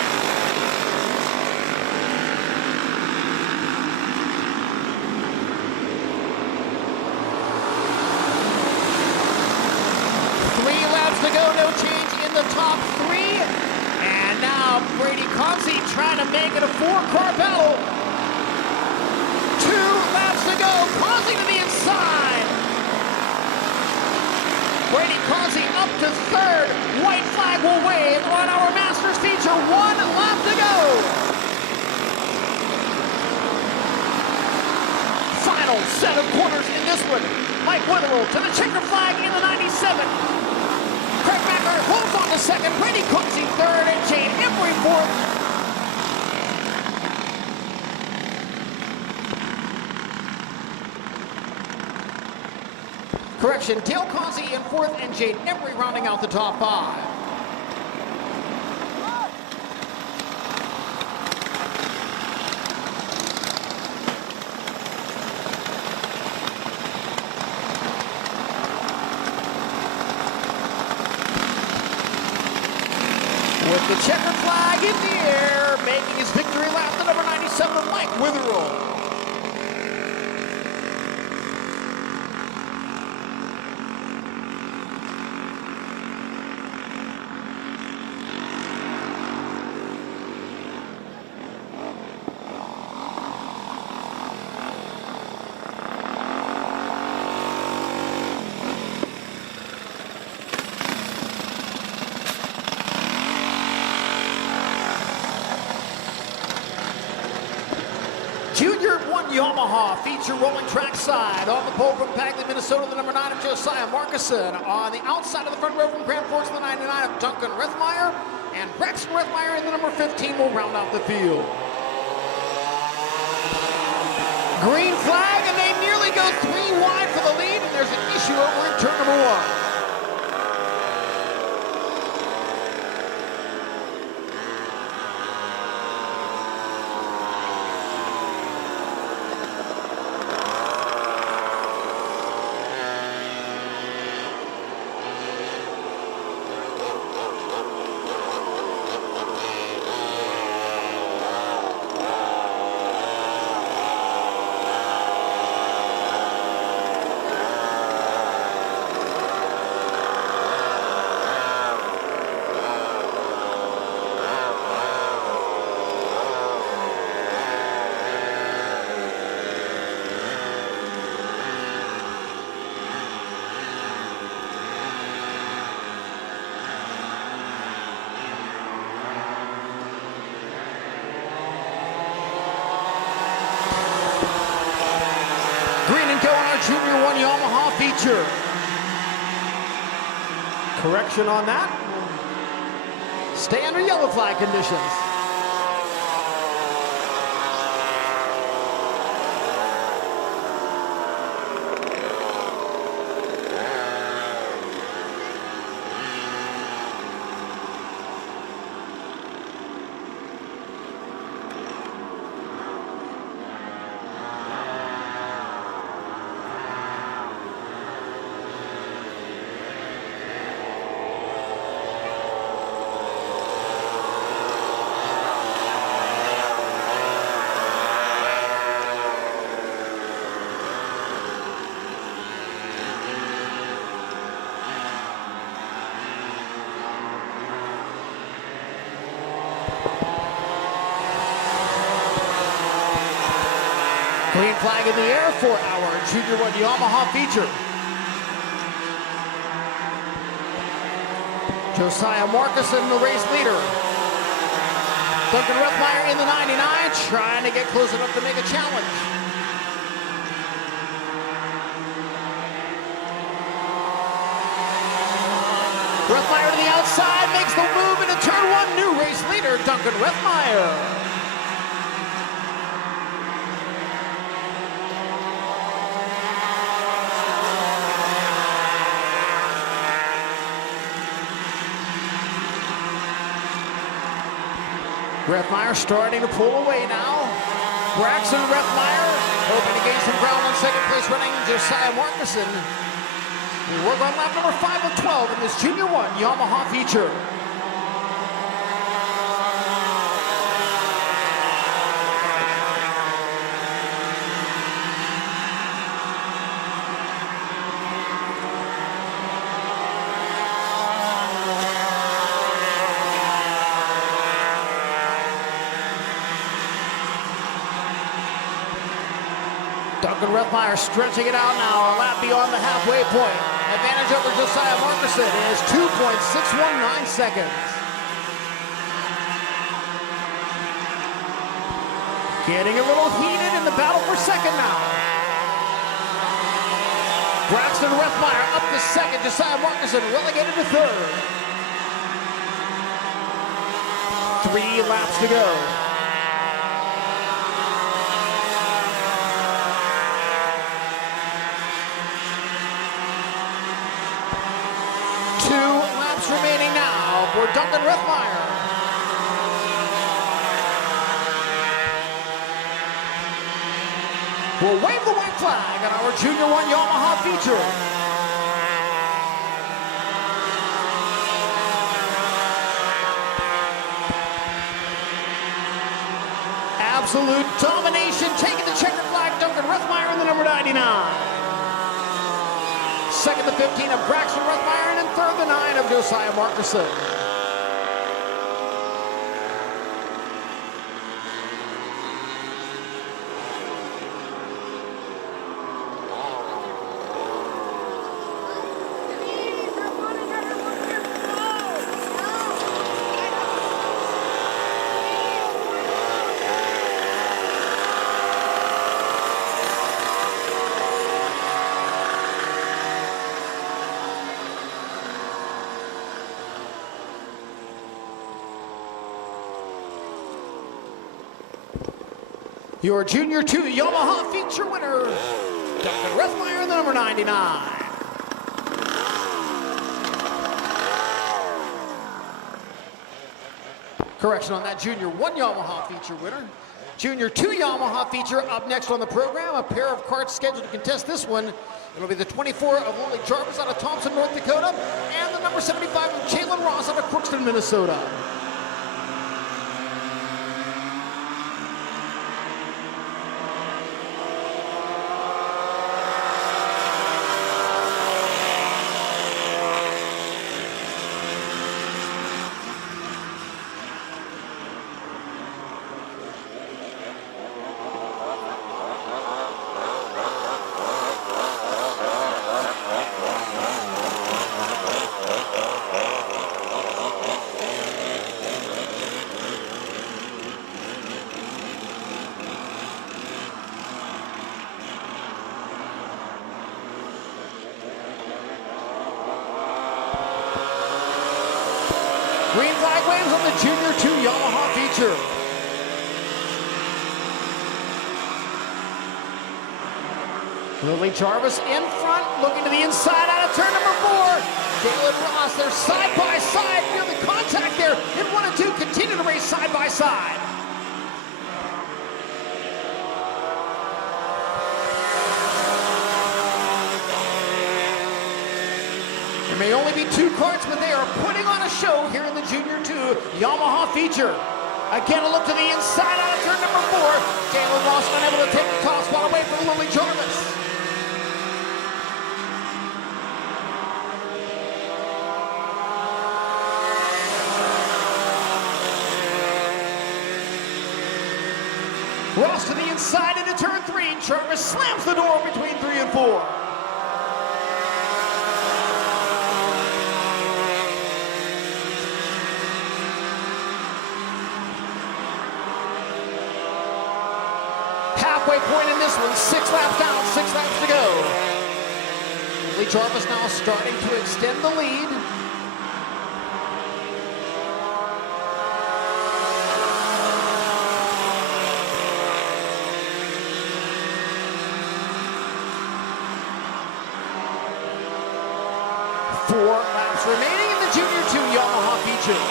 To go, no change in the top three. And now Brady Causey trying to make it a four-car battle. 2 laps to go. Causey to the inside. Brady Causey up to third. White flag will wave on our Masters feature. 1 lap to go. Final set of corners in this one. Mike Witherell to the checker flag in the 97. Craig Macker holds on to second, Brady Causey third, and Jade Embry fourth. Correction, Dale Causey in fourth, and Jade Embry rounding out the top 5. With the checker flag in the air, making his victory lap, the number 97, Mike Witherell. Junior 1 Yamaha feature rolling trackside. On the pole from Bagley, Minnesota, the number 9 of Josiah Markison. On the outside of the front row from Grand Forks, the 99 of Duncan Rethmeyer. And Braxton Rethmeyer in the number 15 will round out the field. Green flag, and they nearly go 3 wide for the lead, and there's an issue over in turn number 1. Green and go on our Junior 1 Yamaha feature. Correction on that. Stay under yellow flag conditions. Green flag in the air for our Junior 1 Yamaha feature. Josiah Markison, the race leader. Duncan Rethmeyer in the 99, trying to get close enough to make a challenge. Rethmeyer to the outside, makes the move into turn 1. New race leader, Duncan Rethmeyer. Rethmeyer starting to pull away now. Braxton Rethmeyer hoping to gain some ground on second place running Josiah Markison. We work on lap number 5 of 12 in this Junior 1 Yamaha feature. Duncan Rethmeyer stretching it out now, a lap beyond the halfway point. Advantage over Josiah Markison is 2.619 seconds. Getting a little heated in the battle for second now. Braxton Rethmeyer up to second, Josiah Markison relegated to third. 3 laps to go. Remaining now for Duncan Rethmeyer. We'll wave the white flag on our Junior 1 Yamaha feature. Absolute domination, taking the checkered flag, Duncan Rethmeyer in the number 99. Second to 15 of Braxton Rethmeyer, and in third the 9 of Josiah Markison. Your Junior 2 Yamaha feature winner, Duncan Rethmeyer in the number 99. Correction on that Junior 1 Yamaha feature winner. Junior 2 Yamaha feature up next on the program. A pair of karts scheduled to contest this one. It'll be the 24 of Lily Jarvis out of Thompson, North Dakota, and the number 75 of Jalen Ross out of Crookston, Minnesota. Green flag waves on the Junior 2 Yamaha feature. Lily Jarvis in front, looking to the inside out of turn number 4. Jalen Ross, they're side by side, near the contact there in 1 and 2, continue to race side by side. There may only be 2 karts, but they are putting on a show here in the Junior 2 Yamaha feature. Again, a look to the inside out of turn number 4. Jalen Ross unable to take the top spot away from Lily Jarvis. Ross to the inside into turn 3. Jarvis slams the door between 3 and 4. Halfway point in this one, 6 laps down, 6 laps to go. Lee Jarvis now starting to extend the lead. Four laps remaining in the Junior 2 Yamaha feature.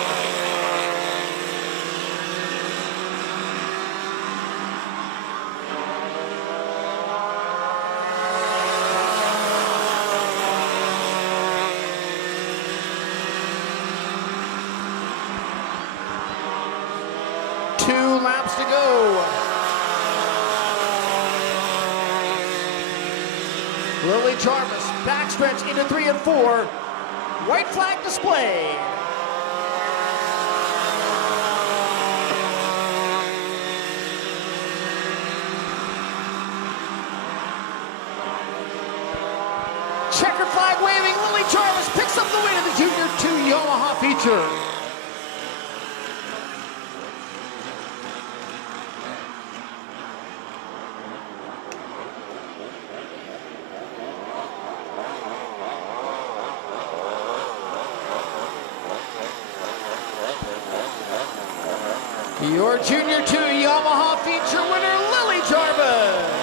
laps to go. Lily Jarvis, backstretch into 3 and 4. White flag display. Checkered flag waving, Lily Jarvis picks up the win in the Junior 2 Yamaha feature. Your Junior 2 Yamaha feature winner, Lily Jarvis.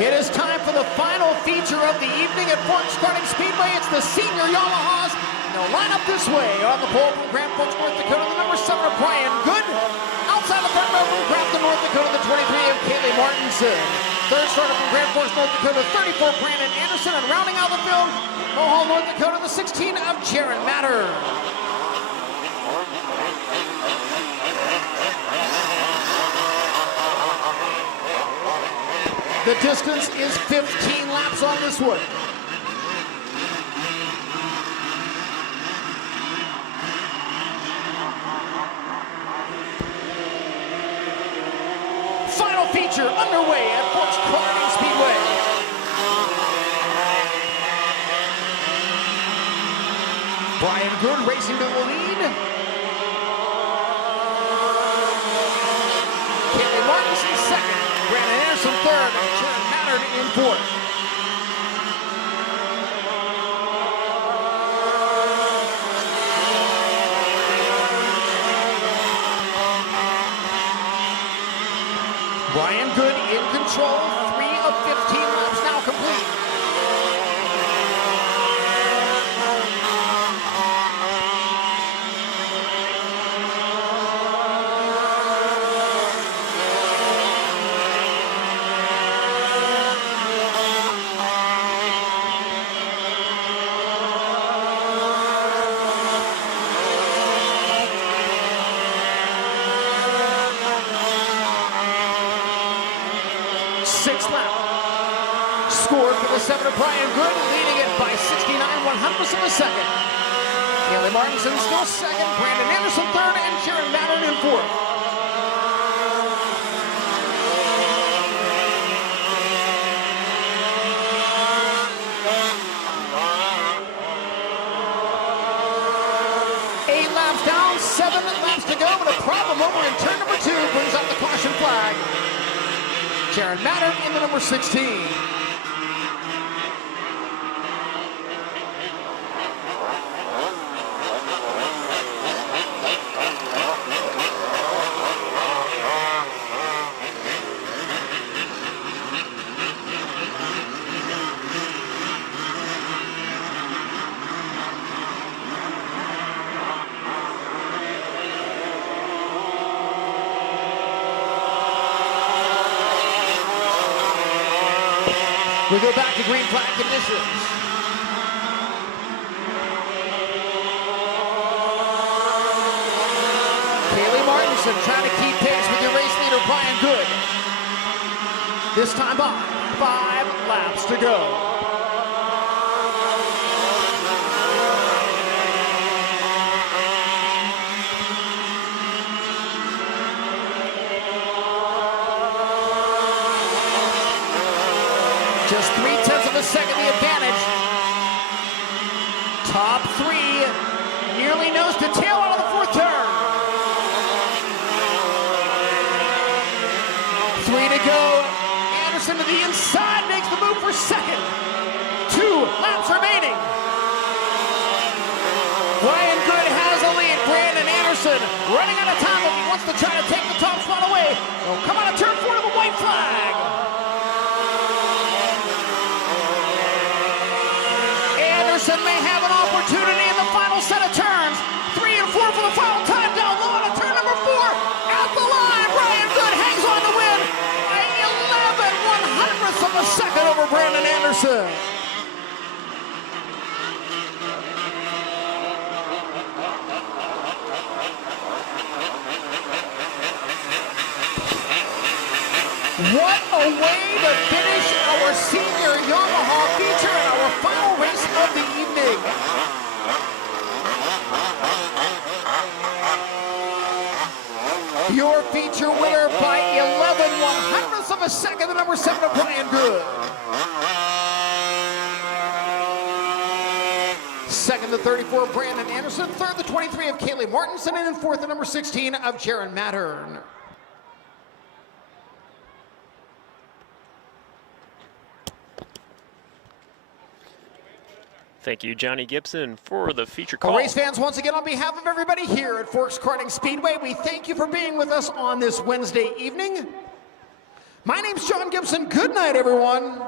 It is time for the final feature of the evening at Forks Karting Speedway. It's the senior Yamahas. They'll line up this way on the pole from Grand Forks, North Dakota, the number 7 of Brian Good. Outside the front row from Grafton, North Dakota, the 23 of Kaylee Martinson. Third starter from Grand Forks, North Dakota, 34 Brandon Anderson. And rounding out the field, Mohall, North Dakota, the 16 of Jaron Matter. The distance is 15 laps on this one. Final feature underway at Forks Karting Speedway. Brian Good racing to the lead. Kaylee Martinson second. Brandon Anderson third, and Jaron Matter in fourth. Brian Good in control, 3 of 15 laps now complete. Sixth lap. Scored for the 7 of Brian Good, leading it by 69 100ths of a second. Kaylee Martinson still second, Brandon Anderson third, and Jaron Matter in fourth. Eight laps down, 7 laps to go, but a problem over in turn number 2 brings up the caution flag. Jaron Matter in the number 16. We go back to green flag conditions. Kaylee Martinson trying to keep pace with your race leader, Brian Good. This time by 5 laps to go. Just 0.3 of a second the advantage. Top 3 nearly nose to tail out of the 4th turn. 3 to go. Anderson to the inside makes the move for second. 2 laps remaining. Brian Good has the lead. Brandon Anderson running out of time if he wants to try to take the top spot away. He'll come out of turn 4 to the white flag. Anderson may have an opportunity in the final set of turns. 3 and 4 for the final time down low on turn number 4. At the line, Brian Good hangs on to win by 11/100ths of a second over Brandon Anderson. What a way to finish our senior Yamaha feature in our final race of the evening. Your feature winner by 11/100ths of a second, the number 7 of Brian Good. Second, the 34 of Brandon Anderson. Third, the 23 of Kaylee Martinson. And in fourth, the number 16 of Jaron Mattern. Thank you, Johnny Gibson, for the feature Well, call. race fans, once again, on behalf of everybody here at Forks Karting Speedway, we thank you for being with us on this Wednesday evening. My name's John Gibson. Good night, everyone.